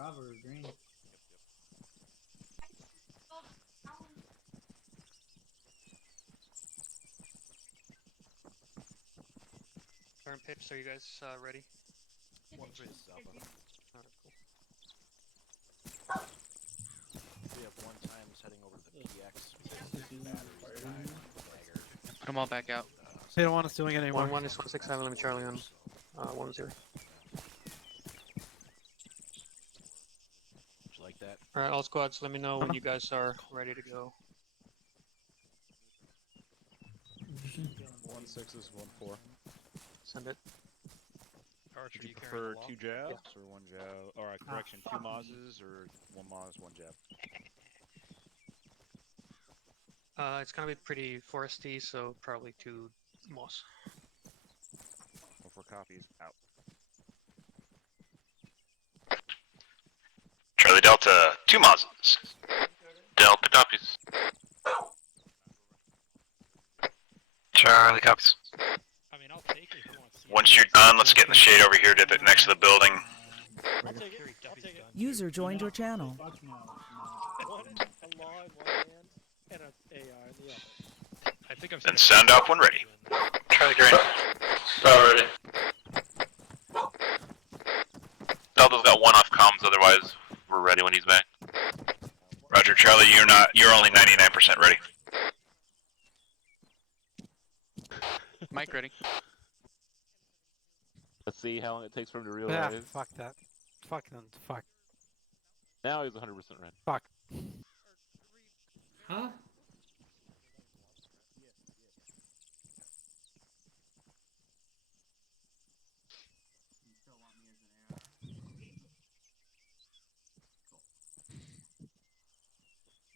Bravo or green. Turn pips, are you guys ready? One face alpha. Alright, cool. We have one times heading over to the PX. Put them all back out. They don't want us doing it anymore. 1-1 is 167, let me Charlie on 1-0. Would you like that? Alright, all squads, let me know when you guys are ready to go. 1-6s, 1-4. Send it. Would you prefer 2 jabs or 1 jab? Or correction, 2 Mozes or 1 Moz, 1 jab? It's gonna be pretty foresty, so probably 2 moss. 4 copies, out. Charlie Delta, 2 Mozes. Delta copies. Charlie copies. I mean, I'll take it if you want to see Once you're done, let's get in the shade over here, dip it next to the building. I'll take it. I'll take it. User joined your channel. One, a law in one hand, and an AI in the other. I think I'm Then sound off when ready. Charlie Green. Already. Delta's got 1 off comms, otherwise we're ready when he's back. Roger, Charlie, you're only 99% ready. Mike ready. Let's see how long it takes for him to Yeah, realize. fuck that. Fuck them. Fuck. Now he's 100% ready. Fuck. Huh?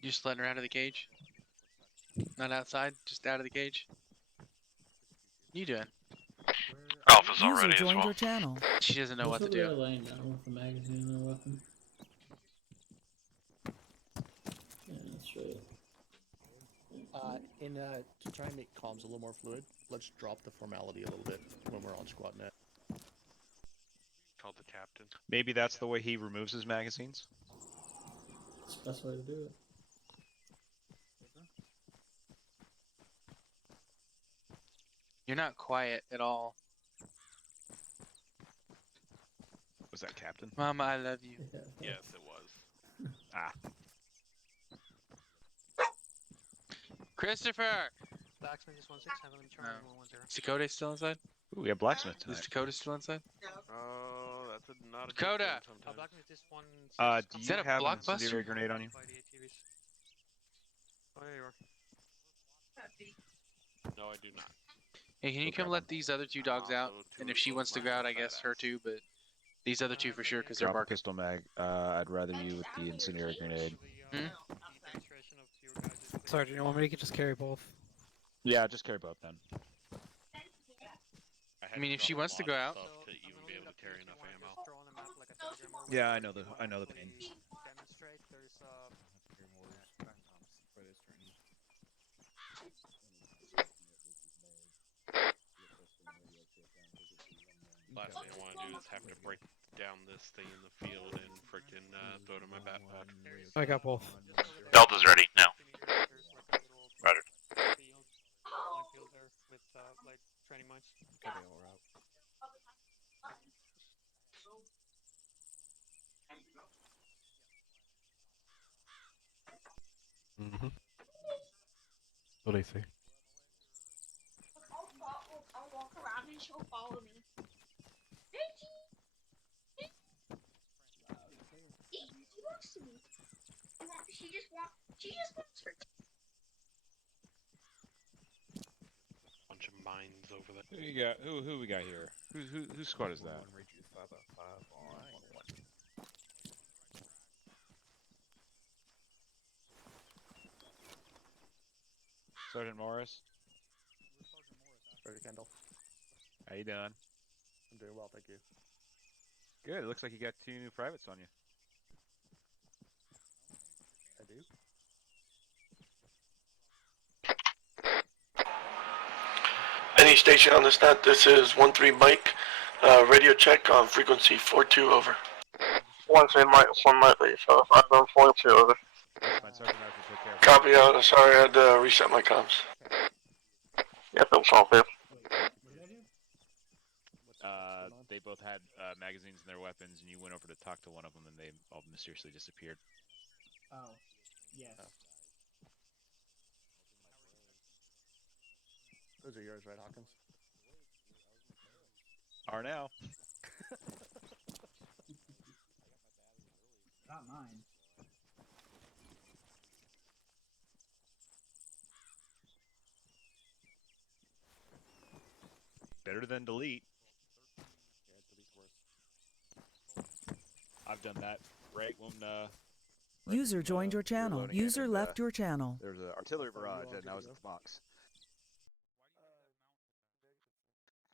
You just letting her out of the cage? Not outside, just out of the cage? What you doing? Alpha's User already as joined well. your channel. She doesn't know what to do. Laying down with the magazine or weapon. Yeah, that's right. To try and make comms a little more fluid, let's drop the formality a little bit when we're on squad net. Called the captain. Maybe that's the way he removes his magazines? That's the best way to do it. You're not quiet at all. Was that captain? Mama, I love you. Yeah. Yes, it was. Ah. Christopher! Blacksmith is 167, let me Charlie No. 110. Is Dakota still inside? Ooh, we have blacksmith Is tonight. Dakota still inside? Oh, that's not a Dakota! Blacksmith is 1. Do Is you that a have an blockbuster? incendiary grenade on you? By the ATVs. Oh, there you are. No, I do not. Hey, can you come let these other 2 dogs out? And if she wants to go out, I guess her too, but these other 2 for sure, because they're Drop a barking. pistol mag. I'd rather you with the incendiary grenade. Sorry, do you want me to just carry both? Yeah, just carry both then. I mean, if she wants to go out. Yeah, I know the pain. Demonstrate, there's Last thing I want to do is have to break down this thing in the field and frickin' throw it in my backpack. I got both. Delta's ready now. Roger. field there with like training mines. Mm-hmm. What do you see? I'll walk around and she'll follow me. She walks to me. She just walks for. Bunch of mines over there. Who you got? Who we got here? Whose squad is that? Sergeant Morris. Sergeant Kendall. How you doing? I'm doing well, thank you. Good. It looks like you got 2 new privates on you. I do. Any station on this net, this is 1-3 Mike. Radio check on frequency 42 over. one might leave, so if I've done 42 over. My Sergeant Rifle took care of it. Copy out. Sorry, I had to reset my comms. Yep, it was all good. They both had magazines in their weapons, and you went over to talk to one of them, and they all mysteriously disappeared. Oh, yes. Those are yours, right, Hawkins? Are now. Not mine. Better than delete. Yeah, delete's worse. I've done that right when User joined your channel. reloading it, User and, left your channel. There's an artillery That's all you barrage, all and get I to was go? at the box.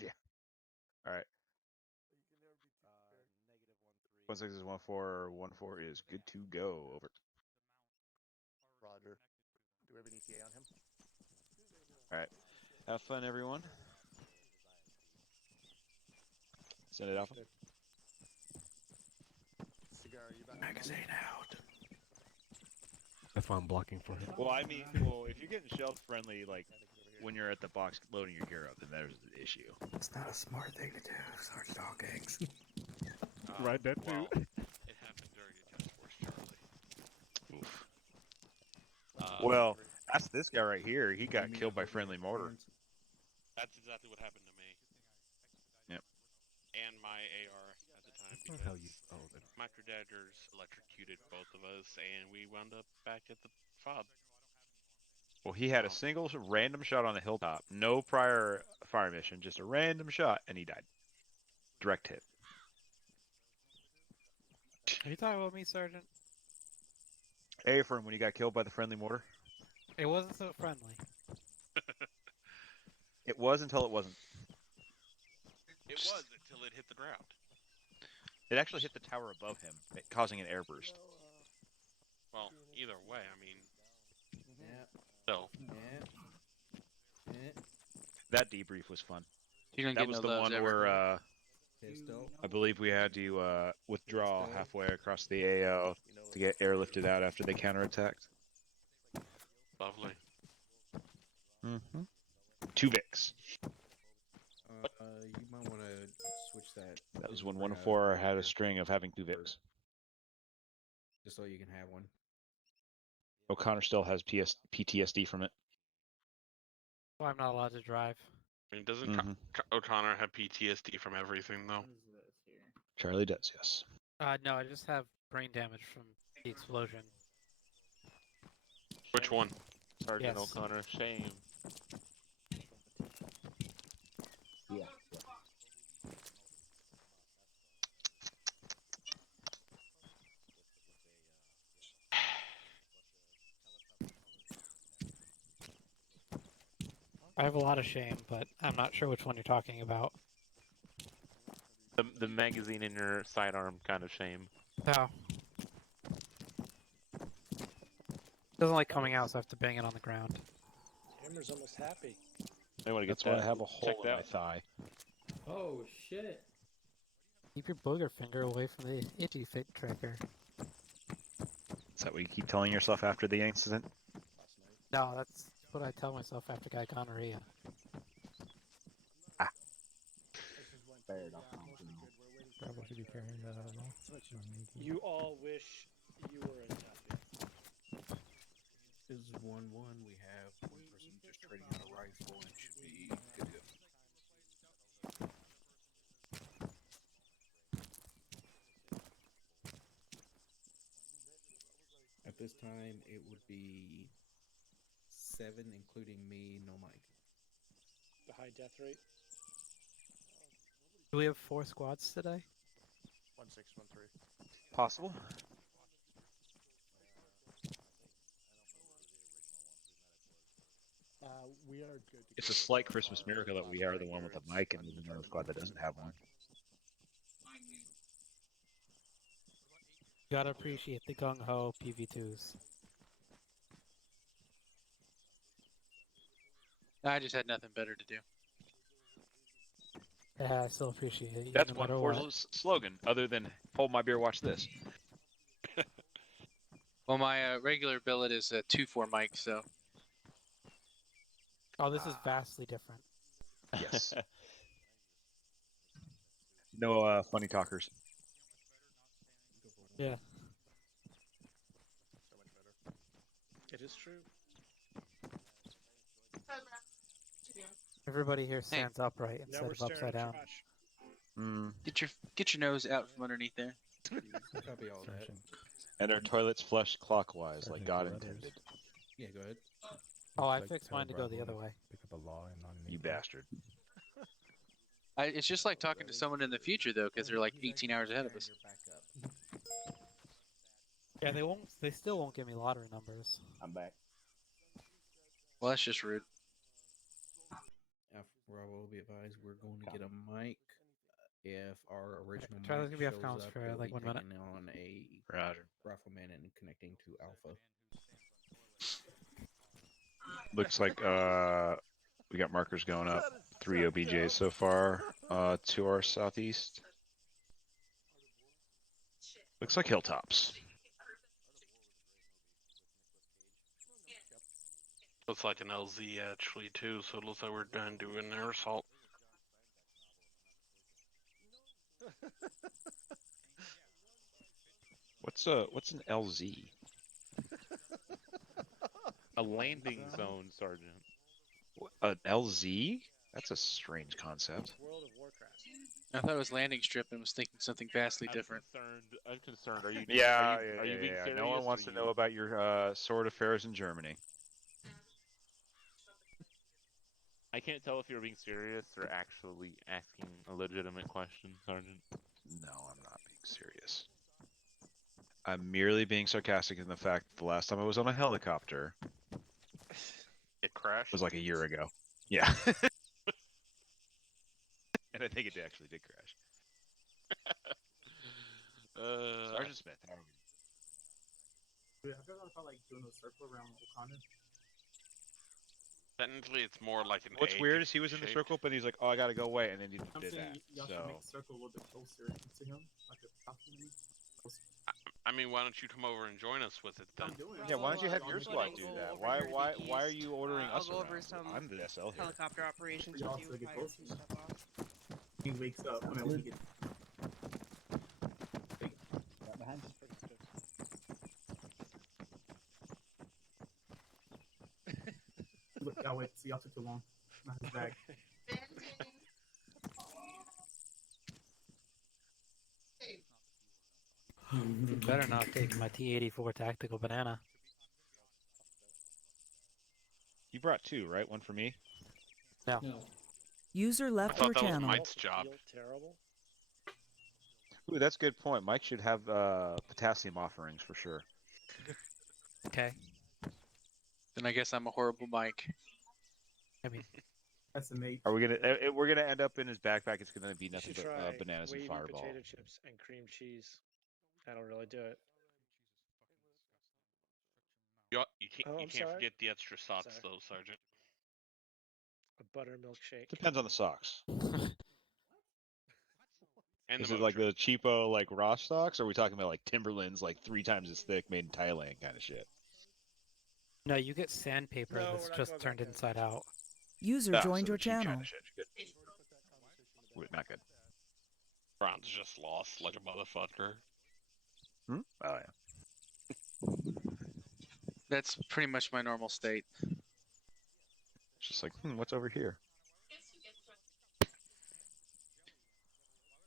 Yeah. All right. -1 3. 16 is 14 is good to go. Over. Roger. Do we have an ETA on him? All right. Have fun, everyone. Send it off. Cigar, are you back? Magazine out. That's why I'm blocking for him. Well, I mean, if you're getting shelf friendly, like when you're at the box loading your gear up, then there's the issue. It's not a smart thing to do, Sergeant Hawkins. Right, that too. Well, it happened during a task force, Charlie. Oof. Well, that's this guy right here. He got killed by friendly mortar. That's exactly what happened to me. Yep. And my AR at the time, That's how because you. Oh, then. microdagers electrocuted both of us, and we wound up back at the fob. Well, he had a single random shot on the hilltop. No prior fire mission, just a random shot, and he died. Direct hit. Are you talking about me, Sergeant? Hey, friend, when you got killed by the friendly mortar? It wasn't so friendly. It was until it wasn't. It was until it hit the ground. It actually hit the tower above him, causing an air burst. Well, either way, I mean, Yeah. so. Yeah. Yeah. That debrief was fun. You don't That get was no the loves one ever. where Pistol. I believe we had to withdraw halfway across the AO to get airlifted out after they counterattacked. Lovely. Mm-hmm. 2 Vicks. You might want to switch that. That was when 104 had a string of having 2 Vicks. Just so you can have one. O'Connor still has PTSD from it. Well, I'm not allowed to drive. I mean, doesn't O'Connor have PTSD from everything, though? What is this here? Charlie does, yes. No, I just have brain damage from the explosion. Which one? Sergeant Yes. O'Connor, shame. Yeah. I have a lot of shame, but I'm not sure which one you're talking about. The magazine in your sidearm kind of shame. No. Doesn't like coming out, so I have to bang it on the ground. Hammer's almost happy. I want to get That's that. why I have a hole in my thigh. Oh shit. Keep your booger finger away from the itchy fit trigger. Is that what you keep telling yourself after the incident? No, that's what I tell myself after I got gonorrhea. Probably should be carrying that out now. You all wish you were in Happy. This is 1-1. We have one person just trading out a rifle and should be good to go. At this time, it would be 7, including me, no mic. The high death rate. Do we have 4 squads today? 1613. Possible. We are good to It's go a with slight our Christmas miracle that we are the one with a mic and Untitled the another Chapter. squad that doesn't have one. Gotta appreciate the gung ho PV2s. I just had nothing better to do. Yeah, I still appreciate it. That's no one matter Forza what. slogan, other than "Hold my beer, watch this." Well, my regular billet is a 2-4 mic, so Oh, this is vastly different. Yes. No funny talkers. Yeah. So much better. It is true. Everybody here Hey. stands upright Now instead we're of staring upside at down. Josh. get your nose out from underneath there. Copy all that. And our toilets flush clockwise, like God intended. Yeah, go ahead. Oh, I fixed mine to go the other way. You bastard. It's just like talking to someone in the future, though, because they're like 18 hours ahead of us. Yeah, they won't. They still won't give me lottery numbers. I'm back. Well, that's just rude. Bravo, be advised, we're going to get a mic. If our original Charlie's mic gonna be off shows comms up, for it'll like be 1 minute. taken on a Roger. Rifleman and connecting to Alpha. Looks like we got markers going up. 3 OBJs so far to our southeast. Looks like hilltops. Looks like an LZ actually too, so it looks like we're done doing air assault. What's an LZ? A landing zone, Sergeant. An LZ? That's a strange concept. World of Warcraft. I thought it was landing strip and was thinking something vastly different. I'm concerned. Are you? Yeah, are you being serious? No one wants to know about your sword affairs in Germany. I can't tell if you're being serious or actually asking a legitimate question, Sergeant. No, I'm not being serious. I'm merely being sarcastic in the fact that the last time I was on a helicopter It crashed. was like a year ago. Yeah. And I think it actually did crash. Sergeant Smith, how are you? Dude, have you ever thought like doing a circle around Wakanda? Technically, it's more like an. What's egg weird is he was in the shape. circle, but he's like, "Oh, I gotta go away," and then he I'm did saying that. y'all should So make the circle a little bit closer to him, like a balcony. I mean, why don't you come over and join us with it then? I'm doing yeah, why don't you have I'll your make it squad closer. do go that? over Why here to why the why are east. you ordering I'll us go over around? some I'm the SL here. helicopter operations Y'all with you still if get I closer. step off. He wakes up. I mean, when he gets behind. Look, y'all wait. See, y'all took too long. Not his bag. You better not take my T-84 tactical banana. You brought 2, right? One for me. No. User I left thought your that was channel. Mike's job. Feel terrible. Ooh, that's a good point. Mike should have potassium offerings for sure. Okay. Then I guess I'm a horrible mic. I mean, That's a mate. Are we gonna? We're gonna end up in his backpack. It's gonna be You nothing should but try bananas and wavy Fireball. potato chips and cream cheese. That'll really do it. You Oh, I'm can't sorry. forget the extra socks Sorry. though, Sergeant. A buttermilk shake. Depends on the socks. And Is the it like motor. the cheapo like Ross socks, or are we talking about like Timberlands, like 3 times as thick, made in Thailand kind of shit? no, you get sandpaper No, that's we're not just going turned back inside out. User Ah, joined so your the cheap China channel. shit. Good. Wait, not good. Bron's just lost like a motherfucker. Hmm? Oh yeah. That's pretty much my normal state. It's just like, what's over here?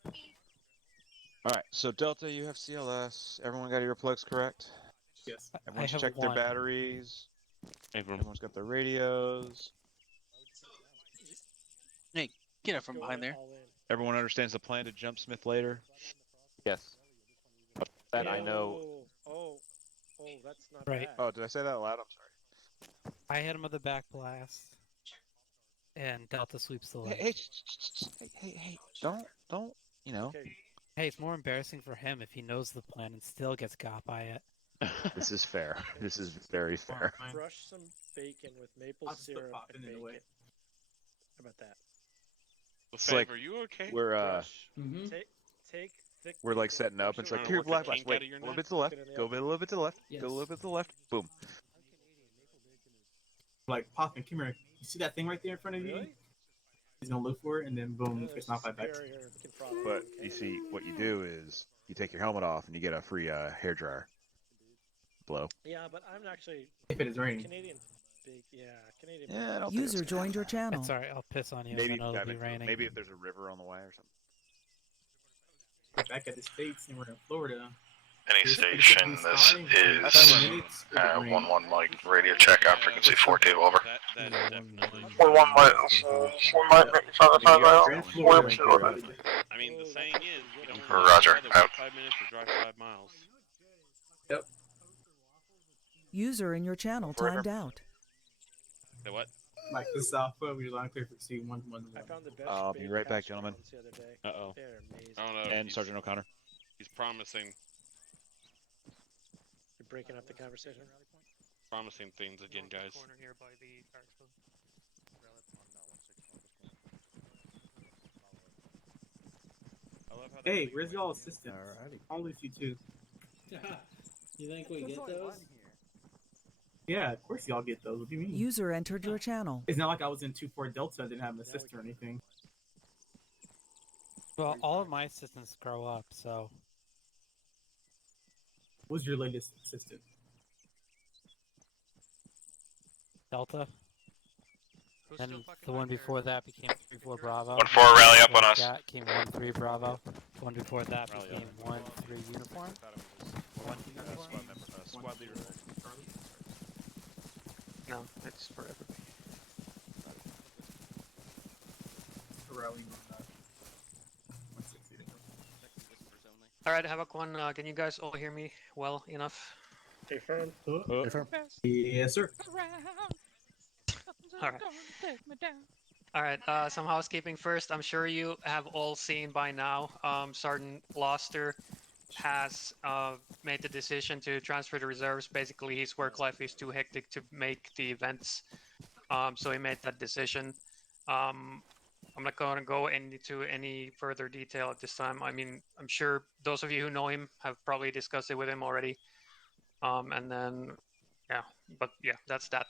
All right, so Delta, you have CLS. Everyone got earplugs, correct? Yes. Everyone's have checked their one. batteries. Everyone's got their radios. Hey, get up from Go behind there. all in. Everyone understands the plan to jump Smith later. Yes. That I know. Oh, that's not Right. bad. Oh, did I say that out loud? I'm sorry. I hit him with a back blast, and Delta sweeps the leg. Hey! Don't. You know. Okay, Hey, it's more embarrassing for him if he knows the plan and still gets got by it. This is fair. This is very fair. crush some bacon with maple I'll just put syrup popping and in the bacon. way. How about that? It's like are you okay? we're Mm-hmm. Take thick. we're like setting up. And it's like Trying to here, work a black blast. kink Wait, out of your a little neck? bit to the left. Put it in the Go a oven. little bit to the left. Yes. Go a little bit to the left. Boom. Like, Poppin, come here. You see that thing right there in front of you? Really? He's gonna look for it, and then boom, it's not fight back. Superior confront. But Okay. you see, what you do is you take your helmet off and you get a free hair dryer. Blow. Yeah, but I'm actually If it is raining. Canadian. Canadian. Yeah, I don't think User that's gonna joined your happen. channel. It's alright, I'll piss on you Maybe and then it'll dive be into it. raining. Maybe if there's a river on the way or something. We're back at the States, and we're in Florida. Any It's pretty station, good this starting, but is 10 minutes, it would rain. 1-1 Mike, radio check on frequency 4-2, over. That is definitely. 1-1 Mike, 1 Mike, 5 We're in Florida. I mean, the saying is, you don't Roger, drive out. 5 minutes to drive 5 miles. Yep. User in your channel Forever. timed out. Say what? Like the South Pole, we on clear for C111. I found the best. I'll be baked right back, hash gentlemen. browns the other day. Uh-oh. They're amazing. I don't know. And he's, Sergeant O'Connor. He's promising You're breaking up the conversation. things again, guys. Corner here by the fire expo. I love how they're Hey, really where's quick. y'all assistants? Alrighty. All of you two. You think we get those? Yeah, of course y'all get those. What do you mean? User entered your channel. It's not like I was in 2-4 Delta and didn't have an assist or anything. Well, all of my assistants grow up, so What's your latest assistant? Delta. Who's And still fucking the one back there? before that became 3-4 Bravo. 1-4, rally up on Before us. That came 1-3 Bravo. The one before that Rally became up. 1-3 Uniform. One uniform. Squad leader. No, it's for everybody. Rallying on 160. Alright, Havoc 1, can you guys all hear me well enough? Confirm. Yes, sir. Alright. Alright, some housekeeping first. I'm sure you have all seen by now, Sergeant Loster has made the decision to transfer to reserves. Basically, his work life is too hectic to make the events, so he made that decision. I'm not going to go into any further detail at this time. I mean, I'm sure those of you who know him have probably discussed it with him already. And then, yeah, but yeah, that's that.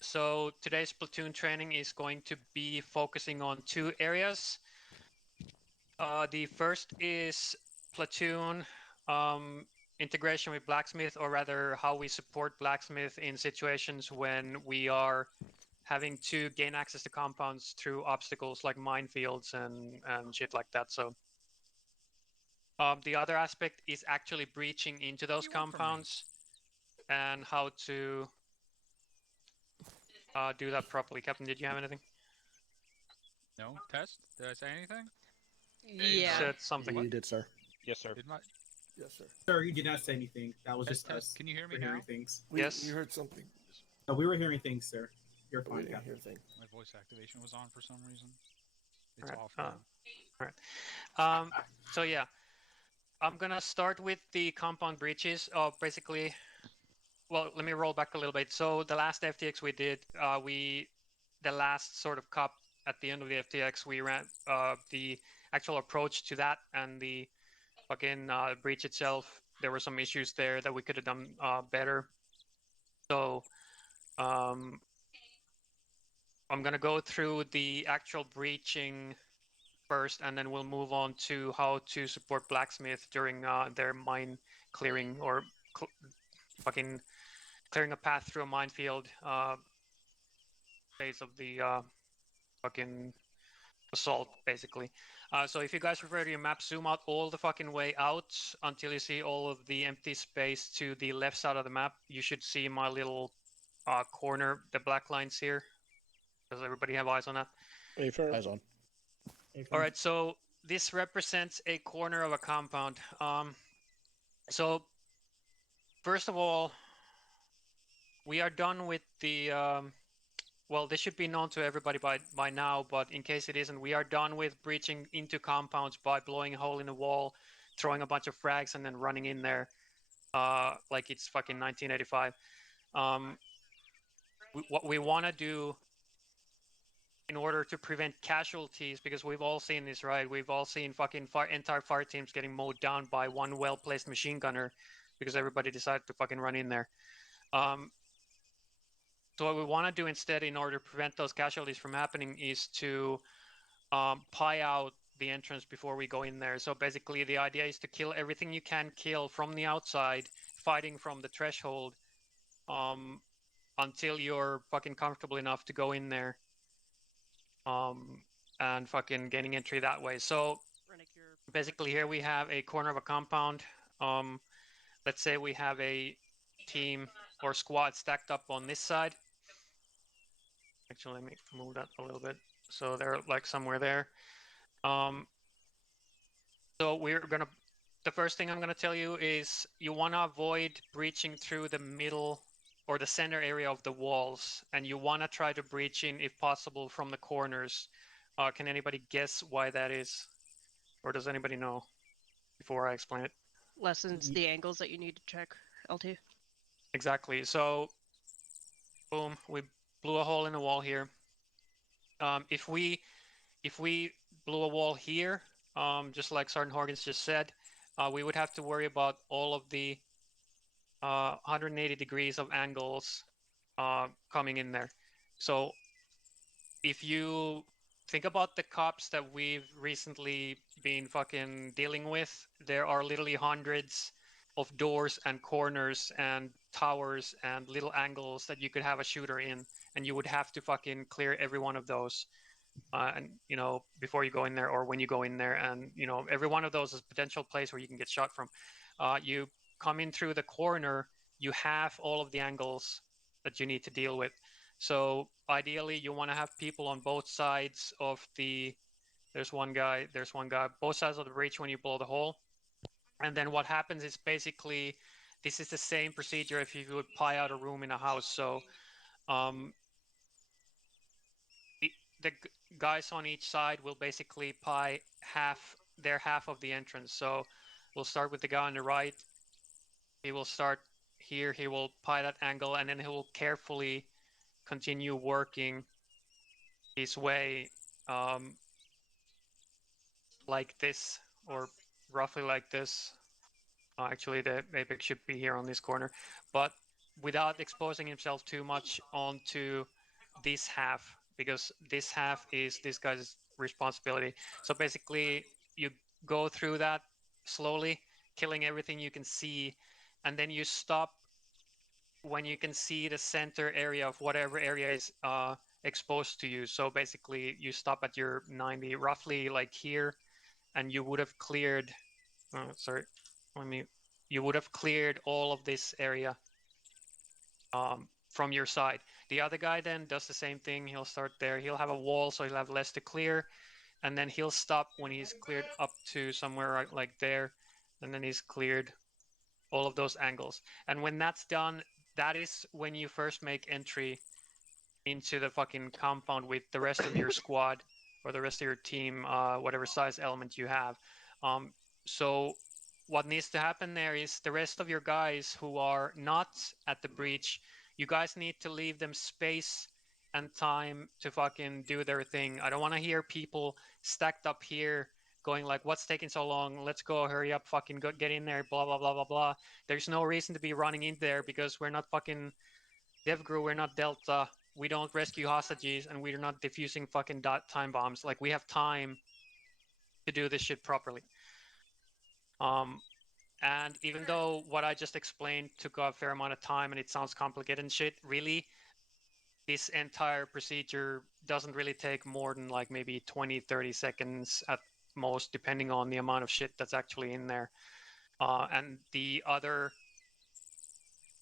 So today's platoon training is going to be focusing on 2 areas. The first is platoon integration with blacksmith, or rather how we support blacksmith in situations when we are having to gain access to compounds through obstacles like minefields and shit like that. So the other aspect is actually breaching into those compounds and how to do that properly. Captain, did you have anything? No? Test? Did I say anything? You said something. You did, sir. Yes, sir. Did my... Yes, sir. Sir, you did not say anything. That was Test, just us. test. Can you hear me We're now? hearing things. Yes. You heard something. No, we were hearing things, sir. You're We fine, didn't Captain. hear things. My voice activation was on for some reason. It's Alright, off now. Alright. So yeah, I'm gonna start with the compound breaches. Basically, well, let me roll back a little bit. So the last FTX we did, the last sort of cup at the end of the FTX, we ran the actual approach to that and the fucking breach itself. There were some issues there that we could have done better. So I'm gonna go through the actual breaching first, and then we'll move on to how to support blacksmith during their mine clearing or fucking clearing a path through a minefield phase of the fucking assault, basically. So if you guys refer to your map, zoom out all the fucking way out until you see all of the empty space to the left side of the map. You should see my little corner, the black lines here. Does everybody have eyes on that? Eyes on. All right, so this represents a corner of a compound. So first of all, we are done with the well, this should be known to everybody by now, but in case it isn't, we are done with breaching into compounds by blowing a hole in the wall, throwing a bunch of frags, and then running in there like it's fucking 1985. What we want to do in order to prevent casualties, because we've all seen this, right? We've all seen fucking entire fire teams getting mowed down by one well-placed machine gunner because everybody decided to fucking run in there. So what we want to do instead, in order to prevent those casualties from happening, is to pie out the entrance before we go in there. So basically, the idea is to kill everything you can kill from the outside, fighting from the threshold, until you're fucking comfortable enough to go in there, and fucking gaining entry that way. So basically, here we have a corner of a compound. Let's say we have a team or squad stacked up on this side. Actually, let me move that a little bit. So they're like somewhere there. So the first thing I'm gonna tell you is you wanna avoid breaching through the middle or the center area of the walls, and you wanna try to breach in, if possible, from the corners. Can anybody guess why that is? Or does anybody know before I explain it? Lessens the angles that you need to check, LT. Exactly. So, boom, we blew a hole in the wall here. If we blew a wall here, just like Sergeant Horgans just said, we would have to worry about all of the 180 degrees of angles coming in there. So if you think about the cops that we've recently been fucking dealing with, there are literally hundreds of doors and corners and towers and little angles that you could have a shooter in, and you would have to fucking clear every one of those. And you know, before you go in there or when you go in there, and you know, every one of those is a potential place where you can get shot from. You come in through the corner, you have all of the angles that you need to deal with. So ideally, you want to have people on both sides of the. There's one guy. Both sides of the breach when you blow the hole, and then what happens is basically, this is the same procedure if you would pie out a room in a house. So, the guys on each side will basically pie their half of the entrance. So we'll start with the guy on the right. He will start here, he will pie that angle, and then he will carefully continue working his way like this, or roughly like this. Actually, the apex should be here on this corner, but without exposing himself too much onto this half, because this half is this guy's responsibility. So basically, you go through that slowly, killing everything you can see, and then you stop when you can see the center area of whatever area is exposed to you. So basically, you stop at your 90, roughly like here, and you would have cleared. You would have cleared all of this area from your side. The other guy then does the same thing. He'll start there. He'll have a wall, so he'll have less to clear, and then he'll stop when he's cleared up to somewhere like there, and then he's cleared all of those angles. And when that's done, that is when you first make entry into the fucking compound with the rest of your squad or the rest of your team, whatever size element you have. So what needs to happen there is the rest of your guys who are not at the breach, you guys need to leave them space and time to fucking do their thing. I don't want to hear people stacked up here going like, what's taking so long? Let's go, hurry up, fucking go, get in there, blah, blah, blah, blah, blah. There's no reason to be running in there because we're not fucking DevGru, we're not Delta. We don't rescue hostages, and we're not defusing fucking time bombs. Like, we have time to do this shit properly. And even though what I just explained took a fair amount of time and it sounds complicated and shit, really, this entire procedure doesn't really take more than like maybe 20, 30 seconds at most, depending on the amount of shit that's actually in there. And the other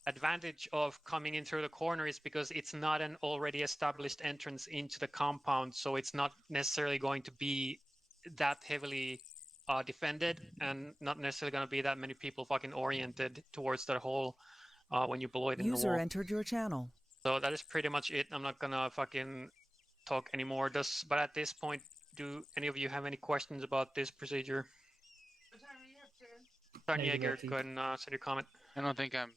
advantage of coming in through the corner is because it's not an already established entrance into the compound, so it's not necessarily going to be that heavily defended, and not necessarily going to be that many people fucking oriented towards that hole when you blow it in the wall. User entered your channel. So that is pretty much it. I'm not gonna fucking talk anymore. But at this point, do any of you have any questions about this procedure? Sergeant Jaeger, go ahead and send your comment. I don't think I'm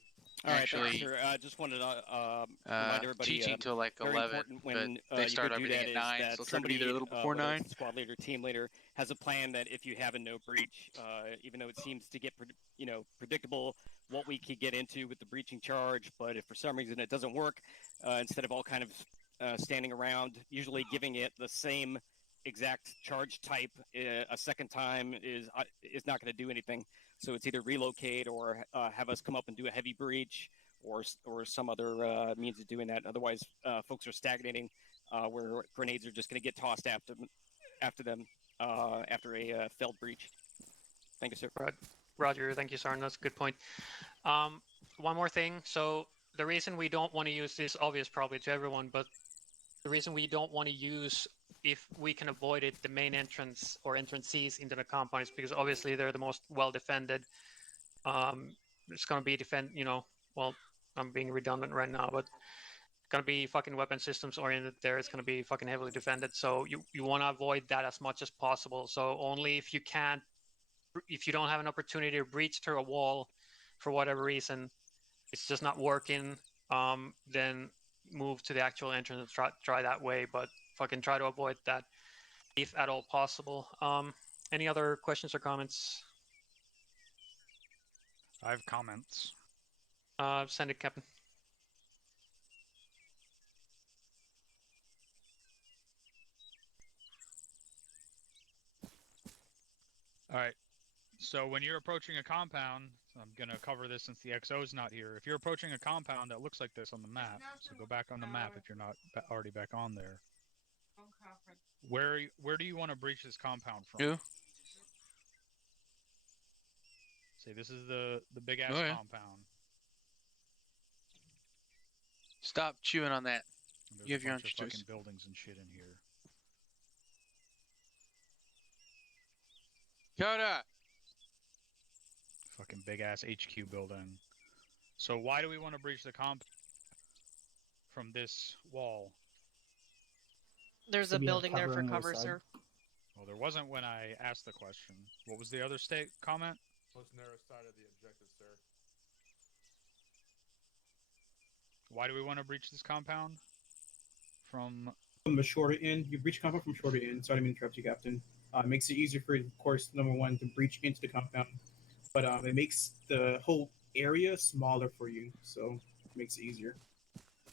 All right, actually thank you, sir. Just wanted to remind everybody. teaching till like very 11, important but when they you start go do everything that at is 9, that so try to be somebody, there a little before whether 9. it's the squad leader, team leader, has a plan that if you have a no breach, even though it seems to get predictable what we could get into with the breaching charge, but if for some reason it doesn't work, instead of all kind of standing around, usually giving it the same exact charge type a second time is not going to do anything. So it's either relocate or have us come up and do a heavy breach, or some other means of doing that. Otherwise, folks are stagnating, where grenades are just going to get tossed after them after a failed breach. Thank you, sir. Roger, thank you, Sarn. That's a good point. One more thing. So the reason we don't want to use this, obvious probably to everyone, but the reason we don't want to use, if we can avoid it, the main entrance or entrance C's into the compound is because obviously they're the most well defended. It's going to be well, I'm being redundant right now, but it's going to be fucking weapon systems oriented there. It's going to be fucking heavily defended. So you want to avoid that as much as possible. So only if you don't have an opportunity to breach through a wall for whatever reason, it's just not working, then move to the actual entrance and try that way, but fucking try to avoid that if at all possible. Any other questions or comments? I have comments. Send it, Captain. All right. So when you're approaching a compound, I'm going to cover this since the XO's not here. If you're approaching a compound that looks like this on the map, so go back on the map if you're not already back on there. Where do you want to breach this compound from? Who? Say this is the big ass compound. Stop chewing on that. There's You have a your bunch own of fucking choice. buildings and shit in here. Coda! Fucking big ass HQ building. So why do we want to breach the comp from this wall? There's a building there for cover, sir. Well, there wasn't when I asked the question. What was the other state comment? Most narrow side of the objective, sir. Why do we want to breach this compound? From the shorter end, you breach compound from shorter end. Sorry to interrupt you, Captain. It makes it easier for, of course, number one, to breach into the compound, but it makes the whole area smaller for you, so it makes it easier.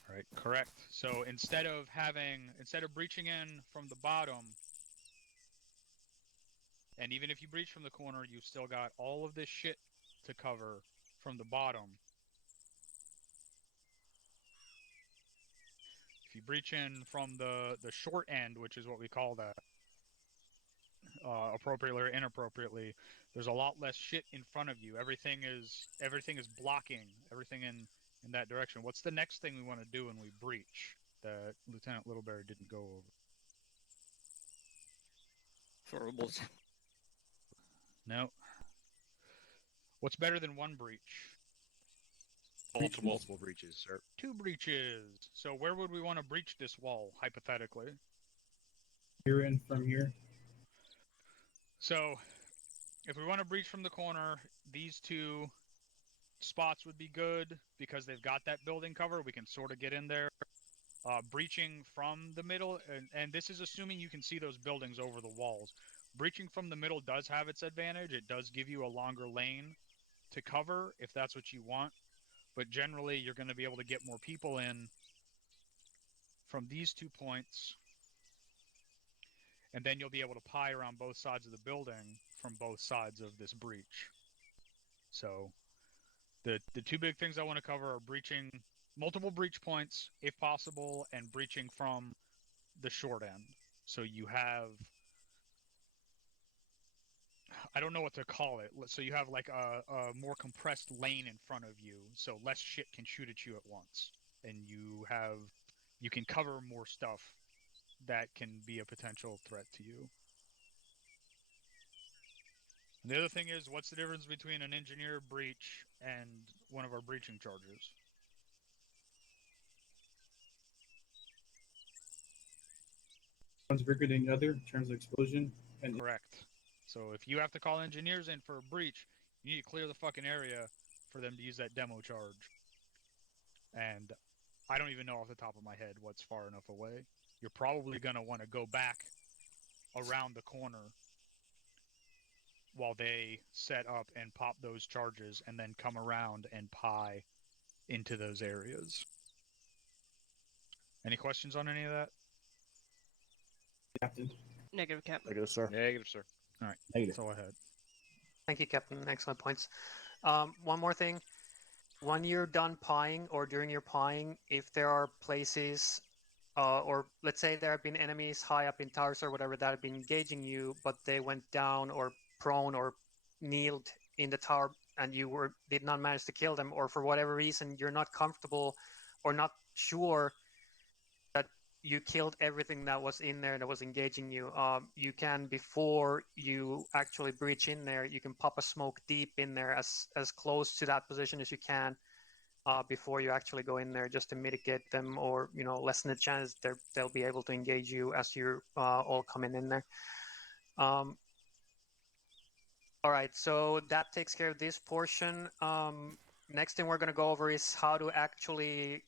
Right, correct. So instead of breaching in from the bottom, and even if you breach from the corner, you've still got all of this shit to cover from the bottom. If you breach in from the short end, which is what we call that, appropriately or inappropriately, there's a lot less shit in front of you. Everything is blocking everything in that direction. What's the next thing we want to do when we breach that Lieutenant Littleberry didn't go over? Throwables. No. What's better than one breach? Multiple breaches, sir. 2 breaches. So where would we want to breach this wall, hypothetically? Here and from here. So, if we want to breach from the corner, these 2 spots would be good because they've got that building cover. We can sort of get in there. Breaching from the middle, and this is assuming you can see those buildings over the walls. Breaching from the middle does have its advantage. It does give you a longer lane to cover if that's what you want. But generally, you're going to be able to get more people in from these 2 points. And then you'll be able to pie around both sides of the building from both sides of this breach. So the 2 big things I want to cover are breaching multiple breach points, if possible, and breaching from the short end. So you have... I don't know what to call it. So you have like a more compressed lane in front of you, so less shit can shoot at you at once. And you can cover more stuff that can be a potential threat to you. And the other thing is, what's the difference between an engineer breach and one of our breaching charges? One's bigger than the other in terms of explosion. And correct. So if you have to call engineers in for a breach, you need to clear the fucking area for them to use that demo charge. And I don't even know off the top of my head what's far enough away. You're probably going to want to go back around the corner while they set up and pop those charges, and then come around and pie into those areas. Any questions on any of that? Captain. Negative, Captain. Negative, sir. Negative, sir. All right. Negative. That's all I had. Thank you, Captain. Excellent points. One more thing. When you're done pieing or during your pieing, if there are places, or let's say there have been enemies high up in towers or whatever that have been engaging you, but they went down or prone or kneeled in the tower and you did not manage to kill them, or for whatever reason you're not comfortable or not sure that you killed everything that was in there that was engaging you, you can, before you actually breach in there, you can pop a smoke deep in there as close to that position as you can, before you actually go in there, just to mitigate them, or lessen the chance they'll be able to engage you as you're all coming in there. All right, so that takes care of this portion. Next thing we're going to go over is how to actually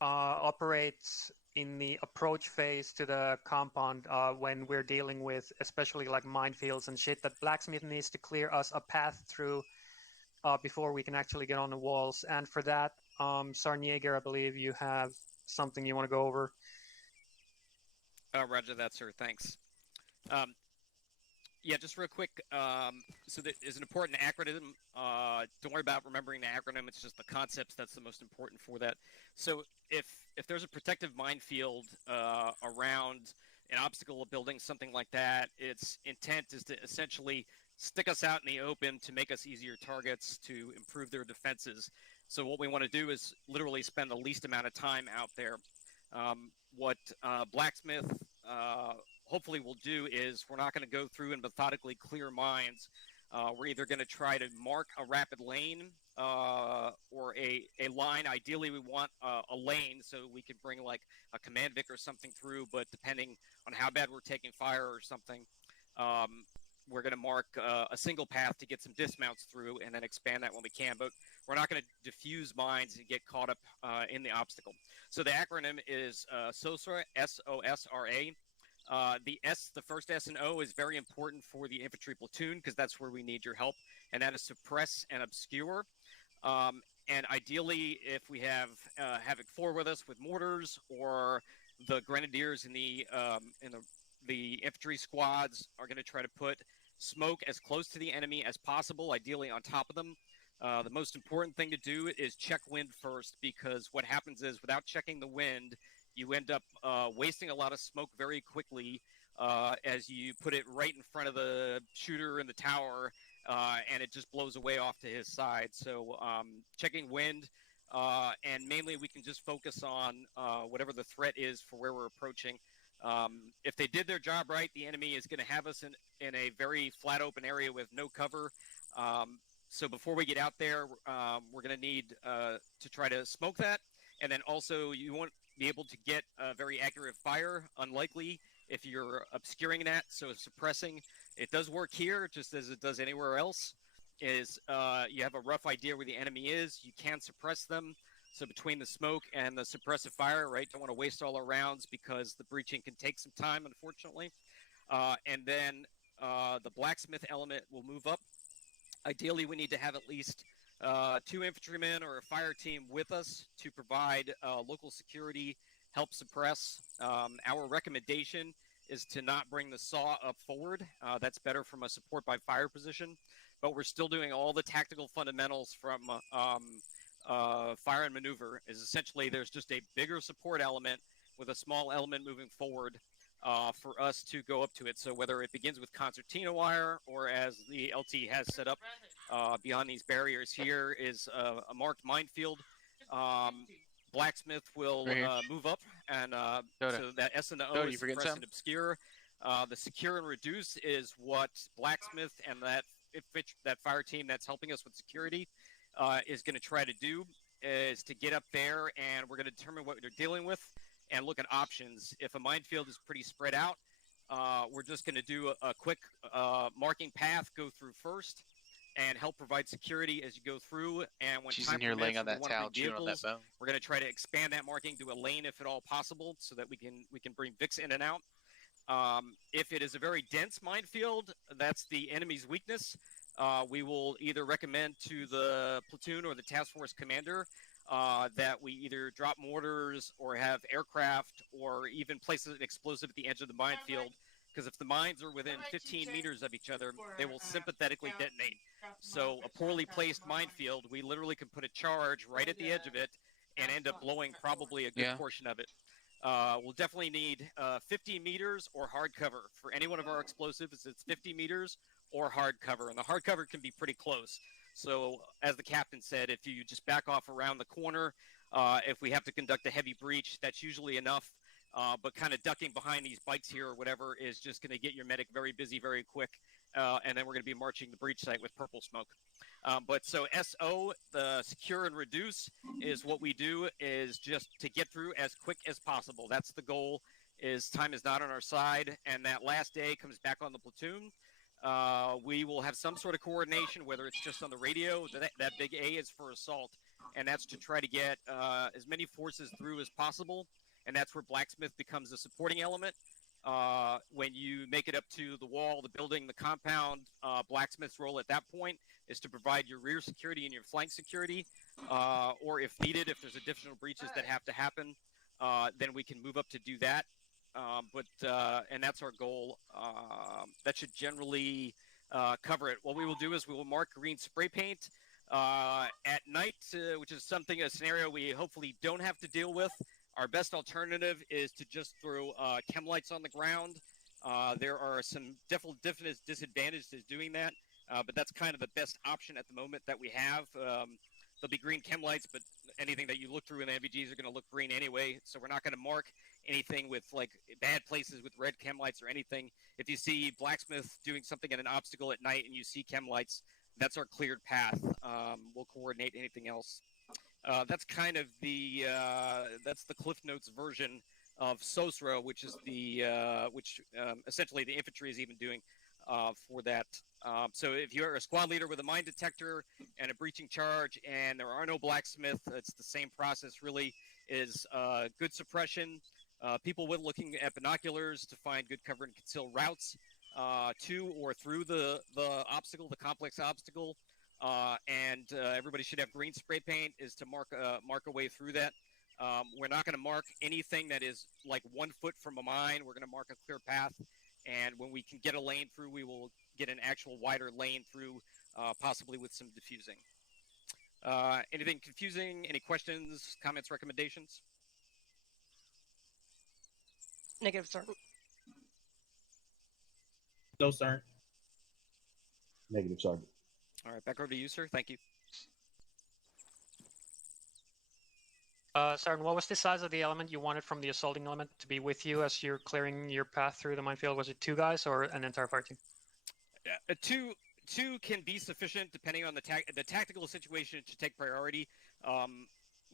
operate in the approach phase to the compound when we're dealing with especially like minefields and shit that Blacksmith needs to clear us a path through before we can actually get on the walls. And for that, Sarnieger, I believe you have something you want to go over. Roger that, sir. Thanks. Yeah, just real quick. So there is an important acronym. Don't worry about remembering the acronym. It's just the concepts that's the most important for that. So if there's a protective minefield around an obstacle, a building, something like that, its intent is to essentially stick us out in the open to make us easier targets, to improve their defenses. So what we want to do is literally spend the least amount of time out there. What Blacksmith hopefully we'll do is we're not going to go through and methodically clear mines. We're either going to try to mark a rapid lane or a line. Ideally, we want a lane so we can bring like a command Vic or something through, but depending on how bad we're taking fire or something, we're going to mark a single path to get some dismounts through and then expand that when we can. But we're not going to diffuse mines and get caught up in the obstacle. So the acronym is SOSRA, S-O-S-R-A. The first S and O is very important for the infantry platoon because that's where we need your help, and that is suppress and obscure. And ideally, if we have Havoc 4 with us with mortars, or the grenadiers in the infantry squads are going to try to put smoke as close to the enemy as possible, ideally on top of them. The most important thing to do is check wind first, because what happens is without checking the wind, you end up wasting a lot of smoke very quickly as you put it right in front of the shooter in the tower, and it just blows away off to his side. So checking wind, and mainly we can just focus on whatever the threat is for where we're approaching. If they did their job right, the enemy is going to have us in a very flat open area with no cover. So before we get out there, we're going to need to try to smoke that. And then also you won't be able to get a very accurate fire, unlikely if you're obscuring that. So suppressing, it does work here just as it does anywhere else, is you have a rough idea where the enemy is. You can suppress them. So between the smoke and the suppressive fire, right, don't want to waste all our rounds because the breaching can take some time, unfortunately. And then the blacksmith element will move up. Ideally, we need to have at least 2 infantrymen or a fire team with us to provide local security, help suppress. Our recommendation is to not bring the saw up forward. That's better from a support by fire position. But we're still doing all the tactical fundamentals from fire and maneuver. Is essentially there's just a bigger support element with a small element moving forward for us to go up to it. So whether it begins with concertina wire, or as the LT has set up beyond these barriers here is a marked minefield. Blacksmith will move up, and so that S and the O is suppress and obscure. The secure and reduce is what Blacksmith and that fire team that's helping us with security is going to try to do, is to get up there, and we're going to determine what they're dealing with and look at options. If a minefield is pretty spread out, we're just going to do a quick marking path, go through first. and help provide security as you go through. And when She's time in here laying permits, on and we that want to towel, bring chewing on that vehicles, bone. we're going to try to expand that marking to a lane if at all possible, so that we can bring Vix in and out. If it is a very dense minefield, that's the enemy's weakness. We will either recommend to the platoon or the task force commander that we either drop mortars or have aircraft or even place an explosive at the edge of the minefield. Because if the mines are within 15 meters of each other, they will sympathetically detonate. So a poorly placed minefield, we literally can put a charge right at the edge of it and end up blowing probably a good portion of it. We'll definitely need 50 meters or hard cover. For any one of our explosives, it's 50 meters or hard cover. And the hard cover can be pretty close. So as the captain said, if you just back off around the corner, if we have to conduct a heavy breach, that's usually enough. But kind of ducking behind these bikes here or whatever is just going to get your medic very busy very quick. And then we're going to be marching the breach site with purple smoke. But so SO, the secure and reduce, is what we do, is just to get through as quick as possible. That's the goal, is time is not on our side. And that last day comes back on the platoon. We will have some sort of coordination, whether it's just on the radio. That big A is for assault. And that's to try to get as many forces through as possible. And that's where blacksmith becomes a supporting element. When you make it up to the wall, the building, the compound, blacksmith's role at that point is to provide your rear security and your flank security, or if needed, if there's additional breaches that have to happen, then we can move up to do that. And that's our goal. That should generally cover it. What we will do is we will mark green spray paint at night, which is a scenario we hopefully don't have to deal with. Our best alternative is to just throw chem lights on the ground. There are some definite disadvantages to doing that, but that's kind of the best option at the moment that we have. There'll be green chem lights, but anything that you look through in the NVGs are going to look green anyway, so we're not going to mark anything with like bad places with red chem lights or anything. If you see blacksmith doing something at an obstacle at night and you see chem lights, that's our cleared path. We'll coordinate anything else. That's kind of the Cliff Notes version of SOSRA, which is essentially the infantry is even doing for that. So if you're a squad leader with a mine detector and a breaching charge and there are no blacksmith, it's the same process really, is good suppression, people with looking at binoculars to find good cover and conceal routes to or through the obstacle, the complex obstacle. And everybody should have green spray paint is to mark a way through that. We're not going to mark anything that is like 1 foot from a mine. We're going to mark a clear path. And when we can get a lane through, we will get an actual wider lane through, possibly with some diffusing. Anything confusing? Any questions, comments, recommendations? Negative, Sergeant. No, sir. Negative, Sergeant. All right, back over to you, sir. Thank you. Sergeant, what was the size of the element you wanted from the assaulting element to be with you as you're clearing your path through the minefield? Was it 2 guys or an entire fire team? Yeah, two can be sufficient depending on the tactical situation. It should take priority.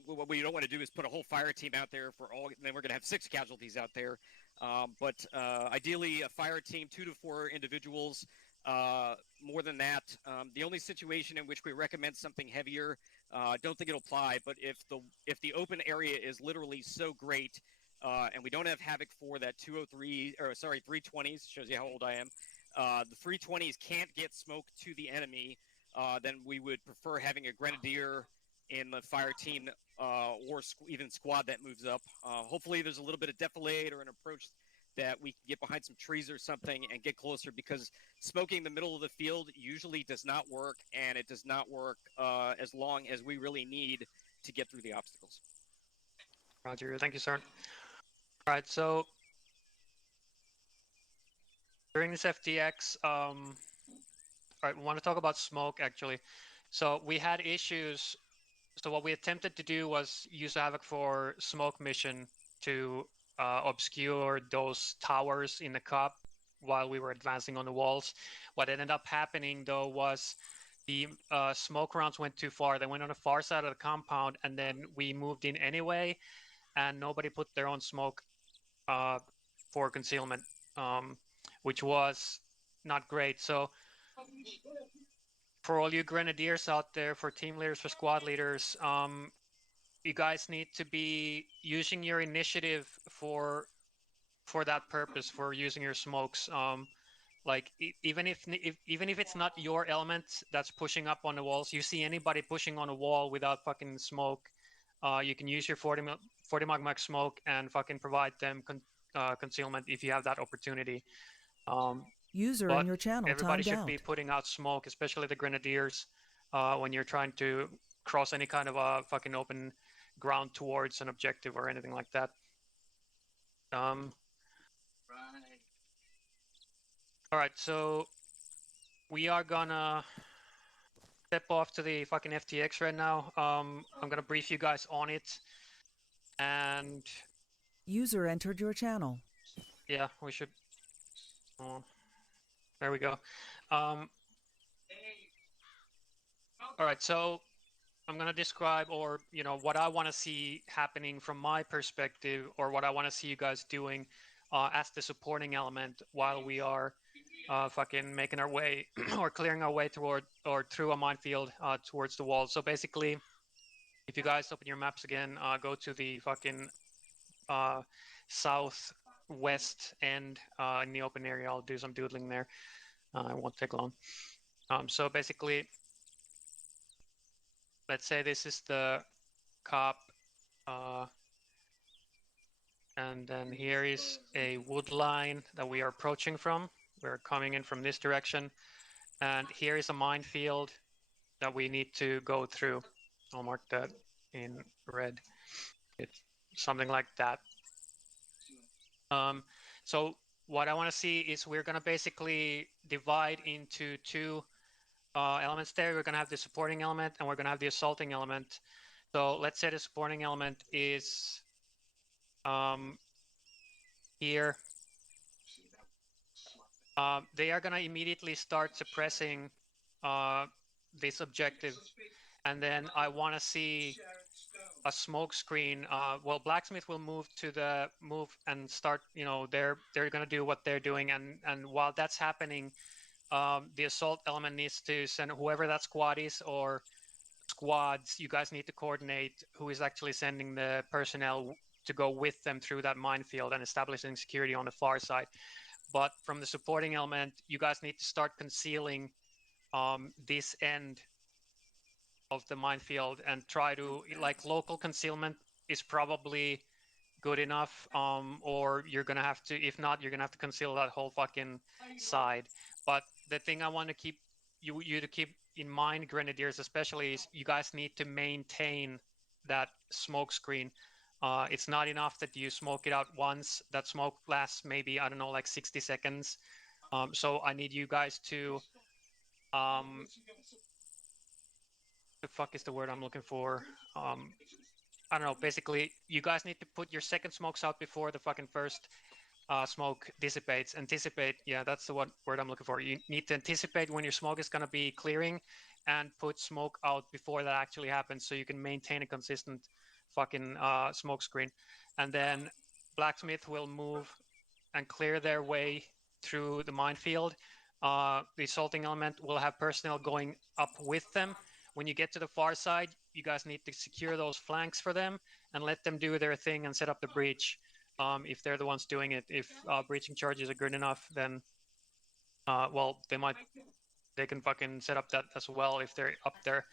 What we don't want to do is put a whole fire team out there for all, and then we're going to have 6 casualties out there. But ideally, a fire team, 2 to 4 individuals. More than that, the only situation in which we recommend something heavier, don't think it'll apply, but if the open area is literally so great, and we don't have Havoc for that 320s, shows you how old I am. The 320s can't get smoke to the enemy, then we would prefer having a grenadier in the fire team or even squad that moves up. Hopefully there's a little bit of defilade or an approach that we can get behind some trees or something and get closer, because smoking the middle of the field usually does not work, and it does not work as long as we really need to get through the obstacles. Roger, thank you, sir. All right, so during this FTX, all right, we want to talk about smoke actually. So we had issues. So what we attempted to do was use Havoc for smoke mission to obscure those towers in the cup while we were advancing on the walls. What ended up happening though was the smoke rounds went too far. They went on the far side of the compound, and then we moved in anyway, and nobody put their own smoke for concealment, which was not great. So for all you grenadiers out there, for team leaders, for squad leaders, you guys need to be using your initiative for that purpose, for using your smokes. Like even if it's not your element that's pushing up on the walls, you see anybody pushing on a wall without fucking smoke, you can use your 40 magma smoke and fucking provide them concealment if you have that opportunity. User But in your channel everybody timed should out. be putting out smoke, especially the grenadiers, when you're trying to cross any kind of a fucking open ground towards an objective or anything like that. All right, so we are gonna step off to the fucking FTX right now. I'm gonna brief you guys on it, and User entered your channel. yeah, we should. Oh, there we go. All right, so I'm gonna describe, or what I want to see happening from my perspective, or what I want to see you guys doing as the supporting element while we are fucking making our way or clearing our way toward or through a minefield towards the wall. So basically, if you guys open your maps again, go to the fucking southwest end in the open area. I'll do some doodling there. It won't take long. So basically, let's say this is the cop, and then here is a wood line that we are approaching from. We're coming in from this direction, and here is a minefield that we need to go through. I'll mark that in red. It's something like that. So what I want to see is we're going to basically divide into two elements there. We're going to have the supporting element and we're going to have the assaulting element. So let's say the supporting element is here. They are going to immediately start suppressing this objective. And then I want to see a smoke screen. Well, Blacksmith will move and start, they're going to do what they're doing. And while that's happening, the assault element needs to send whoever that squad is or squads, you guys need to coordinate who is actually sending the personnel to go with them through that minefield and establishing security on the far side. But from the supporting element, you guys need to start concealing this end of the minefield and try to, like, local concealment is probably good enough, or you're gonna have to, if not, you're gonna have to conceal that whole fucking side. But the thing I want to keep you to keep in mind, grenadiers especially, is you guys need to maintain that smoke screen. It's not enough that you smoke it out once. That smoke lasts maybe, I don't know, like 60 seconds. So I need you guys to the fuck is the word I'm looking for? I don't know. Basically, you guys need to put your second smokes out before the fucking first smoke dissipates. Anticipate. Yeah, that's the word I'm looking for. You need to anticipate when your smoke is going to be clearing and put smoke out before that actually happens so you can maintain a consistent fucking smoke screen. And then Blacksmith will move and clear their way through the minefield. The assaulting element will have personnel going up with them. When you get to the far side, you guys need to secure those flanks for them and let them do their thing and set up the breach. If they're the ones doing it, if breaching charges are good enough, then well, they can fucking set up that as well if they're up there.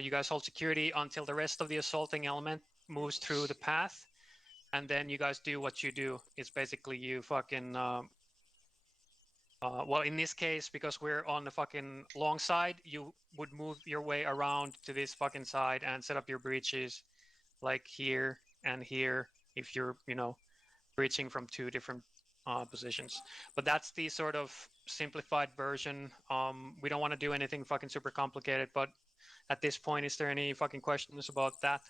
You guys hold security until the rest of the assaulting element moves through the path, and then you guys do what you do. It's basically you fucking well, in this case, because we're on the fucking long side, you would move your way around to this fucking side and set up your breaches, like here and here, if you're, breaching from two different positions. But that's the sort of simplified version. We don't want to do anything fucking super complicated, but at this point, is there any fucking questions about that?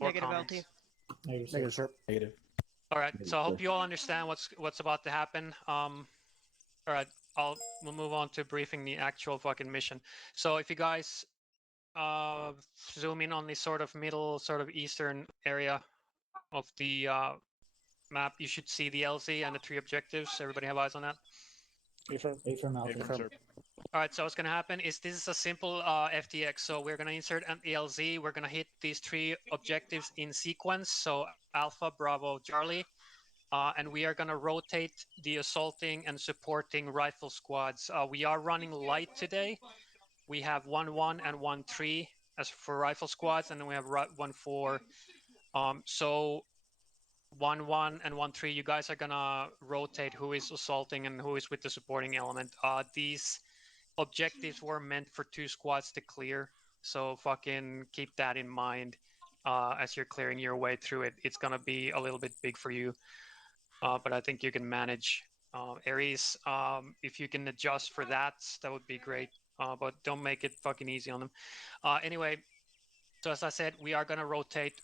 Or Negative comments? LT. Negative, sir. Negative. All right, so I hope you all understand what's about to happen. All right, we'll move on to briefing the actual fucking mission. So if you guys zoom in on the sort of middle, sort of eastern area of the map, you should see the LZ and the three objectives. Everybody have eyes on that? Affirm. Affirm, Alpha. Affirm, sir. Alright, so what's gonna happen is this is a simple FTX. So we're gonna insert an ELZ. We're gonna hit these 3 objectives in sequence. So Alpha, Bravo, Charlie. And we are gonna rotate the assaulting and supporting rifle squads. We are running light today. We have 1-1 and 1-3 as for rifle squads, and then we have 1-4. So 1-1 and 1-3, you guys are gonna rotate who is assaulting and who is with the supporting element. These objectives were meant for 2 squads to clear, so fucking keep that in mind as you're clearing your way through it. It's gonna be a little bit big for you, but I think you can manage. Ares, if you can adjust for that, that would be great, but don't make it fucking easy on them. Anyway, so as I said, we are gonna rotate,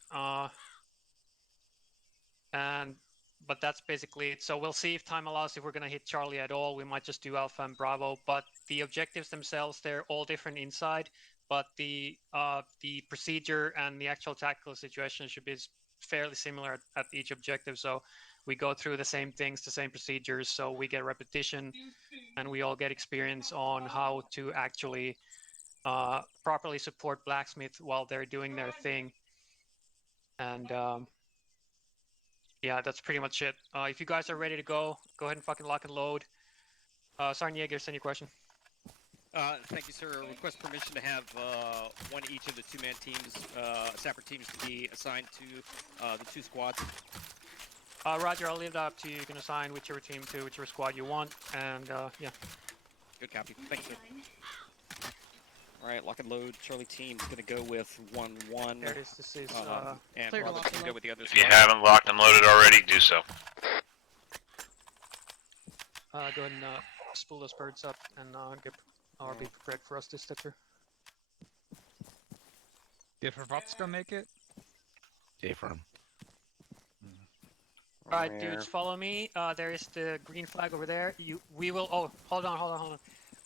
but that's basically it. So we'll see if time allows if we're gonna hit Charlie at all. We might just do Alpha and Bravo, but the objectives themselves, they're all different inside, but the procedure and the actual tactical situation should be fairly similar at each objective. So we go through the same things, the same procedures, so we get repetition and we all get experience on how to actually properly support Blacksmith while they're doing their thing. And yeah, that's pretty much it. If you guys are ready to go ahead and fucking lock and load. Sergeant Jaeger, send your question. Thank you, sir. Request permission to have one each of the 2-man teams, separate teams, to be assigned to the 2 squads. Roger, I'll leave that up to you. You can assign whichever team to whichever squad you want, and yeah. Good copy. Thank you, sir. All right, lock and load. Charlie team's going to go with 1-1. There it is. This is and clear to Bravo lock team and go load. with the others. If you haven't locked and loaded already, do so. go ahead and spool those birds up and be prepared for us to step through. Did Hrvatska make it? Stay firm. Alright, dudes, follow me. There is the green flag over there. We will. Oh, hold on.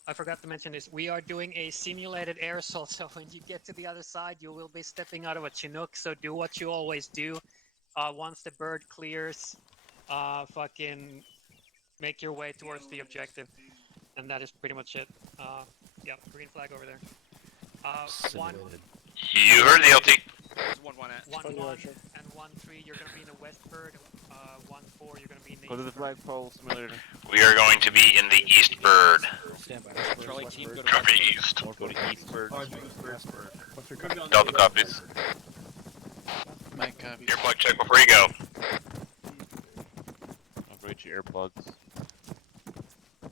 I forgot to mention this. We are doing a simulated air assault, so when you get to the other side, you will be stepping out of a Chinook. So do what you always do. Once the bird clears, fucking make your way towards the objective, and that is pretty much it. Yeah, green flag over there. You heard the LT. 1-1 and 1-3. You're gonna be in the west bird. 1-4. You're gonna be in the. Go to the flagpole simulator. We are going to be in the east bird. Charlie team, go to Copy east. Go to east bird. Delta copies. Mike copies. Earplug check before you go. Operate your earplugs.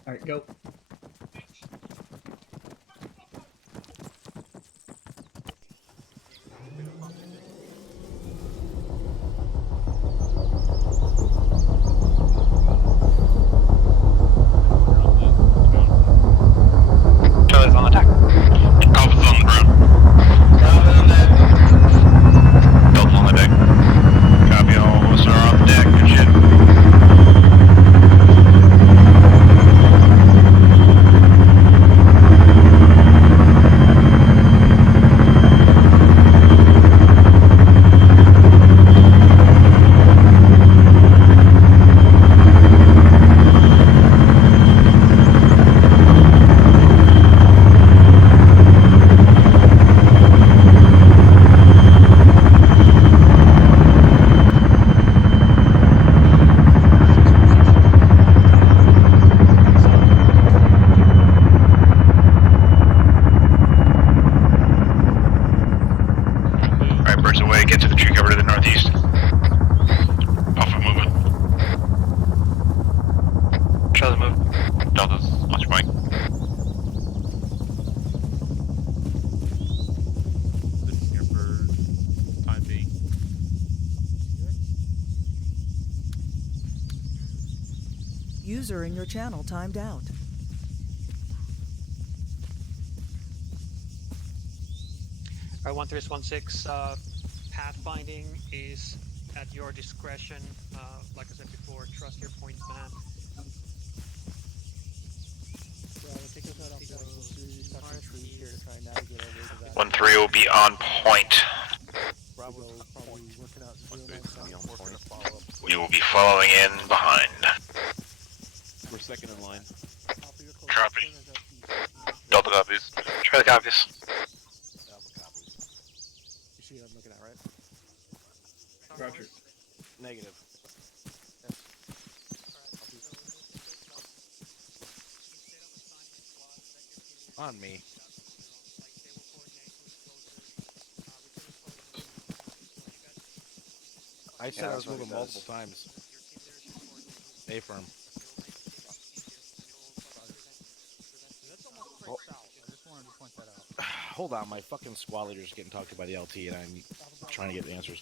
Alright, go. Charlie's on the deck. Alpha's on the ground. Delta's on the deck. Copy, all of us are on the deck. Good shit. Alright, birds away, get to the tree cover to the northeast. Alpha moving. Charlie move. Delta's, watch your mic. Sitting here for time being. User in your channel timed out. Alright, 1-3-1-6. Pathfinding is at your discretion. Like I said before, trust your point man. 1-3 will be on point. We will be following in behind. We're second in line. Copy. Alpha copies. Charlie copies. Alpha copies. You see what I'm looking at, right? Roger. Negative. On me. I said I was moving multiple times. A firm. That's almost straight south. I just wanted to point that out. Hold on, my fucking squad leader's getting talked to by the LT, and I'm trying to get answers.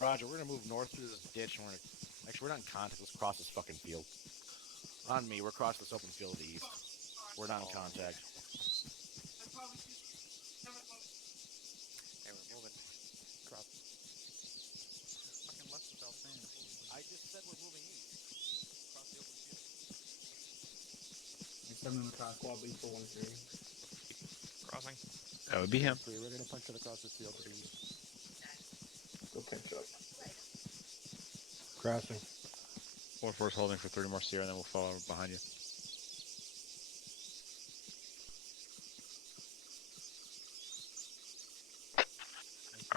Roger, we're gonna move north through this ditch, and we're not in contact. Let's cross this fucking field. On me, we're across this open field to the east. We're not in contact. Hey, we're moving. Cross. Fucking left without saying it. I just said we're moving east. Across the open field. He's coming across squad lead for 1-3. Crossing. That would be him. We're gonna punch it across this field to the east. Go catch up. Crossing. 1-4's holding for 30 more Sierra, and then we'll follow behind you.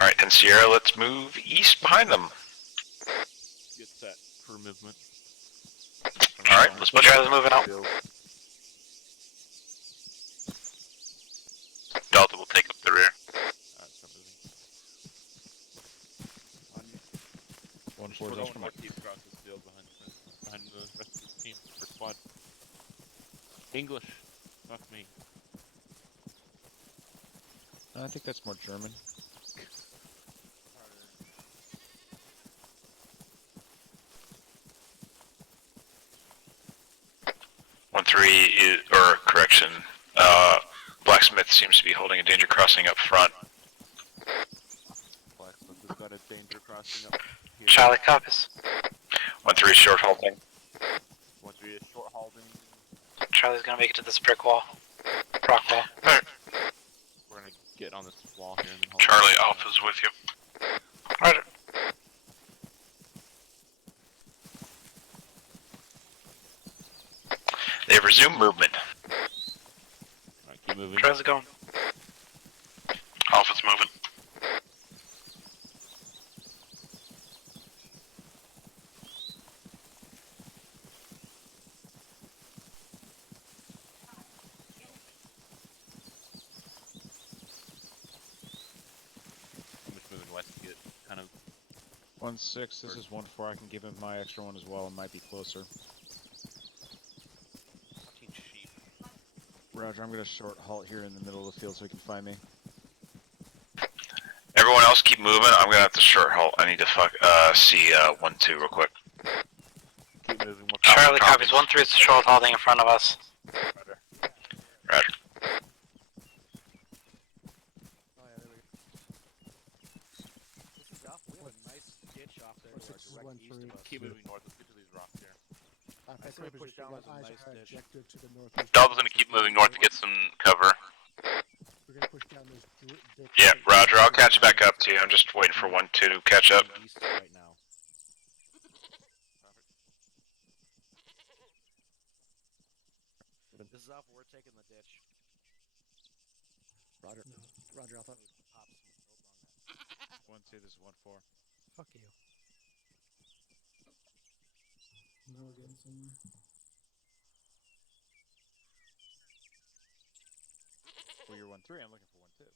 Alright, then Sierra, let's move east behind them. Get set for movement. Alright, let's put Charlie's moving out. Delta will take up the rear. One We're four going from northeast across this field behind the rest of the team for squad. English, fuck me. I think that's more German. Blacksmith seems to be holding a danger crossing up front. Blacksmith has got a danger crossing up here. Charlie copies. 1-3 short holding. 1-3 is short holding. Charlie's gonna make it to this brick wall. Rock wall. Alright. We're gonna get on this wall here and then hold Charlie it. Alpha's with you. Roger. They've resumed movement. Alright, keep moving. How's it going? Alpha's moving. I'm just moving west to get kind of 1-6, this is 1-4. I can give him my extra one as well. It might be closer. Fucking sheep. Roger, I'm gonna short halt here in the middle of the field so he can find me. Everyone else keep moving. I'm gonna have to short halt. I need to see 1-2 real quick. keep moving. Charlie copies. 1-3 is short holding in front of us. Roger. Oh yeah, there we go. This is off. We have a nice ditch off there to our direct east of us. Keep moving north. Let's get to these rocks here. I say push down with a nice ditch. To the northeast. Delta's gonna keep moving north to get some cover. We're gonna push down this ditch. Yeah, Roger. I'll catch back up to you. I'm just waiting for 1-2 to catch up. East right now. This is off. We're taking the ditch. Roger. Roger Alpha. 1-2, this is 1-4. Fuck you. No, again somewhere. Well, you're 1-3. I'm looking for 1-2.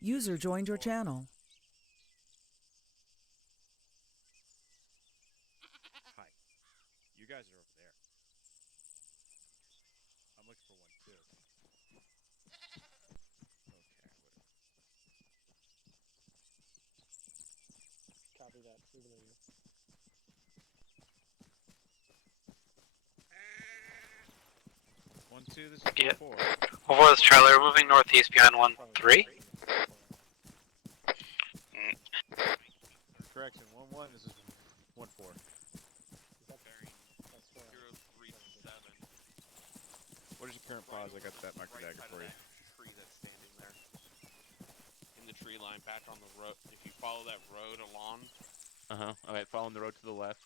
User joined your channel. Hi. You guys are over there. I'm looking for 1-2. Copy that. Moving in. 1-2, this is Yeah. 1-4. Over this Charlie, we're moving northeast behind 1-3. Correction, 1-1, this is 1-4. What is your current pause? I got that micro dagger for you. Tree that's standing there. In the tree line back on the road. If you follow that road along, Alright, following the road to the left.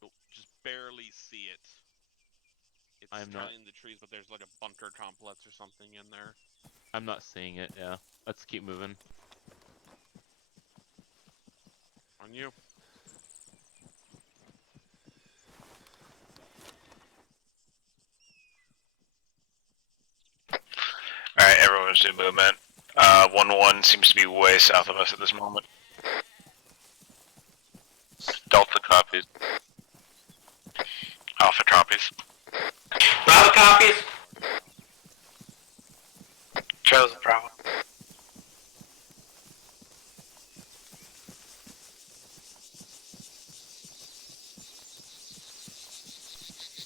you'll just barely see it. It's I'm kind not- of in the trees, but there's like a bunker complex or something in there. I'm not seeing it, yeah. Let's keep moving. On you. Alright, everyone's doing movement. 1-1 seems to be way south of us at this moment. Delta copies. Alpha copies. Bravo copies. Chosen Bravo.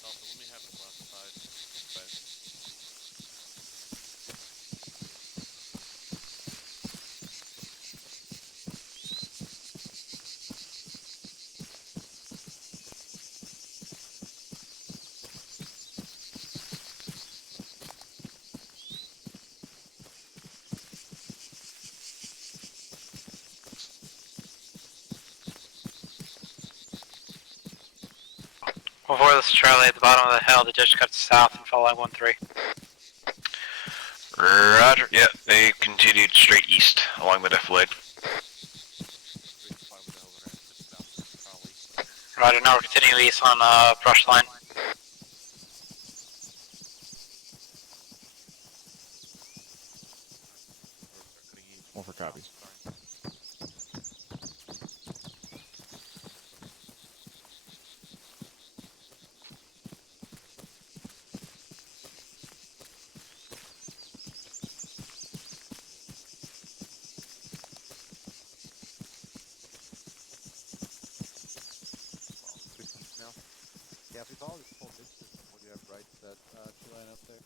Alpha, let me have the left side. Okay. Before this is Charlie at the bottom of the hill, the ditch cuts south and follow 1-3. Roger. Yeah, they continued straight east along the defilade. Roger, now we're continuing east on brush line. One for copies. Now, yeah, if we follow this whole ditch system, would you have right that tree line up there?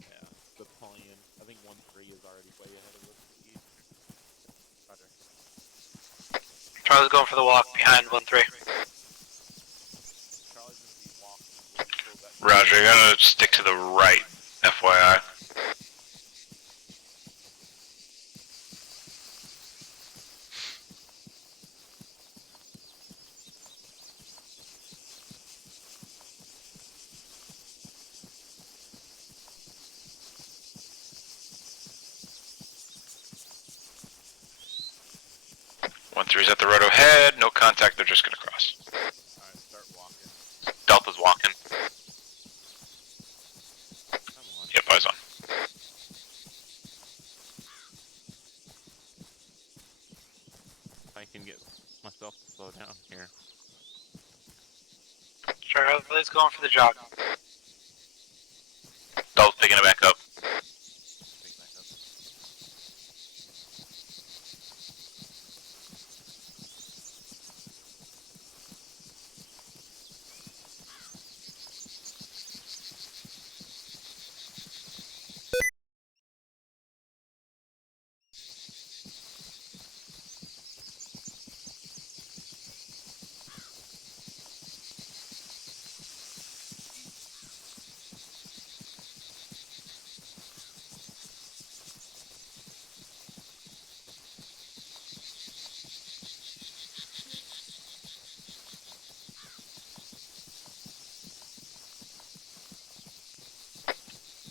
Yeah, the plan. I think 1-3 is already way ahead of us to the east. Roger. Charlie's going for the walk behind 1-3. Charlie's gonna be walking. Roger, you're gonna stick to the right, FYI. One three's at the road ahead, no contact, they're just gonna cross. Alright, start walking. Delta's walking. Yep, eyes on. If I can get myself to slow down here. Charlie's going for the jog. Delta's picking it back up. Pick back up.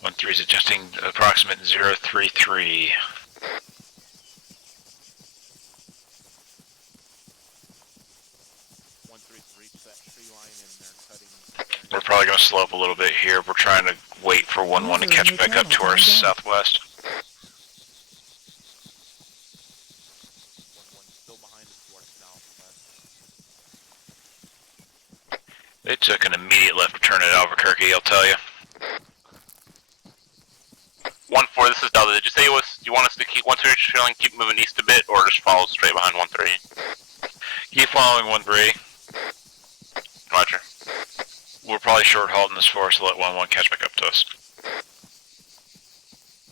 1-3 is adjusting approximate 033. We're probably going to slow up a little bit here. We're trying to wait for 1-1 to catch back up to our southwest. Still behind us to our southwest. They took an immediate left turn at Albuquerque, I'll tell you. 1-4, this is Delta. Did you say you want us to keep 1-3 trailing, keep moving east a bit, or just follow straight behind 1-3? Keep following 1-3. Roger. We're probably short halting this force to let 1-1 catch back up to us.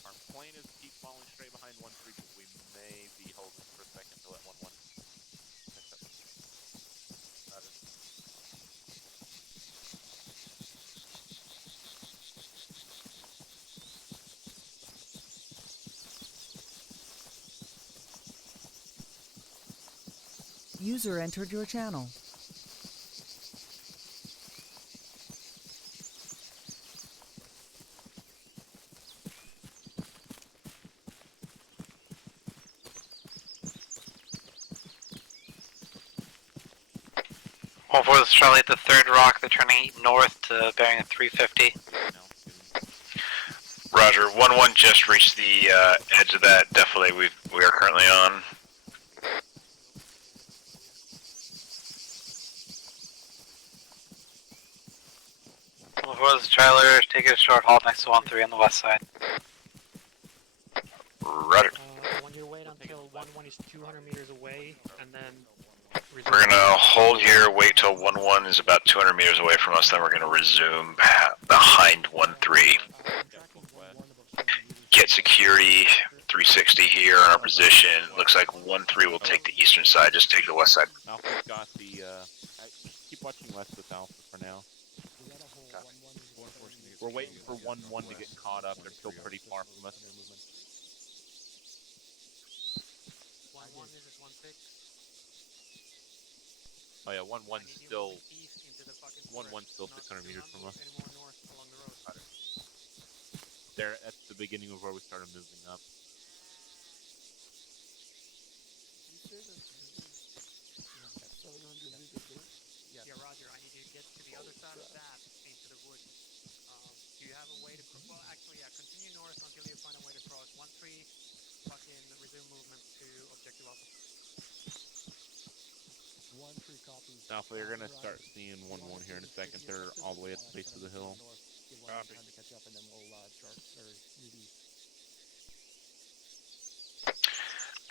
Our plan is to keep following straight behind 1-3, but we may be holding for a second to let 1-1 catch up. Roger. User entered your channel. Well, for this Charlie at the third rock, they're turning north to bearing at 350. Roger. 1-1 just reached the edge of that. Definitely, we are currently on. Well, for this trailer, take a short haul next to 1-3 on the west side. Roger. I want you to wait until 1-1 is 200 meters away, and then resume. We're gonna hold here, wait till 1-1 is about 200 meters away from us, then we're gonna resume behind 1-3. Get security, 360 here on our position. Looks like 1-3 will take the eastern side, just take the west side. Alpha's got the, keep watching west with Alpha for now. We're waiting for 1-1 to get caught up. They're still pretty far from us. 1-1 is at 1-6. Oh yeah, 1-1's still 1-1's still 600 meters from us. They're at the beginning of where we started moving up. Yeah, Roger. I need you to get to the other side of that into the woods. Do you have a way to? Well, actually, yeah. Continue north until you find a way to cross. 1-3. Fucking resume movement to objective Alpha. 1-3 copies. Alpha, you're gonna start seeing 1-1 here in a second. They're all the way at the base of the hill. Copy. Time to catch up, and then we'll chart or move east.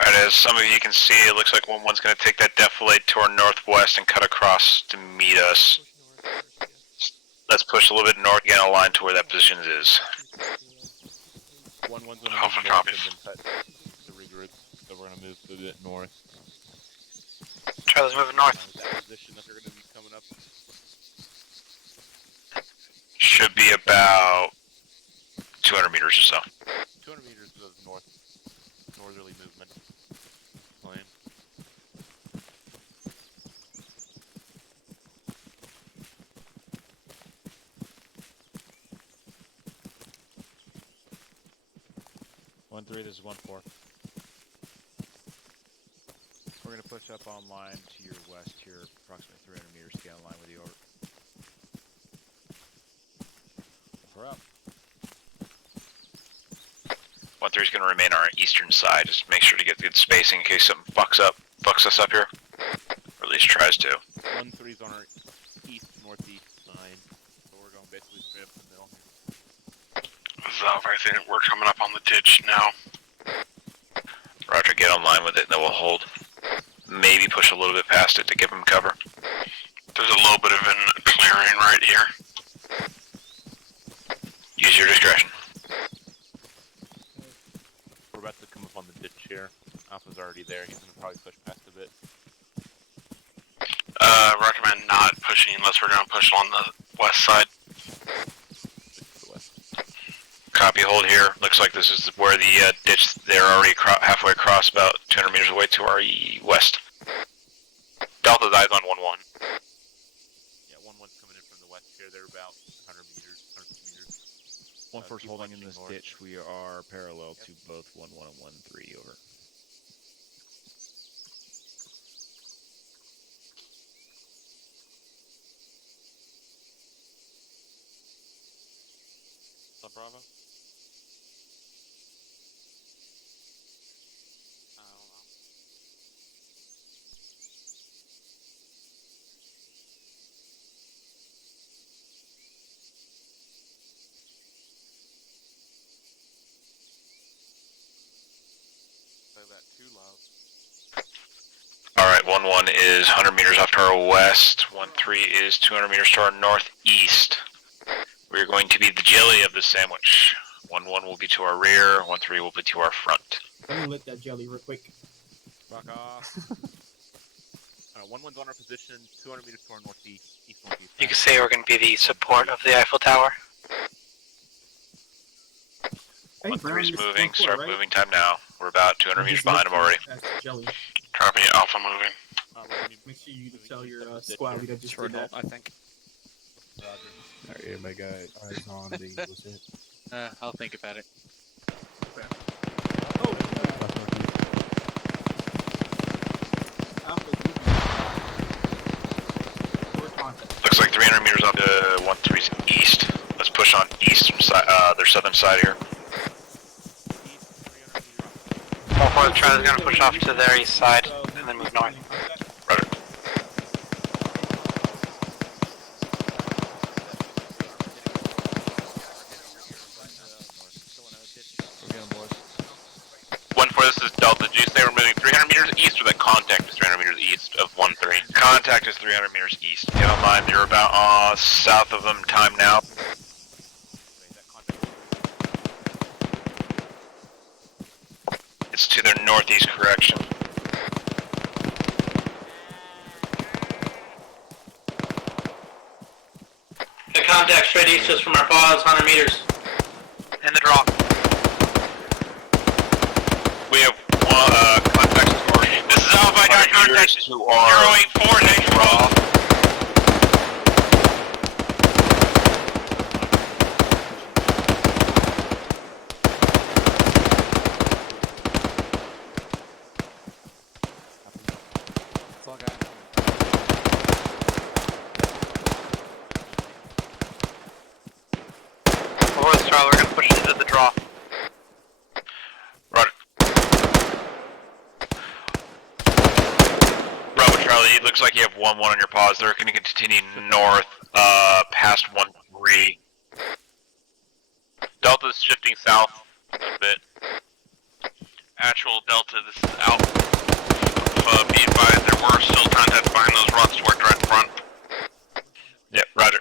Alright, as some of you can see, it looks like 1-1's gonna take that defilade to our northwest and cut across to meet us. Let's push a little bit north, get aligned to where that position is. 1-1's gonna move north and then cut to regroup. So we're gonna move a bit north. Charlie's moving north. That position that they're gonna be coming up. Should be about 200 meters or so. 200 meters of northerly movement. Plane. This is 1-4. We're going to push up online to your west here, approximately 300 meters to get in line with the orbit. We're up. 1-3 is going to remain on our eastern side. Just make sure to get good spacing in case something fucks us up here. Or at least tries to. 1-3's on our east-northeast side. So we're going basically straight up the middle here. I think we're coming up on the ditch now. Roger, get online with it and then we'll hold. Maybe push a little bit past it to give them cover. There's a little bit of a clearing right here. Use your discretion. We're about to come up on the ditch here. Alpha's already there. He's going to probably push past a bit. Recommend not pushing unless we're going to push on the west side. Copy, hold here. Looks like this is where the ditch, they're already halfway across, about 200 meters away to our west. Delta's eyes on 1-1. Yeah, 1-1's coming in from the west here. They're about 100 meters, 150 meters. 1-4's holding in this north. ditch. We are parallel to both 1-1 and 1-3, over. Sub Bravo? That too loud. Alright, 1-1 is 100 meters off to our west. 1-3 is 200 meters to our northeast. We're going to be the jelly of the sandwich. 1-1 will be to our rear, 1-3 will be to our front. Let me lick that jelly real quick. Rock off. 1-1's on our position, 200 meters to our northeast, east-northeast. You can say we're going to be the support of the Eiffel Tower. 1-3's moving, start moving time now. We're about 200 meters behind him already. Copy, Alpha moving. Make sure you tell your squad leader just Short did that. halt, I think. Roger. Everybody got eyes on the what's it? I'll think about it. Okay. Looks like 300 meters off to 1-3's east. Let's push on east from their southern side here. 1-4, Charlie's gonna push off to their east side and then move north. Roger. We're getting boys. 1-4, this is Delta. Did you say we're moving 300 meters east, or that contact is 300 meters east of 1-3? Contact is 300 meters east. If you don't mind, you're about south of them. Time now. It's to their northeast correction. The contact straight east just from our pause, 100 meters. In the drop. We have contacts for This is Alpha, I got contact. who are 084, next roll. That's all I got. Boys, Charlie, we're gonna push into the draw. Roger. Bravo Charlie, it looks like you have 1-1 on your pause. They're going to continue north past 1-3. Delta's shifting south a bit. Actual Delta, this is Alpha. Be advised, there were still contacts behind those rocks worked right in front. Yep, roger.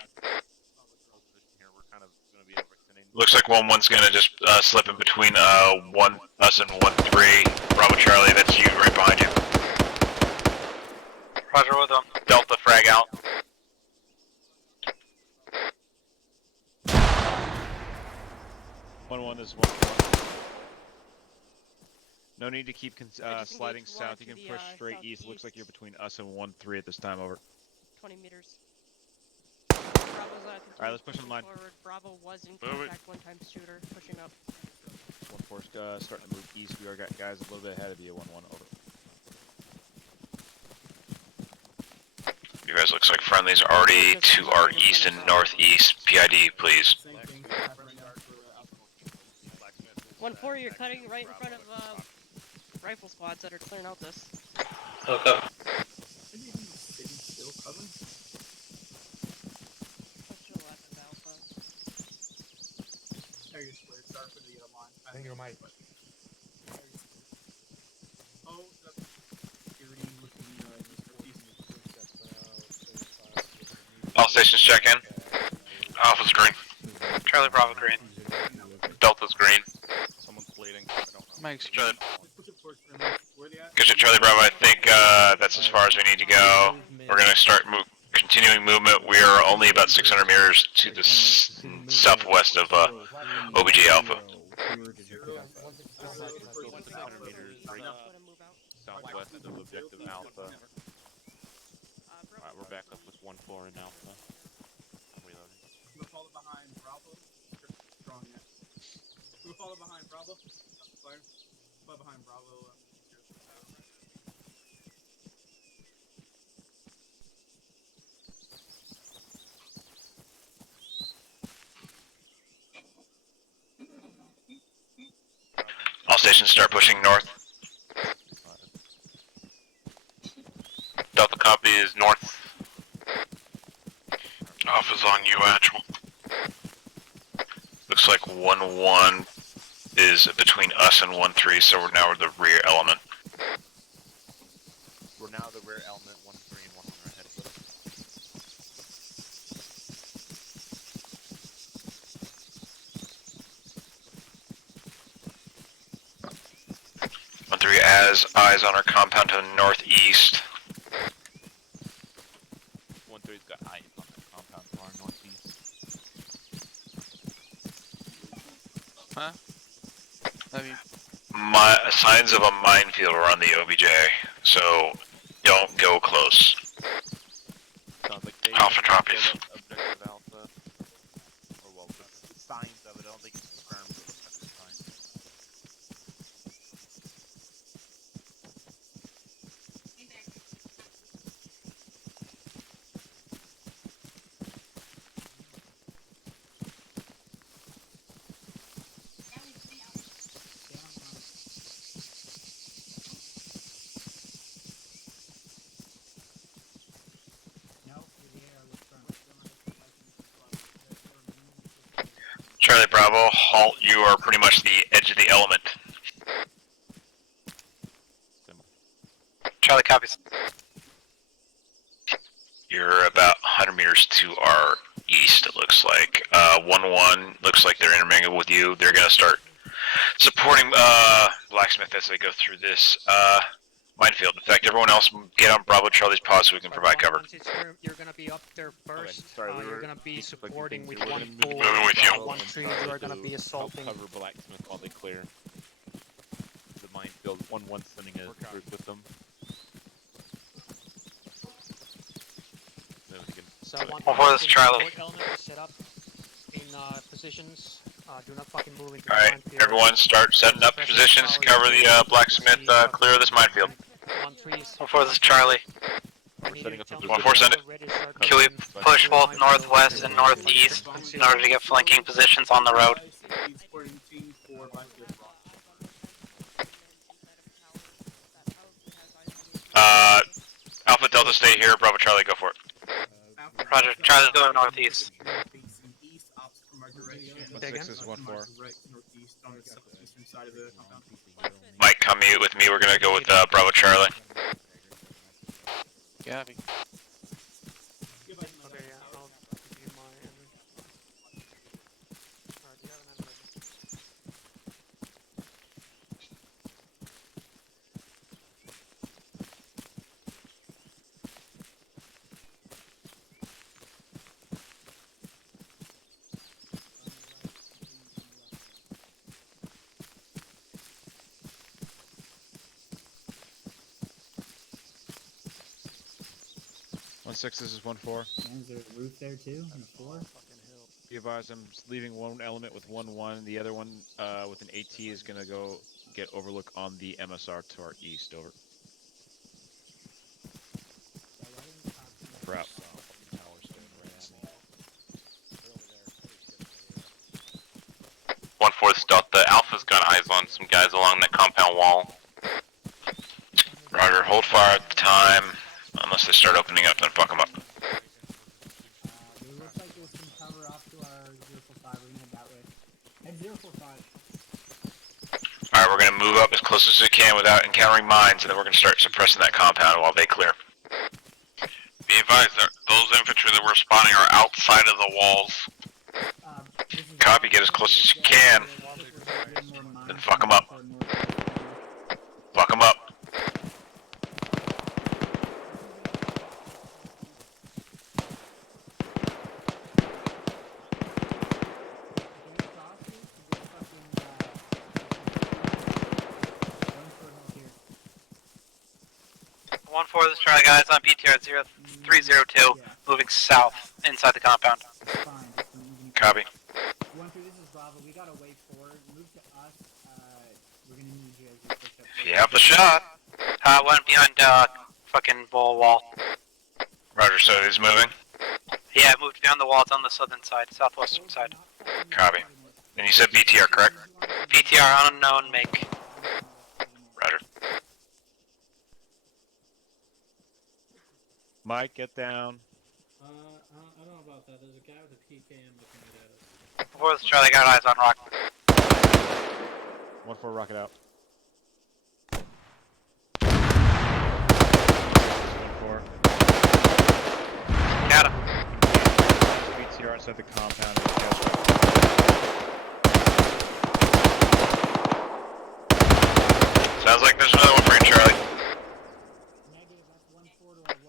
Looks like 1-1's going to just slip in between us and 1-3. Bravo Charlie, that's you right behind you. Roger with them. Delta frag out. This is 1-4. No need to keep sliding south. You can push straight east. Looks like you're between us and 1-3 at this time. Over. 20 meters. Bravo's Alright, let's push in line. Forward. Bravo was in contact one-time shooter, pushing up. 1-4's starting to move east. We are got guys a little bit ahead of you. 1-1 over. You guys looks like friendlies are already to our east and northeast. PID, please. 1-4, you're cutting right in front of rifle squads that are clearing out this. Okay. Push to the left of Alpha. I think you're Mike. Oh, that's security looking All stations check in. Alpha's green. Charlie Bravo green. Delta's green. Someone's bleeding. I don't know. Mike's Charlie. Good shit, Charlie Bravo. I think that's as far as we need to go. We're going to start continuing movement. We are only about 600 meters to the southwest of OBG Alpha. Southwest of objective Alpha. Alright, we're back up with 1-4 in Alpha. I'm reloading. We'll follow behind Bravo. Strong yet. We'll follow behind Bravo. Fire. Follow behind Bravo. All stations start pushing north. Delta copy is north. Alpha's on you, actual. Looks like 1-1 is between us and 1-3, so we're now the rear element. We're now the rear element, 1-3 and 1-1 are ahead of us. 1-3 has eyes on our compound to the northeast. 1-3's got eyes on that compound to our northeast. Huh? I mean, Signs of a minefield are on the OBJ, so don't go close. Sounds like they Alpha have copies. killed Objective Alpha. Or well, the signs of it. I don't think it's confirmed, but it looks like it's fine. Charlie Bravo, halt. You are pretty much the edge of the element. Charlie copies. You're about 100 meters to our east, it looks like. 1-1, looks like they're intermingled with you. They're going to start supporting Blacksmith as they go through this minefield. In fact, everyone else get on Bravo Charlie's pod so we can provide cover. You're gonna be up there first. Sorry, we you're were gonna be supporting with we're 1-4. Moving with you. 1-3, you are gonna be assaulting. Cover Blacksmith while they clear the minefield. 1-1 sending a group with them. Then we can. So Before this, Charlie. Element is set up in positions. Do not fucking move into Alright, everyone start setting up positions to cover the Blacksmith, clear of this minefield. 1-3. Before this, Charlie. We're setting up a 1-4, send it. Can we push both northwest and northeast in order to get flanking positions on the road? Alpha Delta, stay here. Bravo Charlie, go for it. Roger, Charlie's going northeast. Six is 1-4. Mike, come mute with me. We're gonna go with Bravo Charlie. Yeah. Okay, yeah, I'll give you my image. Alright, do you have an image? Six, this is 1-4. And is there a roof there too? On the floor? Be advised, I'm leaving one element with 1-1. The other one with an AT is gonna go get overlook on the MSR to our east. Over. We're out. 1-4 stealth. The Alpha's got eyes on some guys along the compound wall. Roger, hold fire at the time. Unless they start opening up, then fuck them up. It looks like there's some cover off to our 045. We're gonna head that way. Head 045. Alright, we're gonna move up as close as we can without encountering mines, and then we're gonna start suppressing that compound while they clear. Be advised that those infantry that we're spawning are outside of the walls. Copy, get as close as you can. Then fuck them up. Fuck them up. For this Charlie guys on PTR 0302, moving south inside the compound. Copy. 1-3, this is Bravo. We got a way forward. Move to us. We're gonna need you as we push up. If you have the shot. Went behind fucking wall. Roger, so he's moving. Yeah, I moved beyond the wall. It's on the southern side, southwestern side. Copy. And you said BTR, correct? PTR unknown make. Roger. Mike, get down. I don't know about that. There's a guy with a PKM looking at us. Before this Charlie got eyes on rock. 1-4, rocket out. 1-4. Got him. BTR inside the compound. Sounds like there's another one for you, Charlie.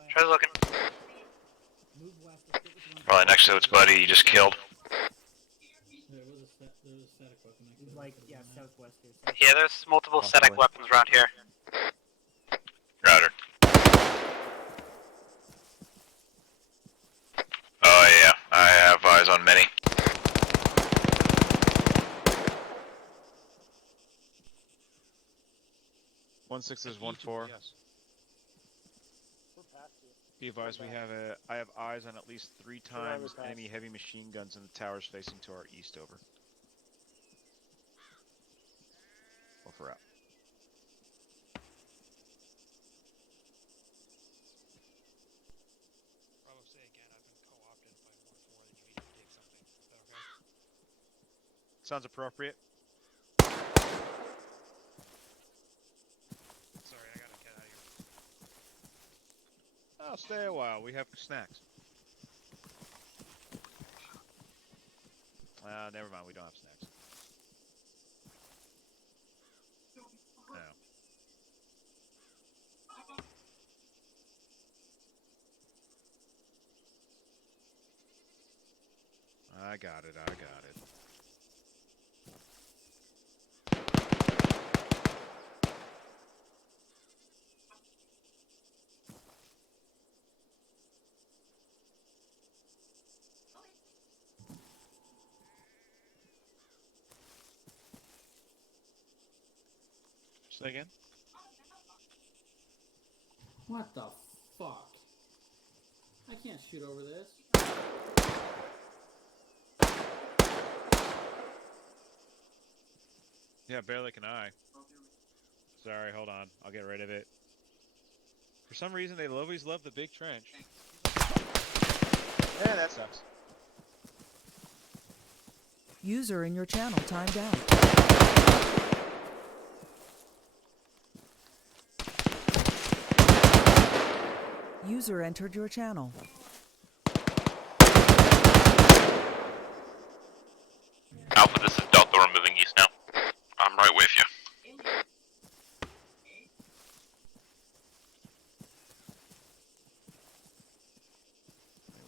Charlie's looking. Probably next to its buddy you just killed. Like, yeah, southwest here. Yeah, there's multiple static weapons around here. Roger. 1-6 is 1-4. Yes. We're past you. Be advised, I have eyes on at least 3 times enemy heavy machine guns in the towers facing to our east. Over. Over out. Bravo, say again. I've been co-opted by 1-4 that you need to dig something. Is that okay? Sounds appropriate. Sorry, I gotta get out of here. I'll stay a while. We have snacks. Never mind. We don't have snacks. No. I got it. Say again? What the fuck? I can't shoot over this. Yeah, barely can I. Sorry, hold on. I'll get rid of it. For some reason, they always love the big trench. Yeah, that sucks. User in your channel timed out. User entered your channel. Alpha, this is Delta. We're moving east now. I'm right with you.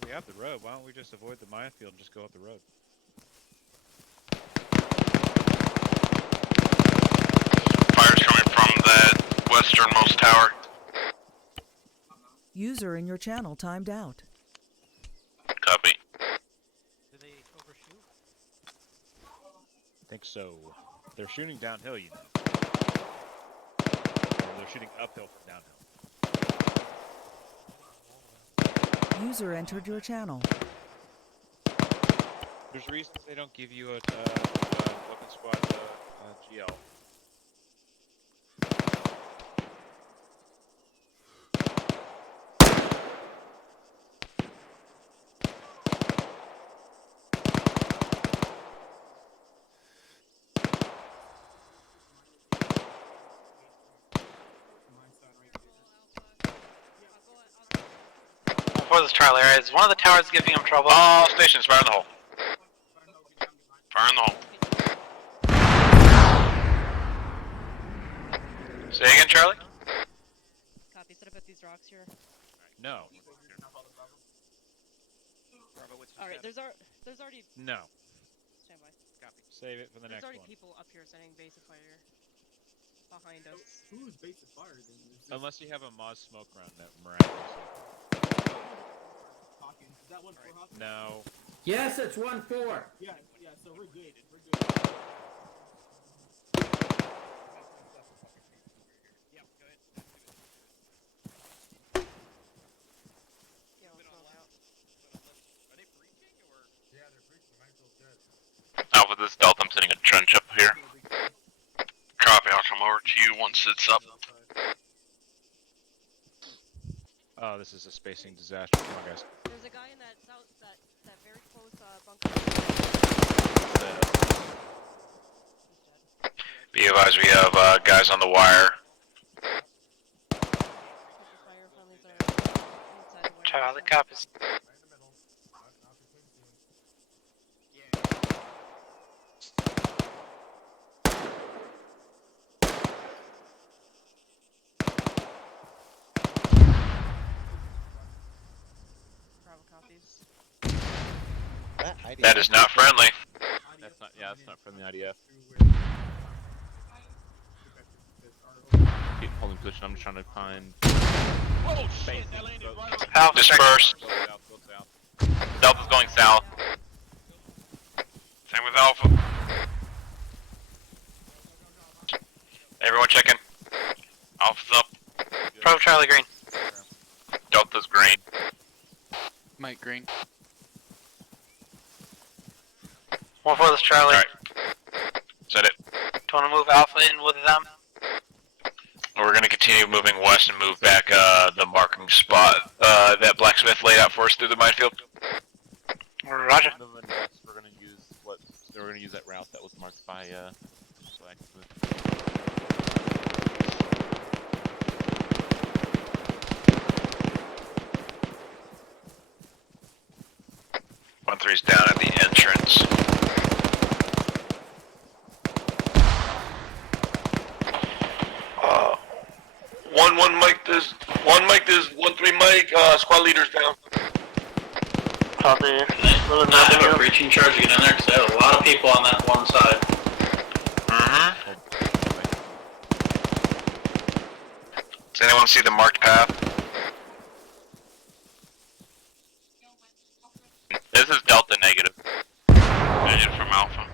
We have the road. Why don't we just avoid the minefield and just go up the road? Fire's coming from the westernmost tower. User in your channel timed out. Copy. Did they overshoot? I think so. They're shooting downhill, you know. They're shooting uphill from downhill. User entered your channel. There's reasons they don't give you a weapon squad GL. For this Charlie, is one of the towers giving him trouble? All stations, fire in the hole. Fire in the hole. Say again, Charlie? Copy, set up at these rocks here. No. Alright, there's already... No. Stand by. Copy. Save it for the next There's already one. people up here setting base of fire. Behind us. Who's base of fire then? Unless you have a Moz smoke round that miraculously. Hawkins. Is that 1-4 Hawkins? No. Yes, it's 1-4. Yeah, so we're good. We're good. Yep, go ahead. Yeah, let's go out. Are they breaching or? Yeah, they're breaching. Mine's dead. Alpha, this is Delta. I'm setting a trench up here. Copy. I'll come over to you once it's up. Oh, this is a spacing disaster. Come on, guys. There's a guy in that that very close bunker. Be advised, we have guys on the wire. Charlie, copies. That is not friendly. That's not. Yeah, that's not from the IDF. Keep holding position. I'm just trying to find. Oh shit! That landed right on. Alpha, disperse. Delta's going south. Same with Alpha. Everyone check in. Charlie green. Delta's green. Mike green. 1-4, this is Charlie. Alright. Set it. Do you want to move Alpha in with them? We're gonna continue moving west and move back the marking spot that Blacksmith laid out for us through the minefield. Roger. Moving west, we're gonna use that route that was marked by Blacksmith. 1-3's down at the entrance. One mic this, 1-3 mic, squad leaders down. Copy. I have a breaching charge to get in there because I have a lot of people on that one side. Does anyone see the marked path? This is Delta negative. Vision from Alpha.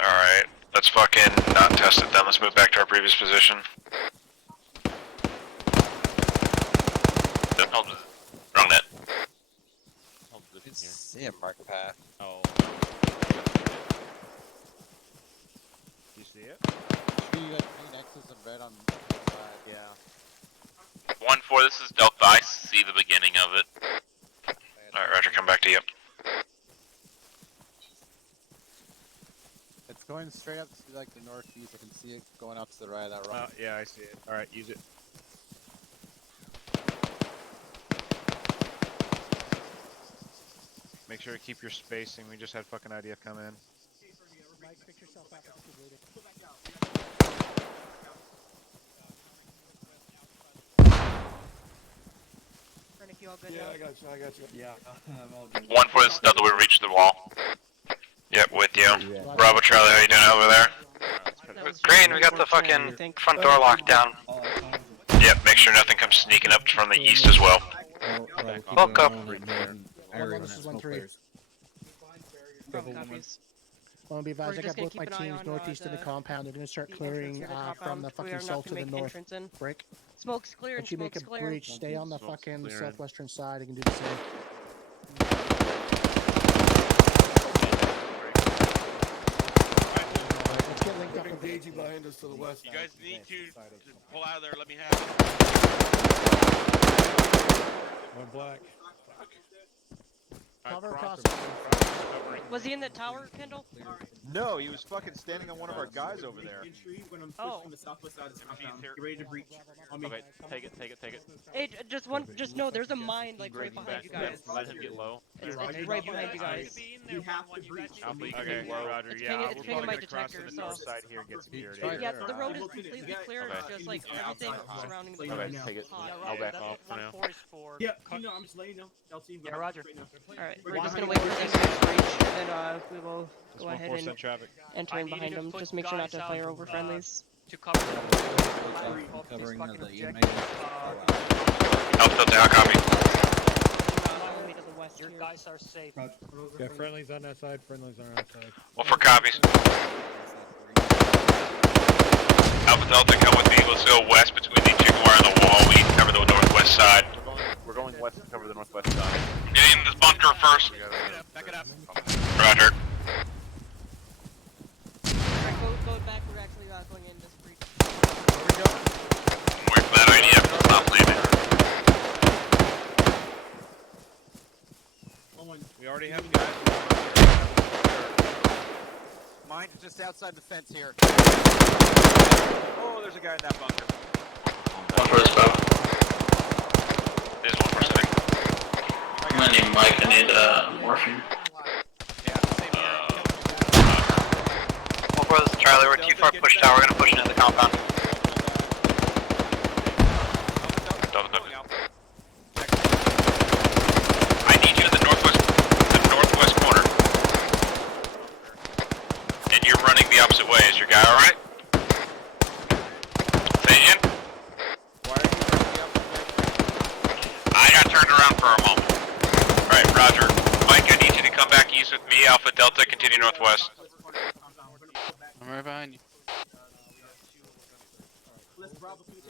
Alright, let's fucking not test it then. Let's move back to our previous position. Wrong net. See a mark path. Oh. You see it? You got green X's and red on the side. Yeah. 1-4, this is Delta. I see the beginning of it. Alright, Roger, come back to you. It's going straight up to like the northeast. I can see it going out to the right of that rock. Yeah, I see it. Alright, use it. Make sure to keep your spacing. We just had fucking idea come in. Mike, pick yourself up. It's too late. You all good now? I got you. Yeah, I'm all good. 1-4, this is Delta. We reached the wall. Yep, with you. Bravo Charlie, how you doing over there? Green, we got the fucking front door locked down. Yep, make sure nothing comes sneaking up from the east as well. Bulk up. This is 1-3. Well, be advised, I got both my teams northeast of the compound. They're going to start clearing from the fucking south to the north. Break. Smoke's clear and Once you make smoke's a clear. breach, stay on the fucking southwestern side. You can do the same. Let's get linked up. Engaging behind us to the west. You guys need to pull out of there. Let me have it. One black. Cover across. Was he in the tower, Kendall? No, he was fucking standing on one of our guys over there. Oh. The southwest side of the compound. Get ready to breach. Okay, take it. Hey, just know there's a mine like right behind you guys. Let him get low. It's right behind you guys. We have to breach. Okay, Roger. It's Yeah, pinging- it's we're pinging probably my gonna cross to detector, the so- north side here and get security. Yeah, the road is completely clear. It's just like everything surrounding the Okay, road. take it. Hot. I'll back off for now. Yeah, I'm just letting you know. LT, Yeah, Roger. Alright, we're just gonna wait for things to breach, and then we will go ahead 1-4 sent and traffic. enter in behind them. Just make sure not to fire over friendlies. To cover Covering the Alpha Delta, copy. Your guys are safe. Yeah, friendlies on that side, friendlies on our side. 1-4 copies. Alpha Delta, come with me. Let's go west between the chicken wire and the wall. We need to cover the northwest side. We're going west to cover the northwest side. Get in this bunker first. Back it up. Roger. Alright, go back. We're actually going in this breach. Wait for that idea. Stop leaving. We already have guys. Mine is just outside the fence here. Oh, there's a guy in that bunker. 1-4, this boat. There's 1-4 sitting. I'm gonna need Mike. I need morphine. 1-4, this is Charlie. We're too far pushed out. We're gonna push into the compound. I need you in the northwest corner. And you're running the opposite way. Is your guy alright? Say again? I got turned around for a moment. Alright, Roger. Mike, I need you to come back east with me. Alpha Delta, continue northwest. I'm right behind you.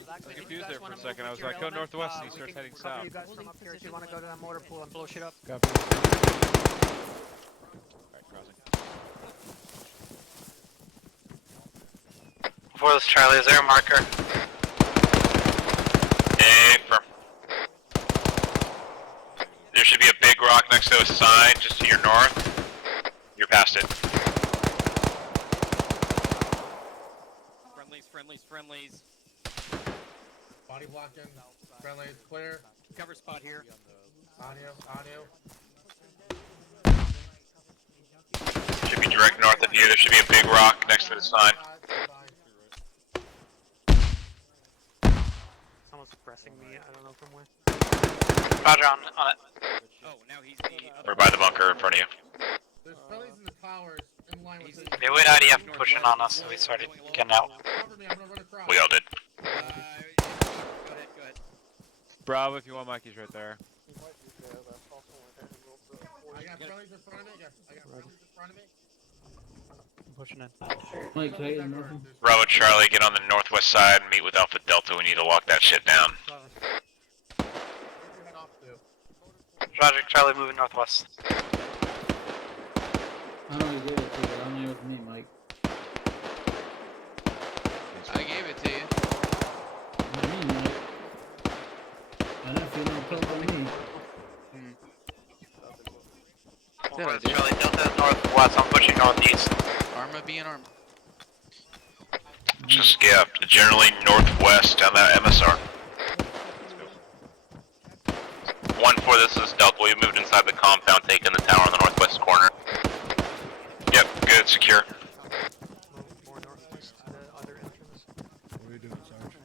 Blacksmith, I was if you confused guys there for wanna a move second. I into was your like, go element, northwest, and he we starts can heading cover south. you guys from up here if you want to go to that motor pool and blow shit up. Copy. Alright, crossing. Before this, Charlie, is there a marker? Hey, firm. There should be a big rock next to a sign just to your north. You're past it. Friendlies. Body blocking. Friendly is clear. Cover spot here. Audio. Should be direct north of you. There should be a big rock next to the sign. Someone's pressing me, I don't know from where. Roger, on it. Oh, now he's the We're by the bunker in front of you. There's friendlies in the towers in line with this. They would IDF pushing on us, so we started getting out. Cover me, I'm gonna run across. We all did. Go ahead. Bravo, if you want, Mikey's right there. I got friendlies in front of me. I got friendlies in front of me. I'm pushing in. Mike, can I get nothing? Bravo Charlie, get on the northwest side and meet with Alpha Delta. We need to lock that shit down. Roger, Charlie, moving northwest. I don't give it to you, but only with me, Mike. I gave it to you. What do you mean, Mike? I don't feel no pill on me. Before this, Charlie, Delta northwest. I'm pushing northeast. Arma being arma. Just, yeah, generally northwest down that MSR. 1-4, this is Delta. We moved inside the compound, taking the tower on the northwest corner. Yep, good, secure. More northwest to the other entrance. What are you doing, Sarge?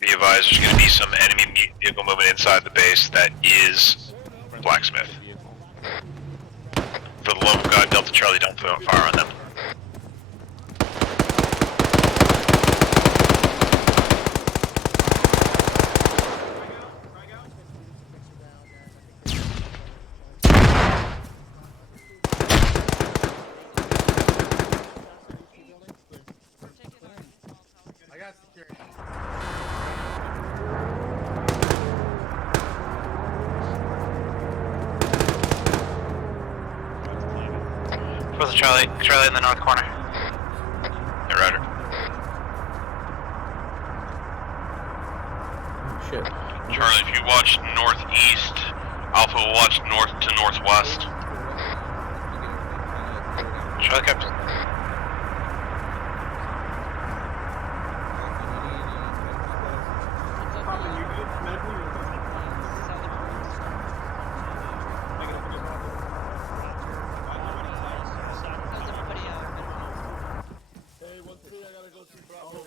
Be advised, there's going to be some enemy vehicle movement inside the base that is Blacksmith. For the love of God, Delta Charlie, don't fire on them. I got security. Before this, Charlie in the north corner. Hey, Roger. Shit. Charlie, if you watch northeast, Alpha will watch north to northwest. Charlie, Captain.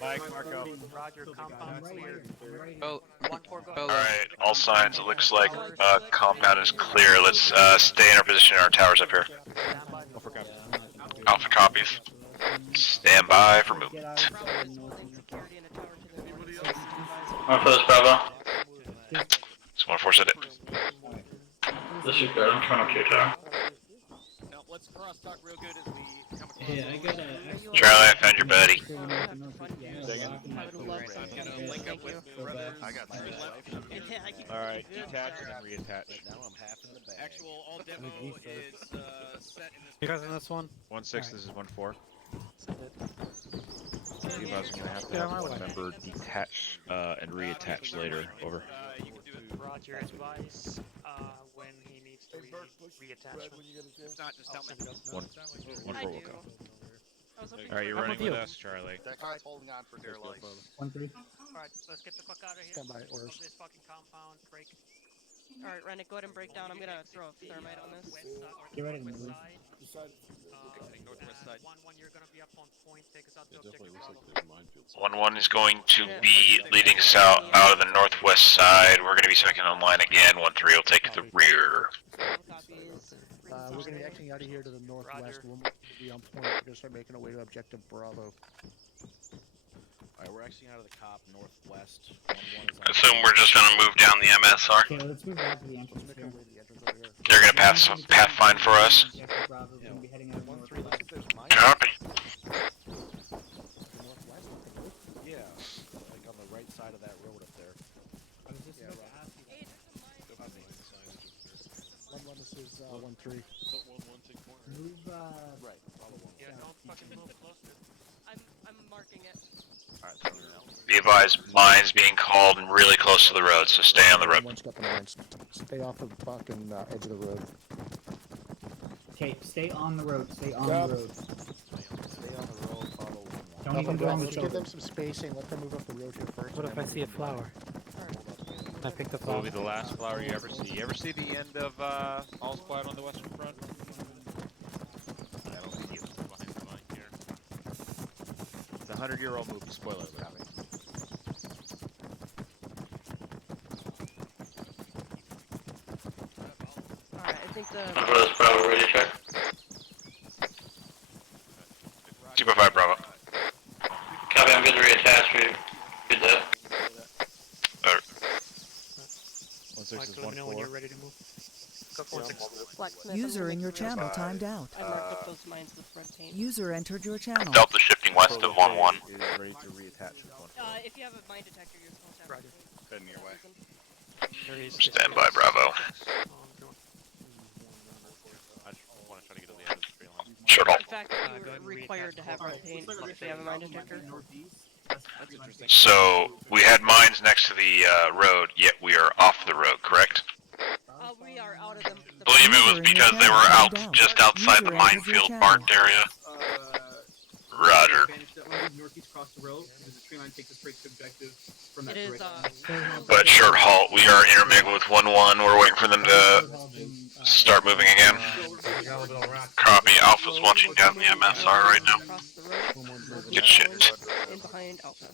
Mike, Marco. Roger, compound clear. Oh, 1-4, go. Alright, all signs, it looks like compound is clear. Let's stay in our position in our towers up here. Alpha copies. Stand by for movement. For this, Bravo. It's 1-4 said it. This is good. I'm coming up to your tower. Now, let's cross talk real good as we come across. Yeah, I got a... Charlie, I found your buddy. Link up with brothers. I got three left. Alright, detach and then reattach. Now I'm half in the bag. Actual all demo is set in this. You guys in this one? 1-6, this is 1-4. Send it. You guys are gonna have to Get have out of my one way. member detach and reattach later. Over. You can do it. Roger, advice when he needs to reattach. If not, just tell me. 1-4 will go. Alright, you're I'm running with with you. us, Charlie. That guy's holding on for dear life. 1-3. Alright, let's get the fuck out of here. Stand by, orders. Of this fucking compound, break. Alright, Rennick, go ahead and break down. I'm gonna throw a thermite on this. Get ready to move. Northwest side. 1-1, you're gonna be up on point. Take us out to objective. 1-1 is going to be leading us out of the northwest side. We're going to be second in line again. 1-3 will take the rear. We're going to be exiting out of here to the northwest. We'll be on point. We're going to start making our way to objective Bravo. Alright, we're exiting out of the cop northwest. 1-1 is on. Assume we're just going to move down the MSR. Okay, let's move back to the entrance here. They're going to pathfind for us. Objective Bravo, we're gonna be heading out of northwest. is 1-3. Move, Right, follow 1. Yeah, don't fucking move close to it. I'm marking it. Alright, so now. Be advised, mines being called and really close to the road, so stay on the road. One's got the mines. Stay off of the fucking edge of the road. Okay, stay on the road. Stay on Yep. the road. Stay on the road, follow 1-1. Don't even go on the Let's give shoulder. them some spacing. Let them move up the road here first. What if I see a flower? Can I pick the Will flower? be the last flower you ever see. You ever see the end of All's Quiet on the Western Front? That'll be you. Behind the line here. It's a 100-year-old movie. Spoiler, Robbie. Alright, I think the. Bravo, ready to check. 2.5 Bravo. Copy, I'm good to reattach. We good to. 1-6 is Let me know when you're ready to move. Go for 1-6. Blacksmith, User in your channel timed out. I marked up those mines with red paint. User entered your channel. Delta shifting west of 1-1. Is ready to reattach with 1. If you have a mine detector, you're supposed to have Roger. Heading your way. Stand by, Bravo. I just want to try to get to the end of the tree line. Short haul. In fact, you're required to have red paint if you have a mine detector. That's interesting. So, we had mines next to the road, yet we are off the road, correct? We are out of the. Believe it was because they were out just outside the minefield marked area. Roger. Northeast across the road, because the tree line takes us straight to objective from that It is, direction. But short halt, we are intermingling with 1-1. We're waiting for them to start moving again. Copy. Alpha's launching down the MSR right now. Good shit. In behind Alpha.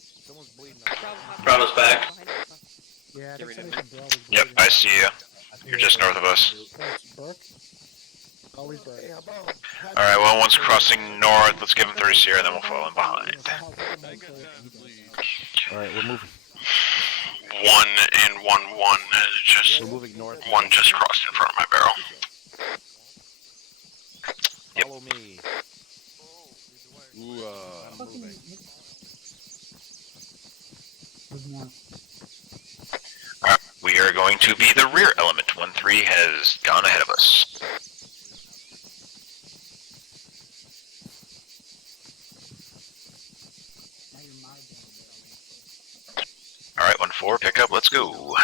Bravo's back. Yeah, There we go. Yep, I see you. You're just north of us. Always Burke. Alright, 1-1's crossing north. Let's give him 30 Sierra, and then we'll fall in behind. Alright, we're moving. 1 and 1-1 is just... We're moving north. 1 just crossed in front of my barrel. Follow me. Ooh, I'm moving. Alright, we are going to be the rear element. 1-3 has gone ahead of us. Alright, 1-4, pick up, let's go.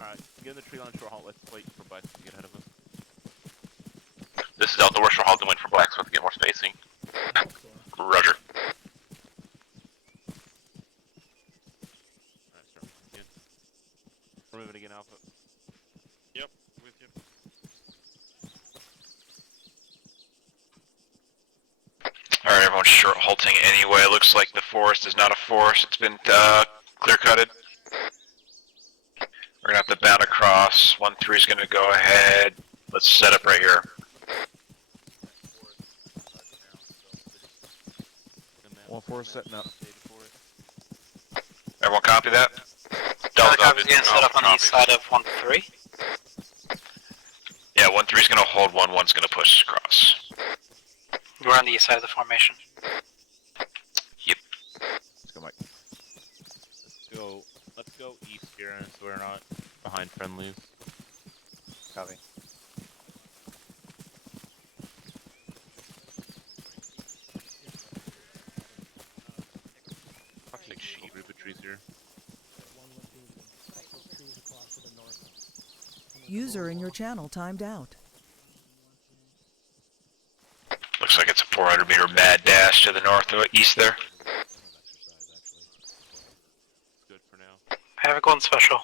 Alright, get in the tree line, short halt. Let's wait for Blacksmith to get ahead of us. This is Delta, we're short halt and wait for Blacksmith to get more spacing. Roger. Alright, start moving again. We're moving again, Alpha. Yep, with you. Alright, everyone's short halting anyway. Looks like the forest is not a forest. It's been clear-cutted. We're gonna have to bound across. 1-3 is gonna go ahead. Let's set up right here. 1-4 setting up. Everyone copy that? Delta Delta copies getting set up on the east side of 1-3. Yeah, 1-3 is gonna hold, 1-1's gonna push across. We're on the east side of the formation. Yep. Let's go, Mike. Let's go east here, so we're not behind friendlies. Copy. Like sheep, river trees here. User in your channel timed out. Looks like it's a 400-meter mad dash to the north or east there. Good for now. Havoc 1 special.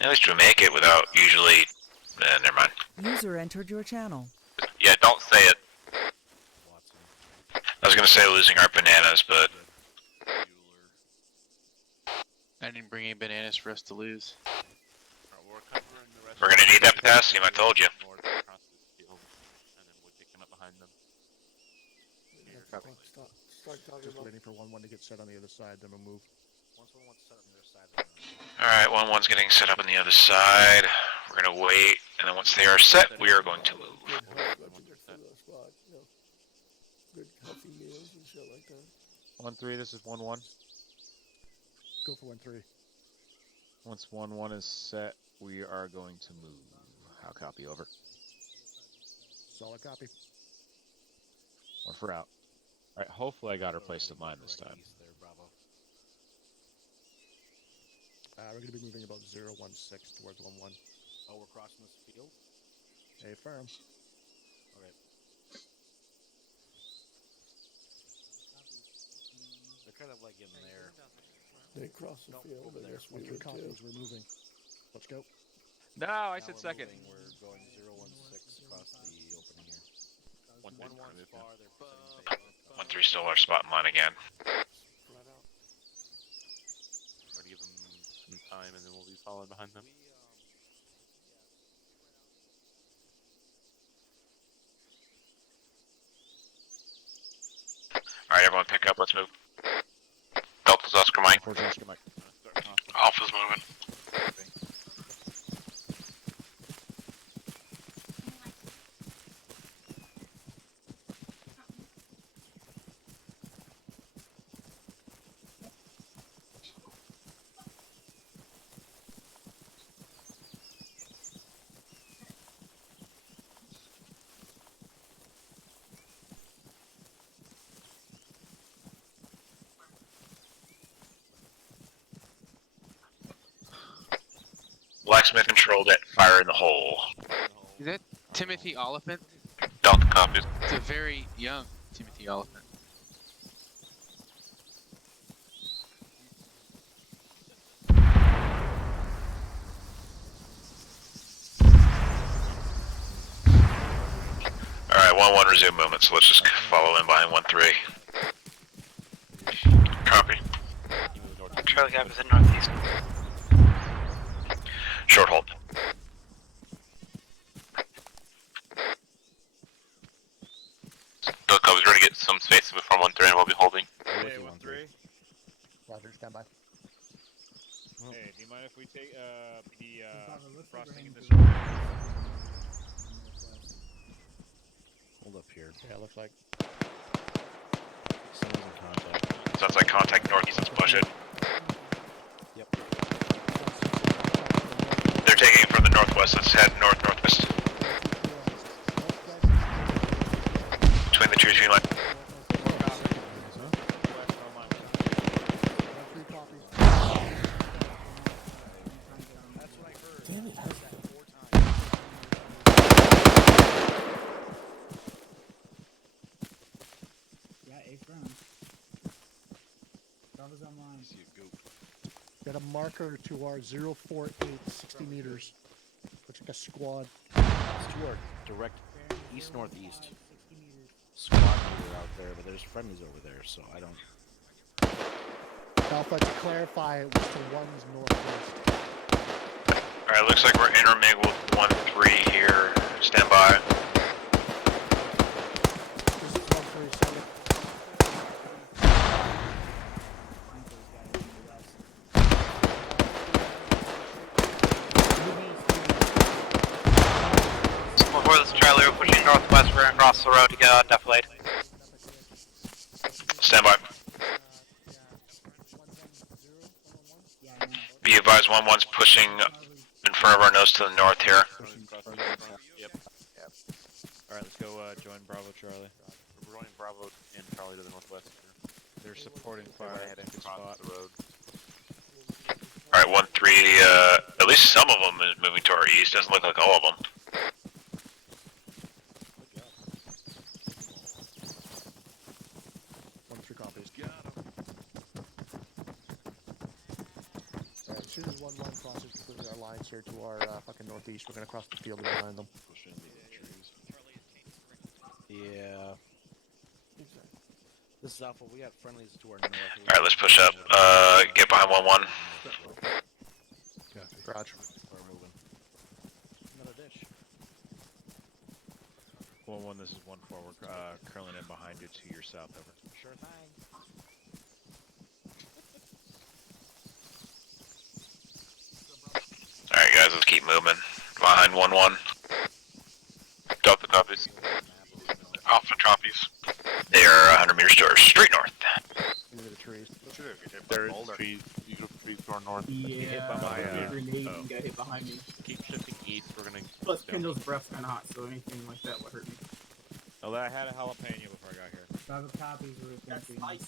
At least we make it without usually... never mind. User entered your channel. Yeah, don't say it. I was gonna say losing our bananas, but... I didn't bring any bananas for us to lose. We're gonna need that potassium, I told you. Start just waiting for 1-1 to get set on the other side, then we'll move. Alright, 1-1's getting set up on the other side. We're gonna wait, and then once they are set, we are going to move. Good healthy meals and shit like that. 1-3, this is 1-1. Go for 1-3. Once 1-1 is set, we are going to move. How copy over? Solid copy. Or for out. Alright, hopefully I got her placed in line this time. We're going to be moving about 0-1-6 towards 1-1. Oh, we're crossing this field? A firm. Okay. They're kind of like in there. They cross the field. I guess we would too. We're moving. Let's go. No, I said second. We're going 0-1-6 across the opening here. 1-1's far. They're 1-3 still our spot in line again. Try to give them some time, and then we'll be following behind them. Alright, everyone pick up, let's move. Delta's Oscar Mike. Oscar Mike. Alpha's moving. Blacksmith controlled it. Fire in the hole. Is that Timothy Oliphant? Delta copies. It's a very young Timothy Oliphant. Alright, 1-1 resume movement, so let's just follow in behind 1-3. Copy. Charlie Cap is in northeast. Short hold. Delta, I was ready to get some space before 1-3 and we'll be holding. Hey, 1-3. Roger, stand by. Hey, do you mind if we take the crossing in this Hold up here. Yeah, looks like. Someone's in contact. Sounds like contact northeast, let's push it. Yep. They're taking it from the northwest, let's head north-northwest. Between the two tree lines. Damn it, how's that? Yeah, 8th round. Bravo's online. See a goop. Got a marker to our 048, 60 meters. Looks like a squad. It's to our direct east-northeast. Squad leader out there, but there's friendlies over there, so I don't... Alpha, to clarify, it was to one's northwest. Alright, looks like we're intermingled with 1-3 here. Stand by. This is 137. Before this Charlie, we're pushing northwest, we're gonna cross the road to get defilade. Stand by. Be advised, 1-1's pushing in front of our nose to the north here. Yep. Alright, let's go join Bravo Charlie. We're running Bravo and Charlie to the northwest. They're supporting fire at the spot. The road. Alright, 1-3, at least some of them is moving to our east. Doesn't look like all of them. As soon as 1-1 crosses between our lines here to our fucking northeast, we're gonna cross the field and behind them. Push in the trees. Yeah. This is Alpha. We got friendlies to our north. Alright, let's push up. Get behind 1-1. Roger. We're moving. Another dish. 1-1, this is 1-4. We're curling in behind you to your south, over. Sure thing. keep moving. Behind 1-1. Delta copies. Alpha copies. They are 100 meters to our straight north. Into the trees. There is trees. Usual trees to our north. Yeah, my grenade and got hit behind me. Keep shifting east. We're gonna. Plus, Kendall's breath's kind of hot, so anything like that would hurt me. Oh, I had a jalapeno before I got here. Bravo copies were thinking. I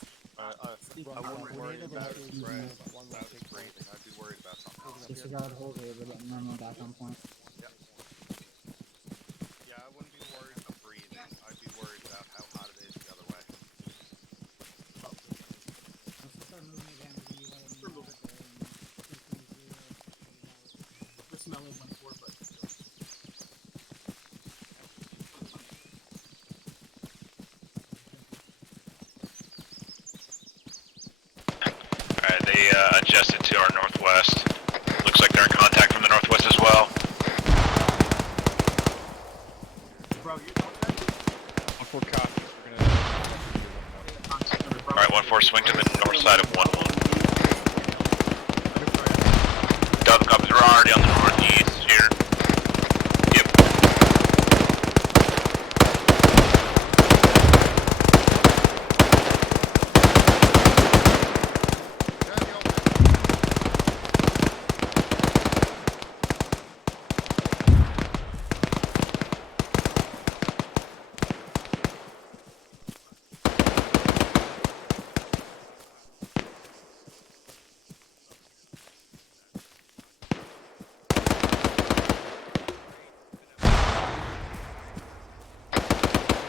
wouldn't worry about it. That was breathing. I'd be worried about something. Disregard hold here, but normal back on point. Yeah, I wouldn't be worried about breathing. I'd be worried about how hot it is the other way. Let's start moving again. We're smelling 1-4, but Alright, they adjusted to our northwest. Looks like they're in contact from the northwest as well. bro, you're not 1-4 copies. Alright, 1-4, swing to the north side of 1-1. Delta copies, we're already on the northeast here. Yep.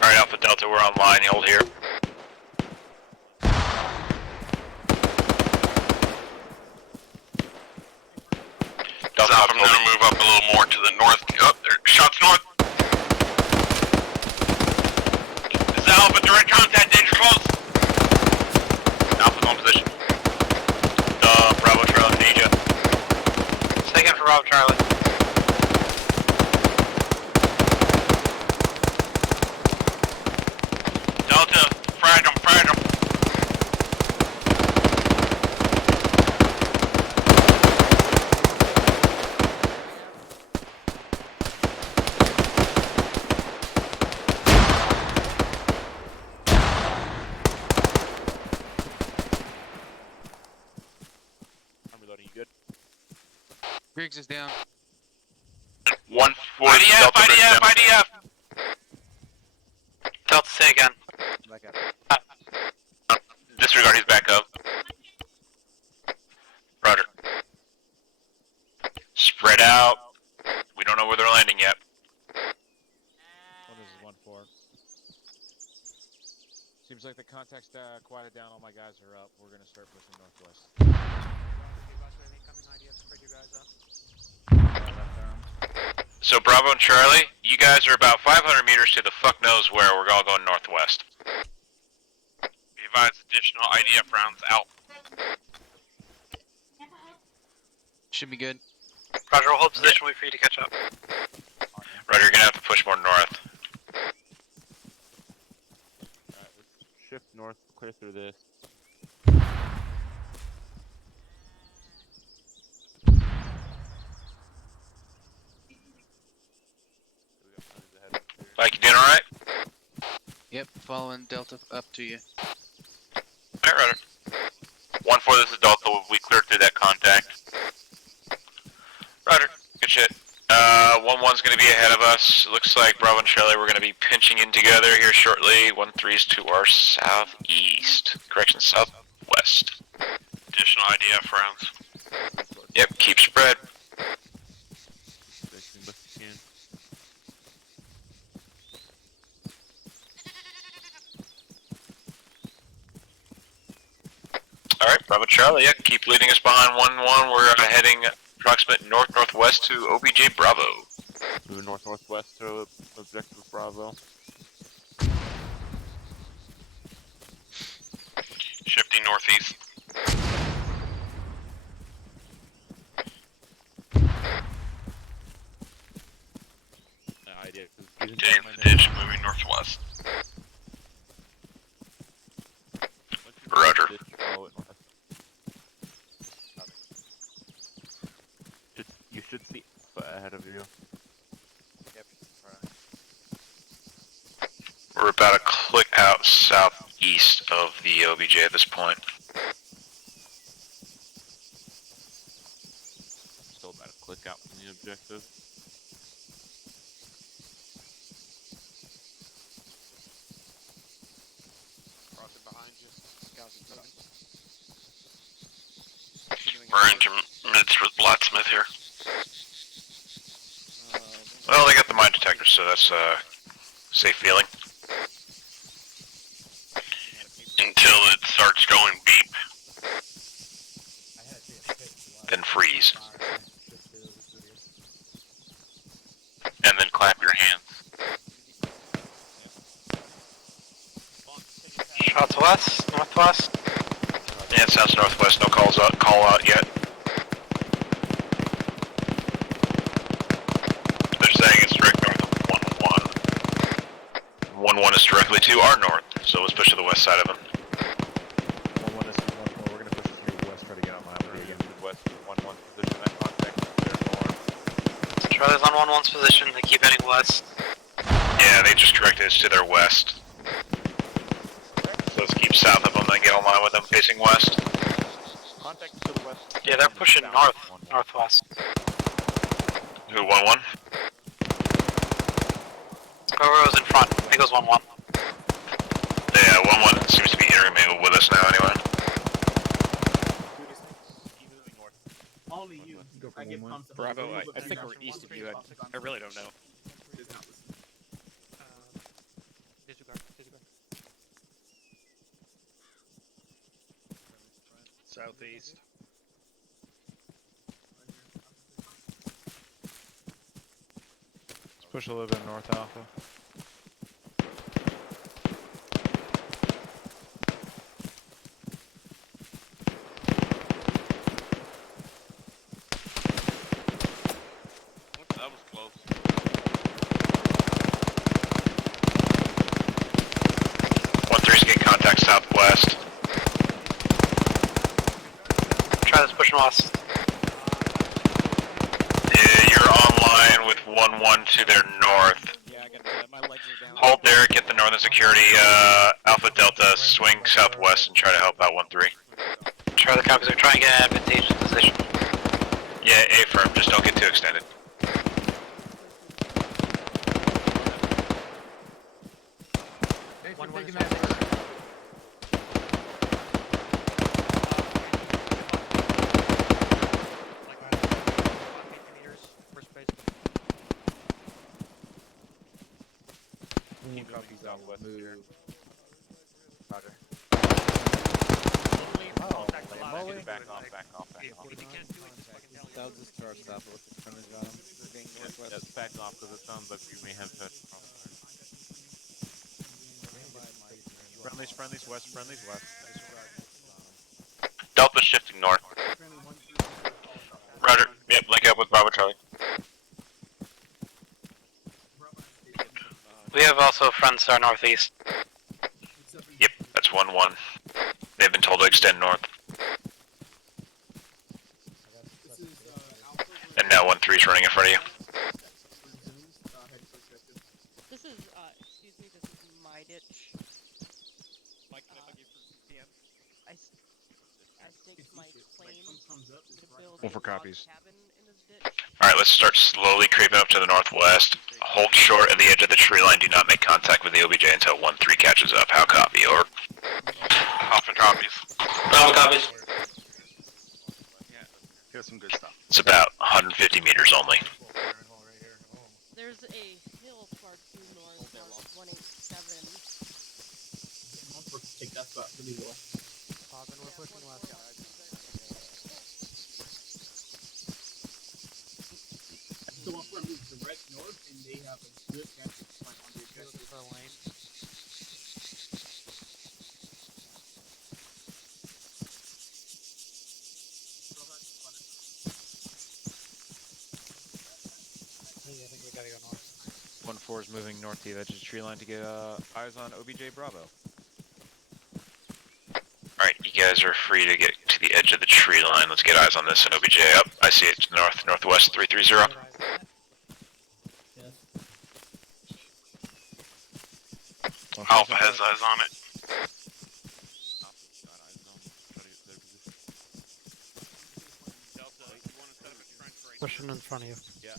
Alright, Alpha Delta, we're online, you hold here. Delta, I'm gonna move up a little more to the north. Up there. Shots north. This is Alpha, direct contact, danger close. Alpha's on position. Bravo, Charlie, need ya. Second for Bravo Charlie. Delta, frag 'em, frag 'em. I'm reloading. You good? Griggs is down. 1-4, IDF, Delta bridge IDF, down. IDF. Delta, say again. Back up. Disregard, he's back up. Roger. Spread out. We don't know where they're landing yet. What is 1-4? Seems like the contact's quieted down. All my guys are up. We're gonna start pushing northwest. So Bravo and Charlie, you guys are about 500 meters to the fuck knows where. We're all going northwest. Be advised, additional IDF rounds out. Should be good. Roger, we'll hold position. We'll be free to catch up. Roger, you're gonna have to push more north. Alright, let's shift north, clear through this. Mike, you doing alright? Yep, following Delta up to you. Alright, Roger. 1-4, this is Delta. We cleared through that contact. Roger. Good shit. 1-1's gonna be ahead of us. Looks like Bravo and Charlie, we're gonna be pinching in together here shortly. 1-3's to our southeast. Correction, southwest. Additional IDF rounds. Yep, keep spread. Alright, Bravo Charlie, yeah, keep leading us behind 1-1. We're heading approximate north-northwest to OBJ Bravo. Move north-northwest to objective Bravo. Shifting northeast. Getting to the ditch, moving northwest. Roger. You should see ahead of you. We're about a click out southeast of the OBJ at this point. Still about a click out from the objective. Crossing behind you. Scouts is moving. We're in midst with Blacksmith here. Well, they got the mine detector, so that's a safe feeling. Until it starts going beep. Then freeze. And then clap your hands. Shots west, northwest. Yeah, it sounds northwest, no call out yet. They're saying it's direct north of 1-1. 1-1 is directly to our north, so let's push to the west side of them. 1-1 is once more. We're gonna push this to the west, try to get on line again. West 1-1 position at contact. Charlie's on 1-1's position, they keep heading west. Yeah, they just corrected us to their west. So let's keep south of them and get online with them facing west. Contact to the west. Yeah, they're pushing northwest. Who, 1-1? Whoever was in front, I think it was 1-1. Yeah, 1-1 seems to be intermingled with us now anyway. Only you. I get pumped up. Bravo, I think we're east of you. I really don't know. Disregard. Southeast. Let's push a little bit north, Alpha. That was close. 1-3's getting contact southwest. Charlie's pushing west. Yeah, you're online with 1-1 to their north. Yeah, I got my legs are down. Hold there, get the northern security, Alpha Delta, swing southwest and try to help out 1-3. Charlie copies, they're trying to get an advantageous position. Yeah, A-firm, just don't get too extended. Thanks for taking that. Keep copies out west here. Roger. Back off. That'll just start south with the percentage on him. Moving northwest. Yes, back off because it sounds like you may have touched. Friendlies west. Delta shifting north. Roger, yep, link up with Bravo Charlie. We have also friends to our northeast. Yep, that's 1-1. They've been told to extend north. And now 1-3's running in front of you. This is, excuse me, this is my ditch. Mike, can I hug you for PM? I staked my claim to build One for a log copies. cabin in this ditch. Alright, let's start slowly creeping up to the northwest. Hold short at the edge of the tree line. Do not make contact with the OBJ until 1-3 catches up. How copy? Over. Alpha copies. Bravo copies. Here's some good stuff. It's about 150 meters only. There's a hill far due north, 187. Take that spot really well. Poppin', we're pushing west. So one front moves direct north, and they have a good chance of flying on the objective. For lane. Hey, I think we gotta go north. 1-4 is moving north to the edge of the tree line to get eyes on OBJ Bravo. Alright, you guys are free to get to the edge of the tree line. Let's get eyes on this and OBJ up. I see it northwest 330. Alpha has eyes on it. Pushing in front of you. Yeah.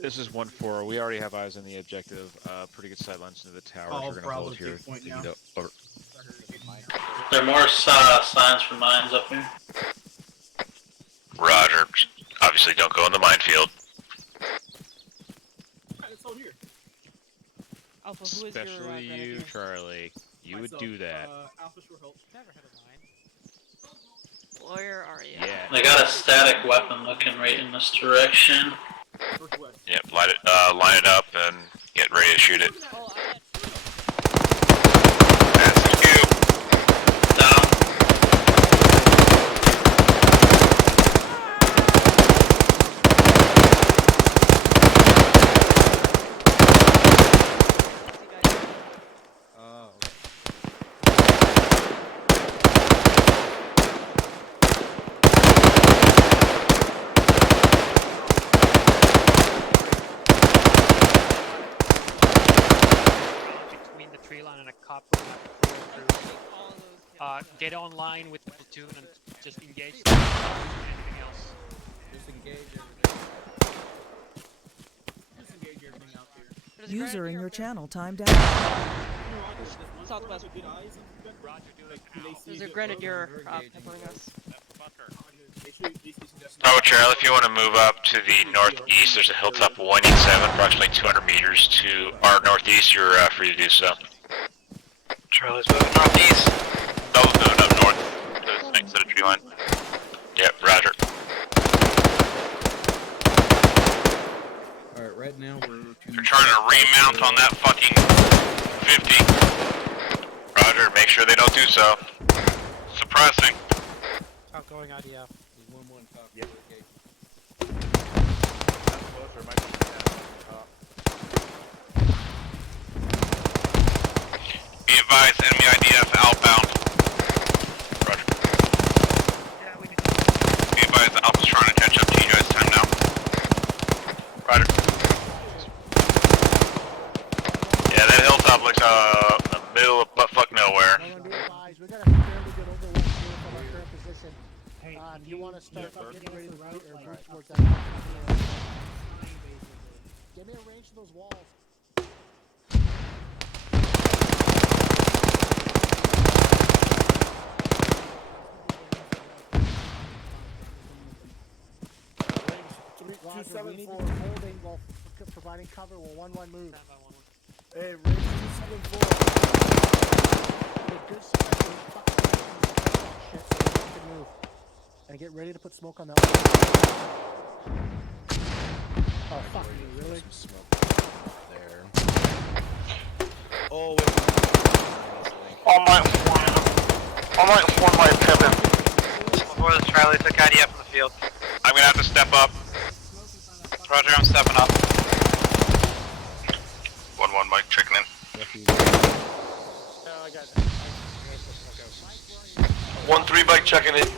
This is 1-4. We already have eyes on the objective. Pretty good sight lines into the towers. We're gonna hold here. Over. There are more signs for mines up here. Roger. Obviously, don't go in the minefield. Alpha, who is your Especially you, Charlie. You would do that. Alpha short hold. Never had a mine. Where are you? Yeah. They got a static weapon looking right in this direction. Yep, line it up and get ready to shoot it. That's the cube. Down. Between the tree line and a cop. Get online with the platoon and just engage. Anything else? Just engage everything out there. User in your channel timed out. Southwest. There's a grenadier peppering us. Oh, Charlie, if you want to move up to the northeast, there's a hilltop 187, approximately 200 meters to our northeast. You're free to do so. Charlie's moving northeast. Double moving up north to next to the tree line. Yep, roger. Alright, right now we're... They're trying to remount on that fucking 50. Roger, make sure they don't do so. Suppressing. Outgoing IDF. 1-1 top. Yep. Be advised, enemy IDF outbound. Roger. Be advised, Alpha's trying to catch up to you guys. Time now. Roger. Yeah, that hilltop looks in the middle of buttfuck nowhere. We got a fairly good overlook here from our current position. If you want to start up getting ready to route or move towards that, get me a range of those walls. Roger, we need to be holding while providing cover while 1-1 moves. Hey, range 274. Good spot, shit, so we can move. And get ready to put smoke on that one. Oh, fuck you, really? Smoke there. Oh, wait. All might form my pivot. Before this, Charlie took IDF in the field. I'm gonna have to step up. Roger, I'm stepping up. 1-1, Mike, checking in. I got it. 1-3 bike checking in.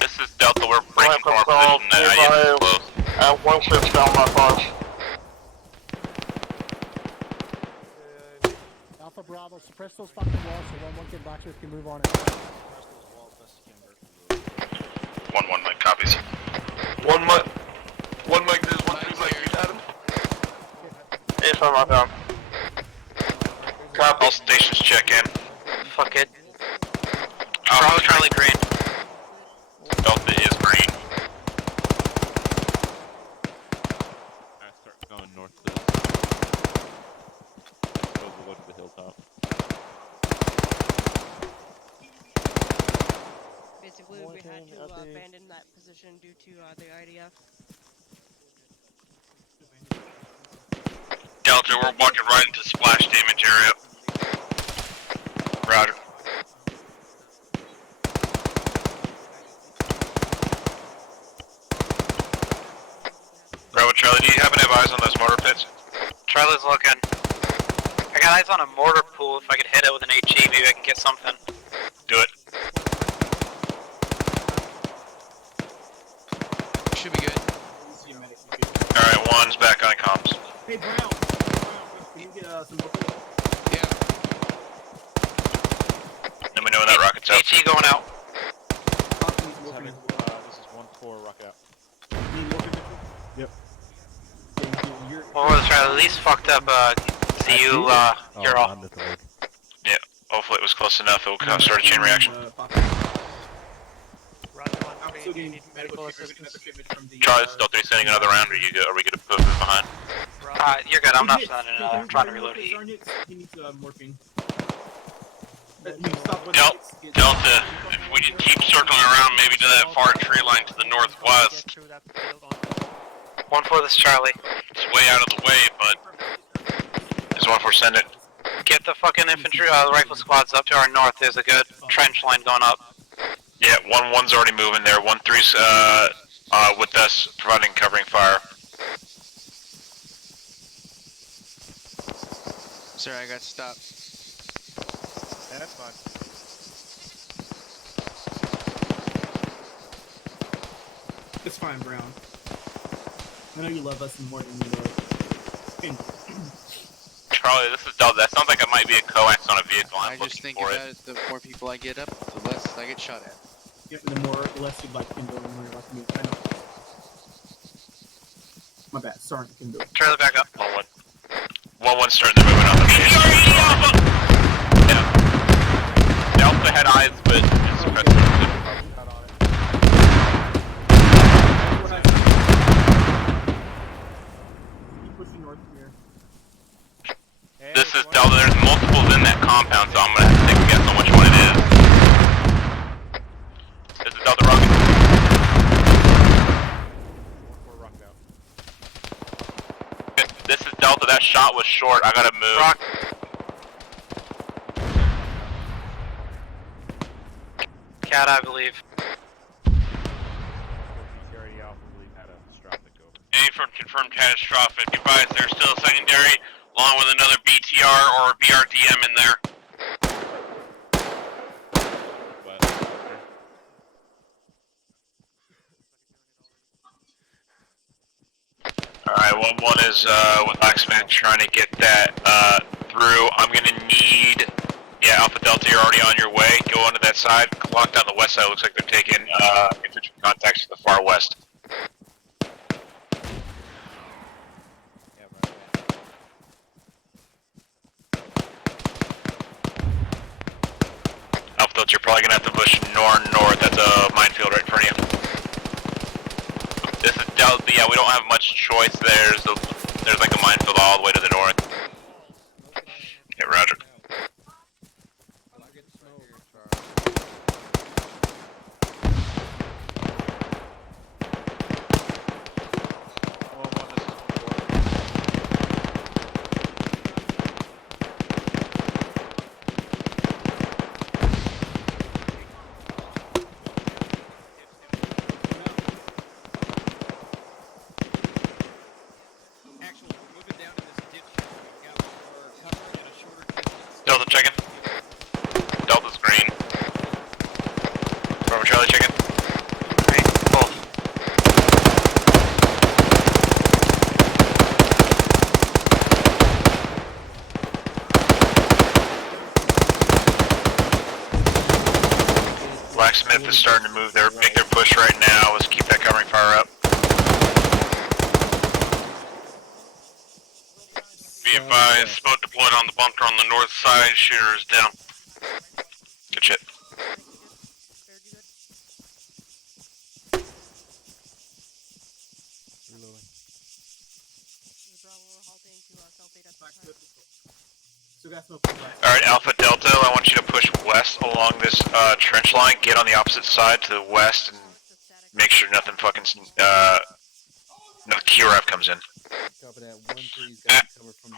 This is Delta, we're breaking from our position. IDF is close. At 1 clip down my bar. Alpha Bravo, suppress those fucking walls so 1-1 Kid Blacksmith can move on it. 1-1, Mike, copies. 1 Mike, there's 1-3 Mike, you got him? 8-5 my down. Copy. All stations check in. Fuck it. Charlie green. Delta is green. I start going north to overlook the hilltop. Basically, we had to abandon that position due to the IDF. Delta, we're walking right into splash damage area. Roger. Bravo Charlie, do you happen to have eyes on those mortar pits? Charlie's looking. I got eyes on a mortar pool. If I could hit it with an HE, maybe I can get something. Do it. Hey, Brown. Can you get some more? Let me know when that rocket's out. AT going out. This is 1-4 rocket out. Yep. Well, we're trying at least fucked up. See you. You're off. Yeah. Hopefully it was close enough. It will start a chain reaction. Charlie, still 3 sending another round. Are we going to put it behind? You're good. I'm not sending another. I'm trying to reload heat. He needs morphine. Delta, if we can keep circling around maybe to that far tree line to the northwest. 1-4, this is Charlie. It's way out of the way, but... There's 1-4, send it. Get the fucking infantry, the rifle squads up to our north. There's a good trench line going up. Yeah, 1-1's already moving there. 1-3's with us, providing covering fire. Sorry, I got stopped. Yeah, that's fine. It's fine, Brown. I know you love us more than you love. Charlie, this is Delta. That sounds like it might be a coax on a vehicle. I just think about it, the more people I get up, the less I get shot at. Yep, the less you like Kindle and more you like me. I know. My bad, sorry, Kindle. Charlie, back up. 1-1. 1-1 starting to move on the chase. Yeah. Delta had eyes, but it's suppressed. Pushing north here. This is Delta. There's multiples in that compound, so I'm going to have to take a guess on which one it is. This is Delta Rocket. 1-4 rocket out. This is Delta. That shot was short. I gotta move. Rock. Cat, I believe. A from confirmed catastrophic. Advise there's still a secondary, along with another BTR or BRDM in there. Alright, 1-1 is with Blacksmith trying to get that through. I'm gonna need... Yeah, Alpha Delta, you're already on your way. Go onto that side. Lock down the west side. Looks like they're taking infantry contacts to the far west. Alpha Delta, you're probably gonna have to push north. That's a minefield right in front of you. This is Delta. Yeah, we don't have much choice. There's like a minefield all the way to the north. Yeah, roger. Delta checking. Delta's green. Bravo Charlie checking. Green, both. Blacksmith is starting to make their push right now. Let's keep that covering fire up. Be advised, boat deployed on the bunker on the north side. Shooter is down. Good shit. Alright, Alpha Delta, I want you to push west along this trench line. Get on the opposite side to the west and make sure nothing fucking... no QRF comes in.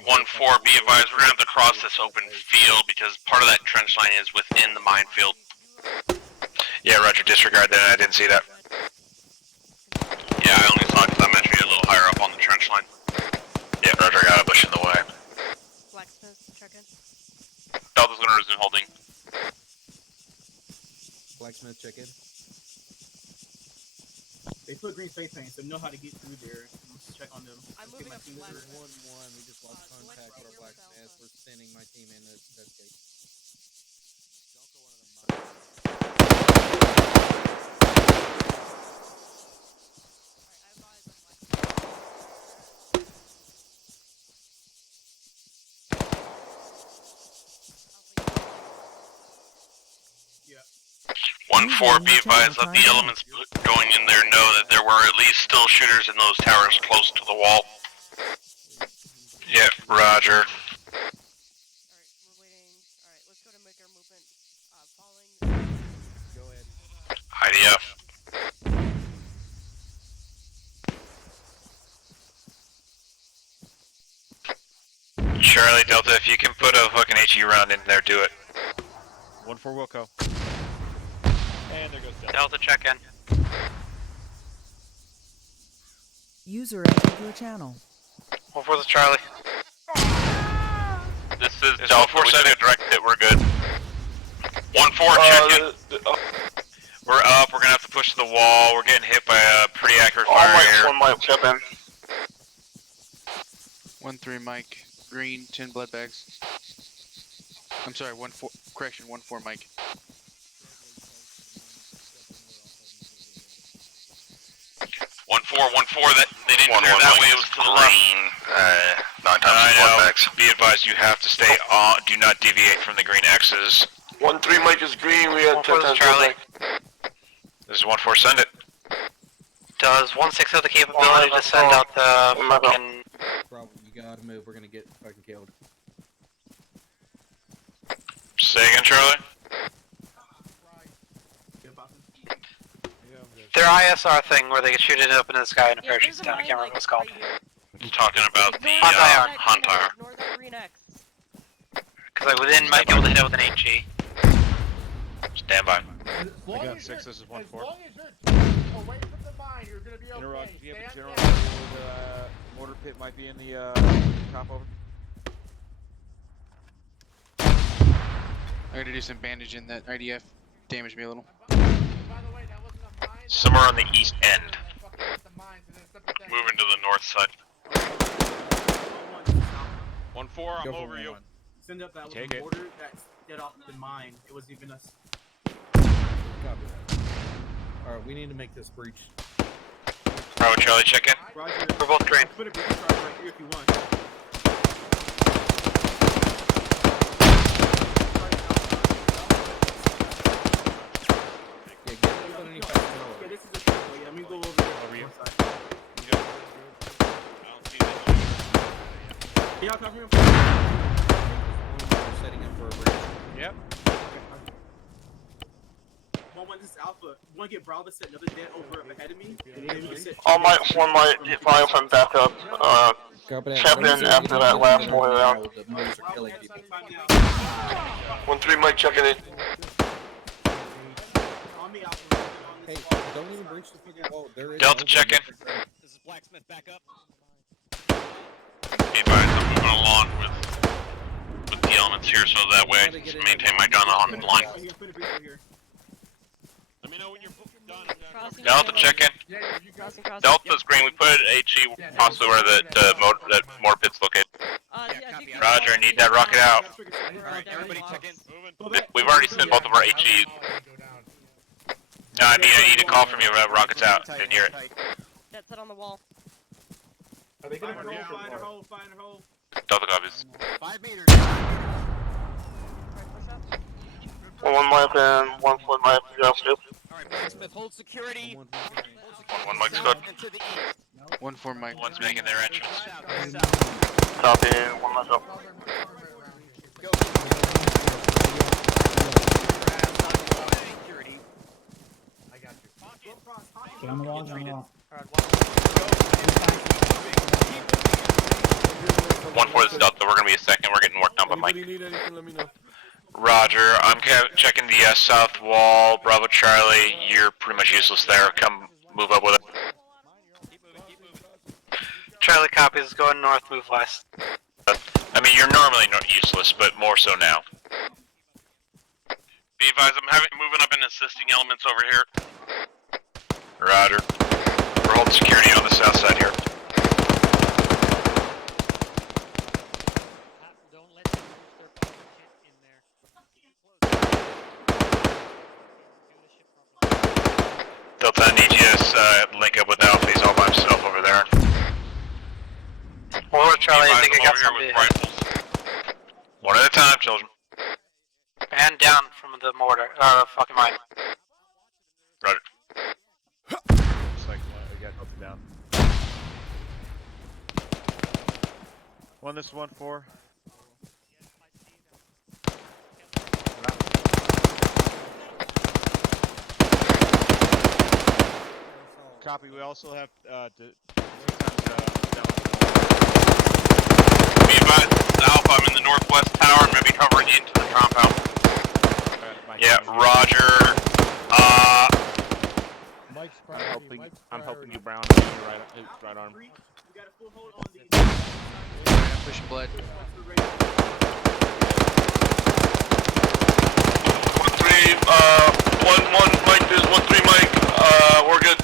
1-4, be advised, we're gonna have to cross this open field because part of that trench line is within the minefield. Yeah, roger, disregard that, I didn't see that. Yeah, I only saw it because I'm actually a little higher up on the trench line. Yeah, roger, I got a bush in the way. Blacksmith, check in. Delta's gonna resume holding. Blacksmith, check in. They put green face paint, so know how to get through there. check on them. I'm Get moving my up to team black. over. 1-1. We just lost contact with our blacksmith. We're sending my team in to investigate. Yeah. 1-4, be advised that the elements going in there know that there were at least still shooters in those towers close to the wall. Yeah, roger. IDF. Charlie Delta, if you can put a fucking HE round in there, do it. 1-4 Wilco. And there goes Delta. Delta, check in. User entered your channel. 1-4 is Charlie. This is Delta, we sent a direct hit, we're good. 1-4, check in. We're up, we're gonna have to push to the wall, we're getting hit by a pretty accurate fire here. 1 Mike, check in. 1-3 Mike. Green, 10 blood bags. I'm sorry, 1-4, correction, 1-4 Mike. One four, that they didn't clear that way. It was to the left. 9 times blood bags. Be advised, you have to stay on. Do not deviate from the green X's. 1-3 Mike is green. We had 10 times Charlie. This is 1-4. Send it. Does 1-6 have the capability to send out the fucking... Problem, you gotta move. We're gonna get fucking killed. Say again, Charlie. Their ISR thing where they could shoot it up into the sky and approach it down. I can't remember what it's called. I'm talking about the Huntire. Because I within might be able to hit it with an HE. Stand by. I got 6, this is 1-4. As long as you're away from the mine, you're gonna be okay. Interrupt, do you have a Stay general on idea where the mortar pit might be in the top over? I gotta do some bandage in that IDF. Damaged me a little. Somewhere on the east end. Moving to the north side. 1-4, I'm over you. Send up that Take little it. mortar that's dead off the mine. It wasn't even us. Copy that. Alright, we need to make this breach. Bravo Charlie, check in. Roger. We're both green. Put a breach charge right here if you want. Yeah, this is a short way. Let me go over you. Yeah, I'll cover you. We're setting up for a breach. Yep. 1-1, this is Alpha. You want to get Bravo to set another dead over ahead of me? And then we can set All Mike, 1 Mike, fire from backup. Check in after that last one round. The motors are killing people. 1-3 Mike, checking in. On me, Alpha. Hey, don't even breach the fucking wall. There is Delta, check in. This is Blacksmith back up. Be advised, I'm moving along with the elements here so that way I can maintain my gun on the line. Let me know when you're done. Delta, check in. Delta's green, we put HE possibly where that mortar pit's located. Roger, I need that rocket out. Alright, everybody check in. We've already sent both of our HE. No, I need a call from you about rockets out. Didn't hear it. That's it on the wall. Are they gonna go find her hole, find her hole? Delta copies. 5 meters. 1 Mike and 1 foot Mike, Alright, Blacksmith, hold security. 1 Mike's good. And to the east. 1-4 Mike. One's making their entrance. Copy, 1 Mike up. Security. I got you. Get on the wall, get on the wall. 1-4 is Delta, we're gonna be a second, we're getting worked on by Mike. Need anything, let me know. Roger, I'm checking the south wall, Bravo Charlie, you're pretty much useless there, come move up with it. Charlie copies, going north, move west. I mean, you're normally not useless, but more so now. Be advised, I'm moving up and assisting elements over here. Roger. We're holding security on the south side here. over here with rifles. One at a time, children. And down from the mortar. Fucking mine. Roger. Looks like we got both down. One this, 1-4. Copy. We also have Be advised, Alpha, I'm in the northwest tower and maybe covering you into the compound. Yeah, Roger. I'm helping you, Brown. Right arm. Pushing blood. 1-3, 1-1, Mike, there's 1-3, Mike, we're good.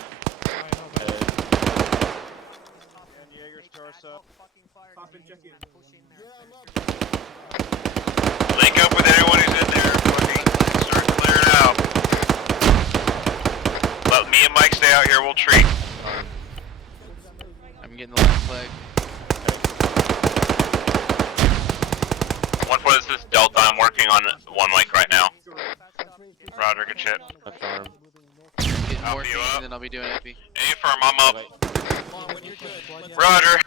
Link up with anyone who's in there. Start clearing out. Let me and Mike stay out here. We'll treat. I'm getting the last flag. 1-4, this is Delta. I'm working on one Mike right now. Roger, good shit. Getting I'll morphine, be up. and then I'll be doing epi. A firm, I'm up. Roger.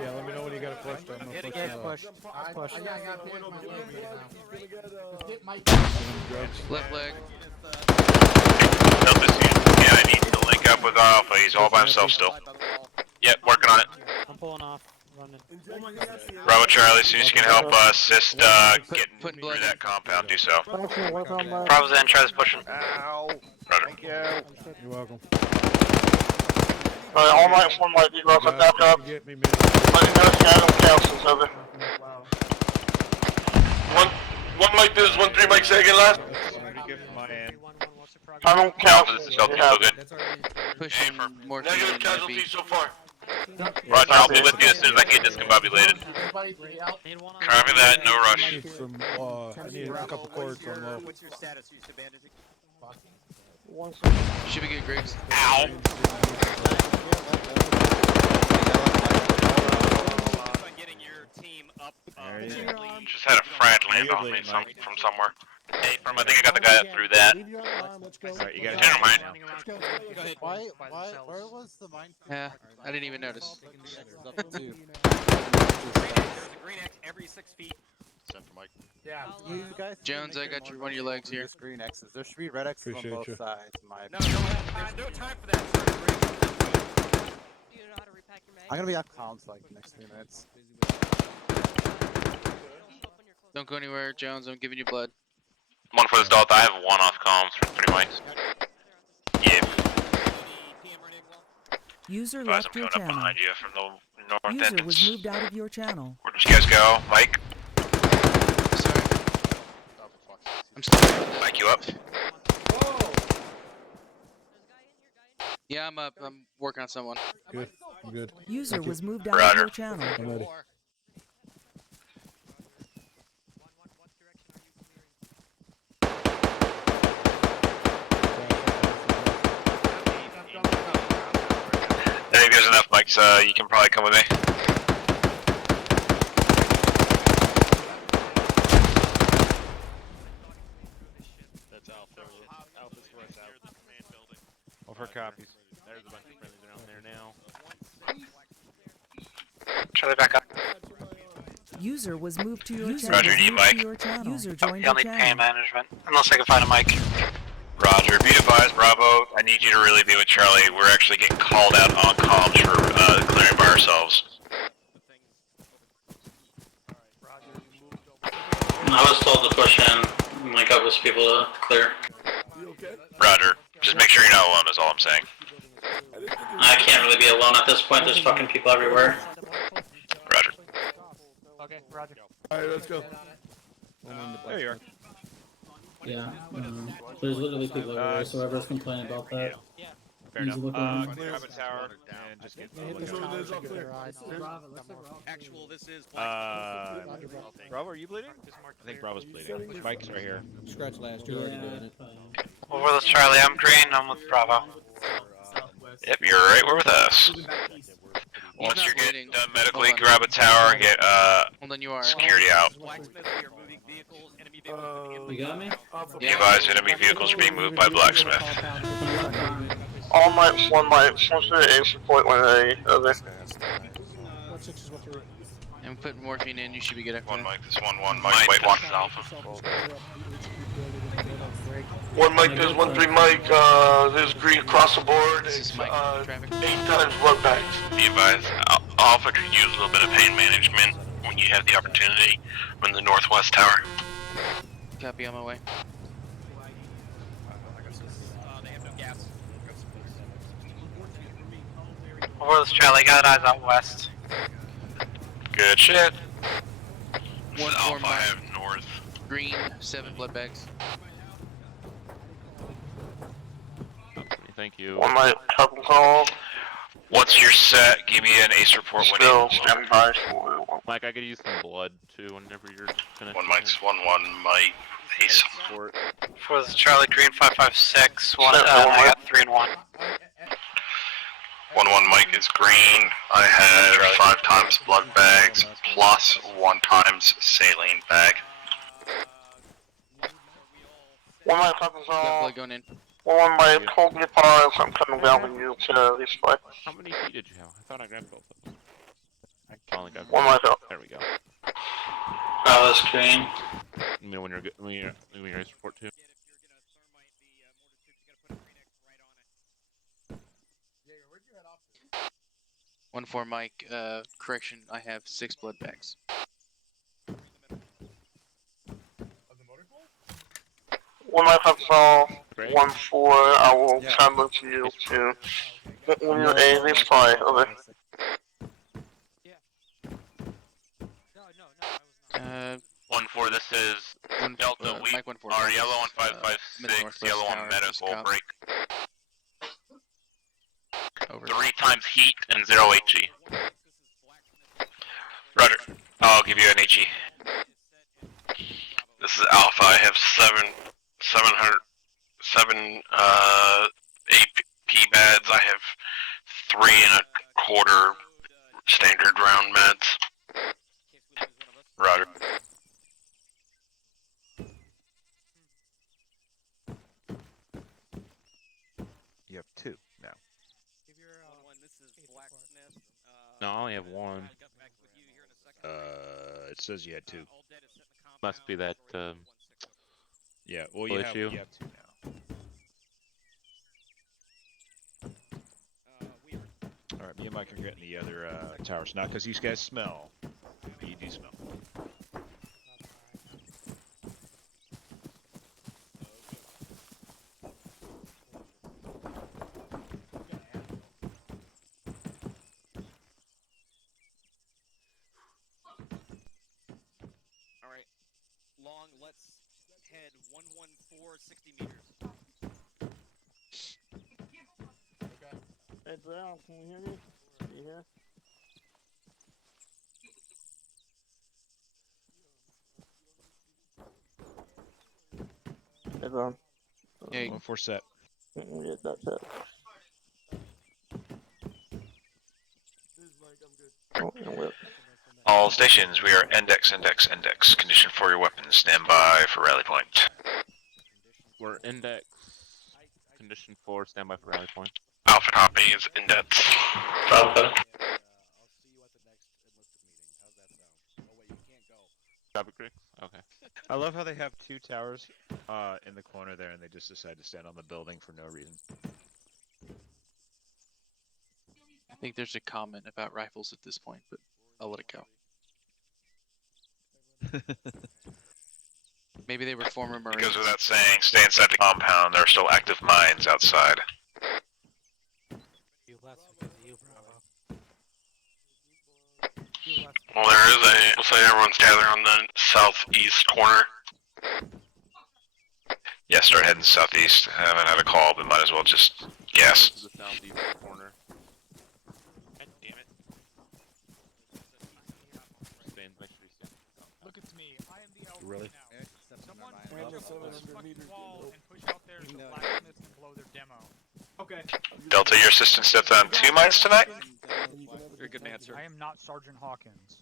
Yeah, let me know when you got a push. I'm gonna push now. Push. Left leg. Delta, yeah, I need to link up with Alpha. He's all by himself still. Yep, working on it. I'm pulling off. Running. Bravo Charlie, as soon as you can help assist getting through that compound, do so. Bravo's in, tries pushing. Ow. Roger. Thank you. You're welcome. Alright, all right, 1 Mike, you guys are back up. Get me, man. Let me know Seattle Council's over. 1 Mike, there's 1-3, Mike, say again last. Pretty good from my end. I don't count. Alpha, this is Delta, still good. Pushing morphine Negative and casualties epi. so far. Roger, I'll be with you as soon as I get discombobulated. Copy that, no rush. I need a couple cords from low. What's your status? You still bandaging? Should be good, Griggs. Ow. Just had a frag land on me from somewhere. Hey, I think I got the guy up through that. Alright, you got it. Never mind. Go ahead. Where was the mine? Yeah, I didn't even notice. There's a green X every 6 feet. Sent for Mike. Yeah. You guys. Jones, I got one of your legs here. Green X's. There should be red X's on both sides. My. No, there's no time for that. Sir. Do you know how to repack your mag? I'm gonna be out clowns like the next 3 minutes. Don't go anywhere, Jones. I'm giving you blood. 1 for this Delta, I have 1 off comms for 3 mics. Yeah. User Advise left I'm your coming up channel. behind you from the north User entrance. was moved out of your channel. Where did you guys go? Mike? Sorry. I'm still. Mike, you up? Yeah, I'm up. I'm working on someone. Good. I'm good. User was moved out Roger. of your channel. I'm ready. I think there's enough mics, you can probably come with me. That's Alpha. Alpha's where it's out. The command building. Over copies. There's a bunch of friendlies around there now. Charlie, back up. User was moved to your channel. Roger, need Mike. User joined You'll your need pain channel. management. Unless I can find a mic. Roger, be advised, Bravo. I need you to really be with Charlie. We're actually getting called out on comms for clearing by ourselves. I was told to push in, link up with people to clear. Roger. Just make sure you're not alone is all I'm saying. I can't really be alone at this point, there's fucking people everywhere. Roger. Okay, Roger. Alright, let's go. There you are. Yeah, there's literally people everywhere, so whoever's complaining about that. Fair Easy enough. look around. Grab a tower and just get. Hit those towers and get their eyes. This is Bravo. Looks like we're all Actual, this is Bravo, are you bleeding? I think Bravo's bleeding. Mike's right here. Scratch last, you're already doing it. Over this Charlie, I'm green. I'm with Bravo. Yep, you're right. We're with us. Once you're getting done medically, grab a tower and get Well, then you are. security out. Blacksmith, we are moving vehicles, enemy vehicles. You got me? Be advised, enemy vehicles are being moved by blacksmith. All might, one might, one should aim support when they other. I'm putting morphine in. You should be good after One that. Mike, this 1-1. Mike, wait, one. Alpha. One Mike, there's 1-3 Mike, there's green across the board. This is Mike. Traffic. 8 times blood bags. Be advised, Alpha could use a little bit of pain management when you have the opportunity from the northwest tower. Copy, on my way. They have no gas. Over this Charlie, got eyes out west. Good shit. This is Alpha, I have north. Green, 7 blood bags. Thank you. One might help them call. Once you're set, give me an ace report when Still in. standing by. Mike, I could use some blood too whenever you're finished. One Mike's 1-1, Mike. Ace. Support. For this Charlie, green 556. I got 3 and 1. 1-1 Mike is green. I have 5 times blood bags plus 1 times saline bag. One might help them Got call. blood going in. One might hold your pause. I'm coming down with you to resupply. How many feet did you have? I thought I grabbed both of them. I finally got One might help. There we go. Bravo's green. You know when you're good, when you're ace report too. 1-4 Mike. Correction. I have 6 blood bags. One might help call. 1-4. I will try to move to you to. When you're a resupply. Over. 1-4, this is Delta. We Mike 1-4. are yellow on 556, yellow on medical. Break. Over. 3 times heat and 0 HG. Roger. I'll give you an HG. This is Alpha. I have 7 AP beds. I have 3 1/4 standard round meds. Roger. You have 2 now. No, I only have 1. It says you had 2. Must be that. Yeah. Well, you have 2 now. All right, me and Mike are getting the other towers. Not because these guys smell. You do smell. Alright. Long, let's head 114, 60 meters. Hey, Brown, can you hear me? You here? Hey, Brown. Hey. 1-4 set. Yeah, that's it. Oh, and whip. All stations, we are index. Condition for your weapons. Stand by for rally point. We're index. Condition 4. Standby for rally point. Alpha copy is index. Alpha. Copy, Chris? Okay. I love how they have 2 towers in the corner there, and they just decide to stand on the building for no reason. I think there's a comment about rifles at this point, but I'll let it go. Maybe they were former Marines. Because without saying, stay inside the compound. There are still active mines outside. You left because of you, Bravo. Well, there is a. Looks like everyone's gathering on the southeast corner. Yeah, start heading southeast. I haven't had a call, but might as well just Yes. To the southeast corner. God damn it. Make sure you stand. Look at me. I am the elf Really? now. Someone We're push in up the this 700 fucking meters. wall and push out there so blacksmiths can blow their demo. Okay. Delta, your assistant stepped on 2 mines tonight? You're a good man, sir. I am not Sergeant Hawkins.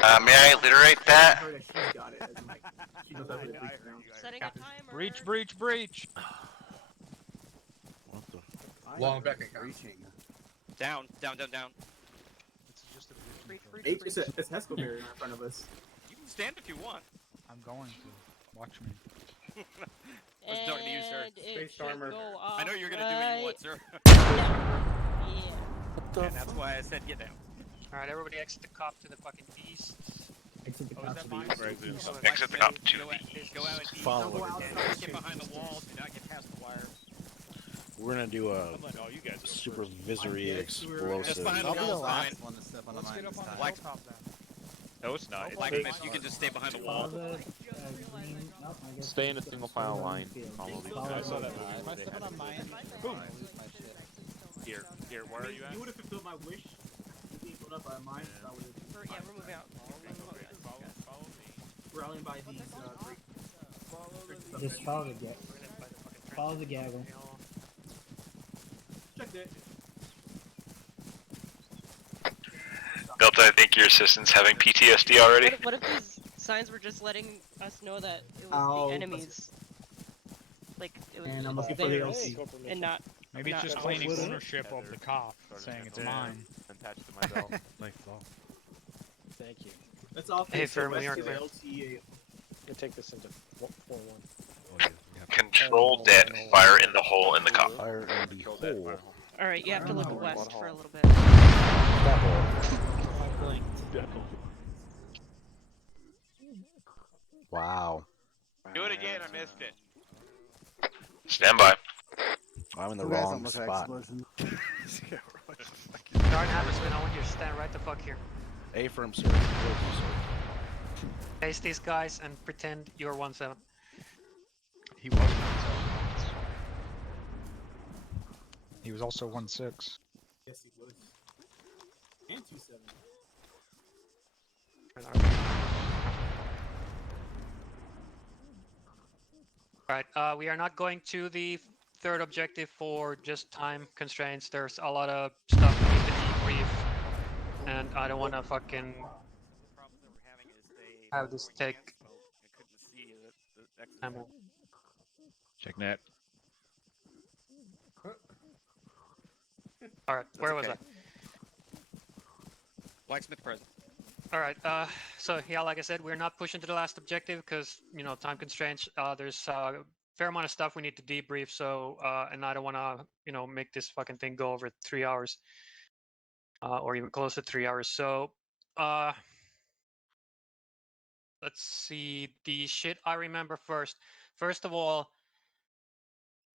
May I iterate that? I heard that she's got it. As in, like, she knows how to breach now. Setting a timer. Breach, breach, breach! What the? Long back account. Down, down, down, down. It's just a Breach, breach, H, breach. it's Hesco barrier in front of us. You can stand if you want. I'm going to. Watch me. I was talking to you, sir. And it should go off I know you're gonna do what you want, sir. Yeah. And that's why I said get down. Alright, everybody exit the cop to the fucking east. Exit the Oh, is cop that to the mine? east. Exit the cop to Go out, the east. go out east. Follow Don't go it. outside. Get behind the wall. Do not get past the wire. We're gonna do a I'm letting all you guys go supervisory first. Just explosive. behind the I'll be the wall, fine. last one to step on the Let's mine get this up on the time. hilltop then. No, it's not. It's Blacksmith, you can just stay behind the wall. Stay in a single file line. Follow these I guys. saw that. Am I stepping on mine? Boom. I lose my shit. Here, where are you at? You would have fulfilled my wish. Being filled up by mine, so I would have. Yeah, we're moving out. Follow me. Rallying by these Just follow the gag. Follow the gaggle. Checked it. Delta, I think your assistant's having PTSD already. What if these signs were just letting us know that it was Oh, the enemies? Like, it was And I'm just looking for the theirs, LC. and not. Maybe it's not just ours. claiming ownership of the cop, saying it's mine. Attached to my belt. Nice ball. Thank you. That's all. Hey, so firm, west we are of the clear. LTA. Can take this into 4-1. Oh, yeah, we have Control dead. Fire in the hole in the cop. Fire in the hole. All right, you have to look west for a little bit. That hole. Wow. Do it again, I missed it. Stand by. I'm in the You guys wrong don't look like spot. explosion. Sergeant Havoc, I want you to stand right the fuck here. A firm, sir. Will do, sir. Face these guys and pretend you're 1-7. He was 1-7 once. He was also 1-6. Yes, he was. And 2-7. Alright, we are not going to the third objective for just time constraints. There's a lot of stuff we need to debrief, and I don't want to fucking have this take time. Check net. Alright, where was okay. I? Blacksmith present. Alright, so yeah, like I said, we're not pushing to the last objective because, you know, time constraints. There's a fair amount of stuff we need to debrief, so, and I don't want to, you know, make this fucking thing go over 3 hours. Or even close to 3 hours. So, let's see, the shit I remember first. First of all,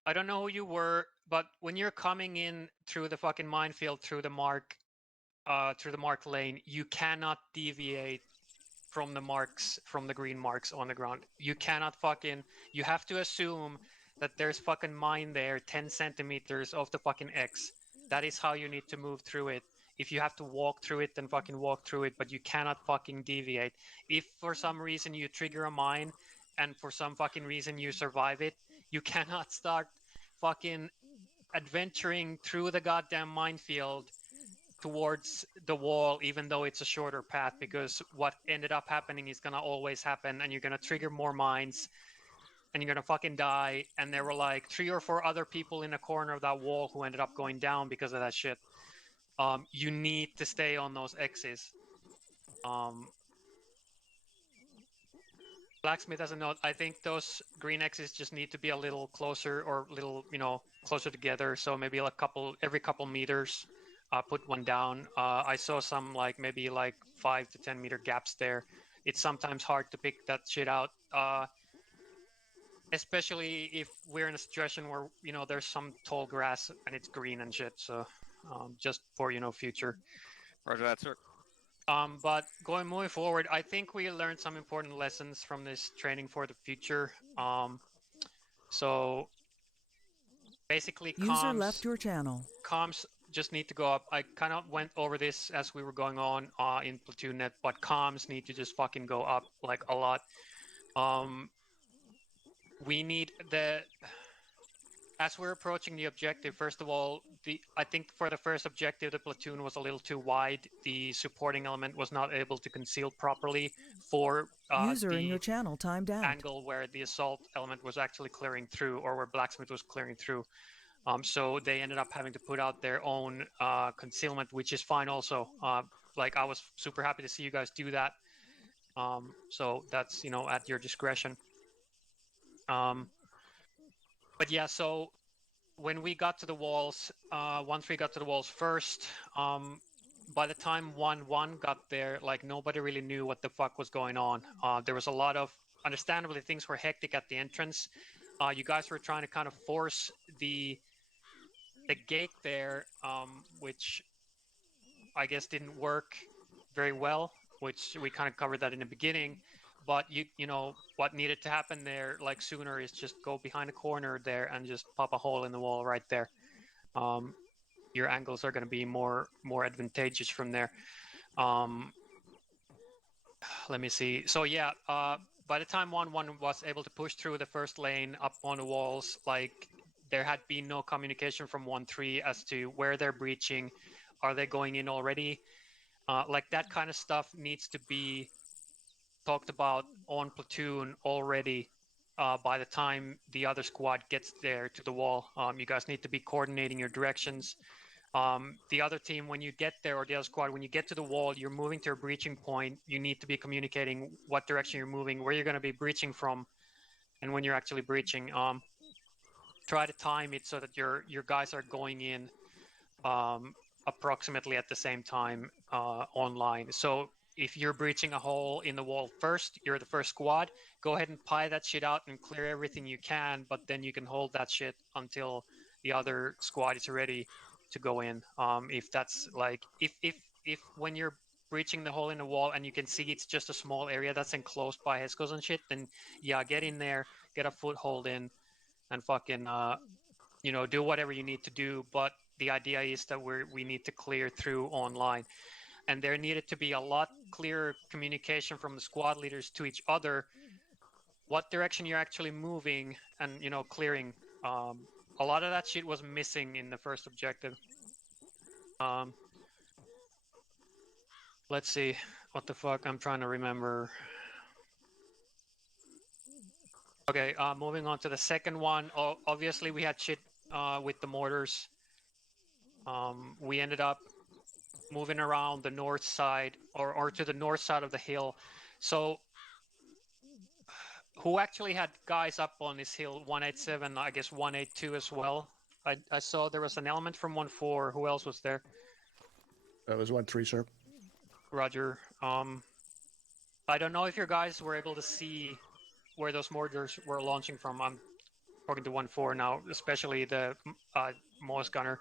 I don't know who you were, but when you're coming in through the fucking minefield, through the mark lane, you cannot deviate from the marks, from the green marks on the ground. You cannot fucking, you have to assume that there's fucking mine there 10 centimeters of the fucking X. That is how you need to move through it. If you have to walk through it, then fucking walk through it, but you cannot fucking deviate. If for some reason you trigger a mine, and for some fucking reason you survive it, you cannot start fucking adventuring through the goddamn minefield towards the wall, even though it's a shorter path, because what ended up happening is gonna always happen, and you're gonna trigger more mines, and you're gonna fucking die. And there were like 3 or 4 other people in the corner of that wall who ended up going down because of that shit. You need to stay on those X's. Blacksmith as a note, I think those green X's just need to be a little closer, or little, you know, closer together. So maybe like every couple meters, put one down. I saw some like maybe like 5 to 10 meter gaps there. It's sometimes hard to pick that shit out. Especially if we're in a situation where, you know, there's some tall grass and it's green and shit. So just for, you know, future. Roger that, sir. But moving forward, I think we learned some important lessons from this training for the future. So basically User left your channel. comms just need to go up. I kind of went over this as we were going on in Platoon Net, but comms need to just fucking go up like a lot. We need as we're approaching the objective, first of all, I think for the first objective, the platoon was a little too wide. The supporting element was not able to conceal properly for User in your channel timed out. angle where the assault element was actually clearing through, or where blacksmith was clearing through. So they ended up having to put out their own concealment, which is fine also. Like, I was super happy to see you guys do that. So that's, you know, at your discretion. But yeah, so when we got to the walls, 1-3 got to the walls first, by the time 1-1 got there, like, nobody really knew what the fuck was going on. There was a lot of, understandably, things were hectic at the entrance. You guys were trying to kind of force the gate there, which I guess didn't work very well, which we kind of covered that in the beginning. But you know what needed to happen there, like, sooner, is just go behind a corner there and just pop a hole in the wall right there. Your angles are going to be more advantageous from there. Let me see. So yeah, by the time 1-1 was able to push through the first lane up on the walls, like, there had been no communication from 1-3 as to where they're breaching. Are they going in already? Like, that kind of stuff needs to be talked about on Platoon already by the time the other squad gets there to the wall. You guys need to be coordinating your directions. The other team, when you get there, or the other squad, when you get to the wall, you're moving to a breaching point. You need to be communicating what direction you're moving, where you're going to be breaching from, and when you're actually breaching. Try to time it so that your guys are going in approximately at the same time online. So if you're breaching a hole in the wall first, you're the first squad, go ahead and pie that shit out and clear everything you can, but then you can hold that shit until the other squad is ready to go in. If that's like, if when you're breaching the hole in the wall and you can see it's just a small area that's enclosed by Hescos and shit, then yeah, get in there, get a foothold in, and fucking you know, do whatever you need to do. But the idea is that we need to clear through online, and there needed to be a lot clearer communication from the squad leaders to each other, what direction you're actually moving, and, you know, clearing. A lot of that shit was missing in the first objective. Let's see, what the fuck, I'm trying to remember. Okay, moving on to the second one. Obviously we had shit with the mortars. We ended up moving around the north side, or to the north side of the hill. So who actually had guys up on this hill? 187, I guess 182 as well. I saw there was an element from 1-4. Who else was there? It was 1-3, sir. Roger. I don't know if your guys were able to see where those mortars were launching from. I'm talking to 1-4 now, especially the Moss gunner,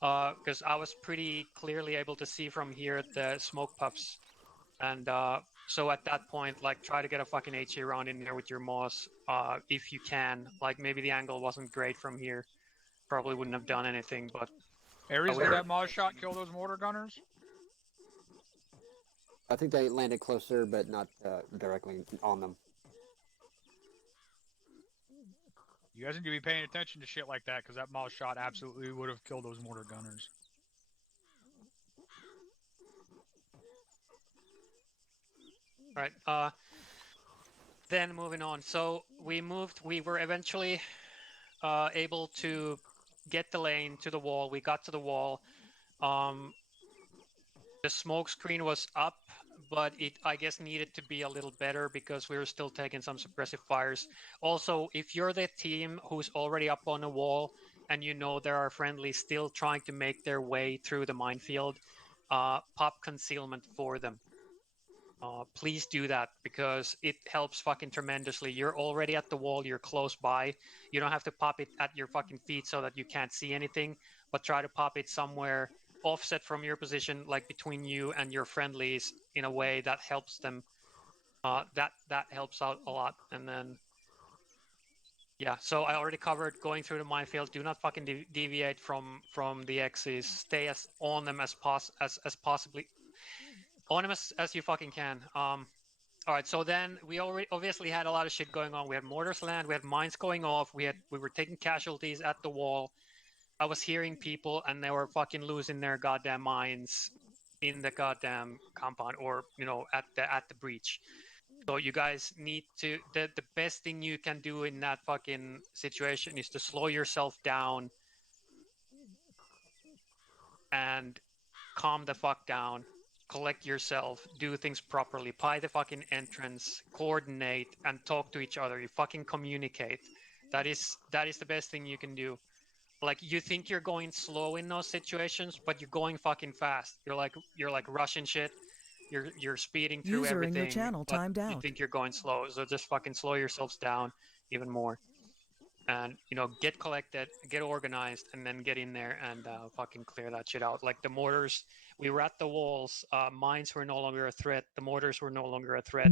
because I was pretty clearly able to see from here the smoke puffs. And so at that point, like, try to get a fucking HE round in there with your Moss if you can. Like, maybe the angle wasn't great from here. Probably wouldn't have done anything, but... Aries, did that Moss shot kill those mortar gunners? I think they landed closer, but not directly on them. You guys need to be paying attention to shit like that, because that Moss shot absolutely would have killed those mortar gunners. Right. Then moving on. So we were eventually able to get the lane to the wall. We got to the wall. The smoke screen was up, but it, I guess, needed to be a little better because we were still taking some suppressive fires. Also, if you're the team who's already up on a wall and you know there are friendlies still trying to make their way through the minefield, pop concealment for them. Please do that, because it helps fucking tremendously. You're already at the wall, you're close by. You don't have to pop it at your fucking feet so that you can't see anything, but try to pop it somewhere offset from your position, like between you and your friendlies, in a way that helps them. That helps out a lot. And then Yeah, so I already covered going through the minefield. Do not fucking deviate from the X's. Stay as on them as possibly on them as you fucking can. All right, so then we already obviously had a lot of shit going on. We had mortars land, we had mines going off, we were taking casualties at the wall. I was hearing people and they were fucking losing their goddamn minds in the goddamn compound, or at the breach. So you guys need to the best thing you can do in that fucking situation is to slow yourself down and calm the fuck down, collect yourself, do things properly, pie the fucking entrance, coordinate, and talk to each other. You fucking communicate. That is the best thing you can do. Like, you think you're going slow in those situations, but you're going fucking fast. You're like rushing shit. You're speeding through User in everything. your channel but timed you out. think you're going slow, so just fucking slow yourselves down even more. And get collected, get organized, and then get in there and fucking clear that shit out. Like the mortars, we were at the walls. Mines were no longer a threat. The mortars were no longer a threat.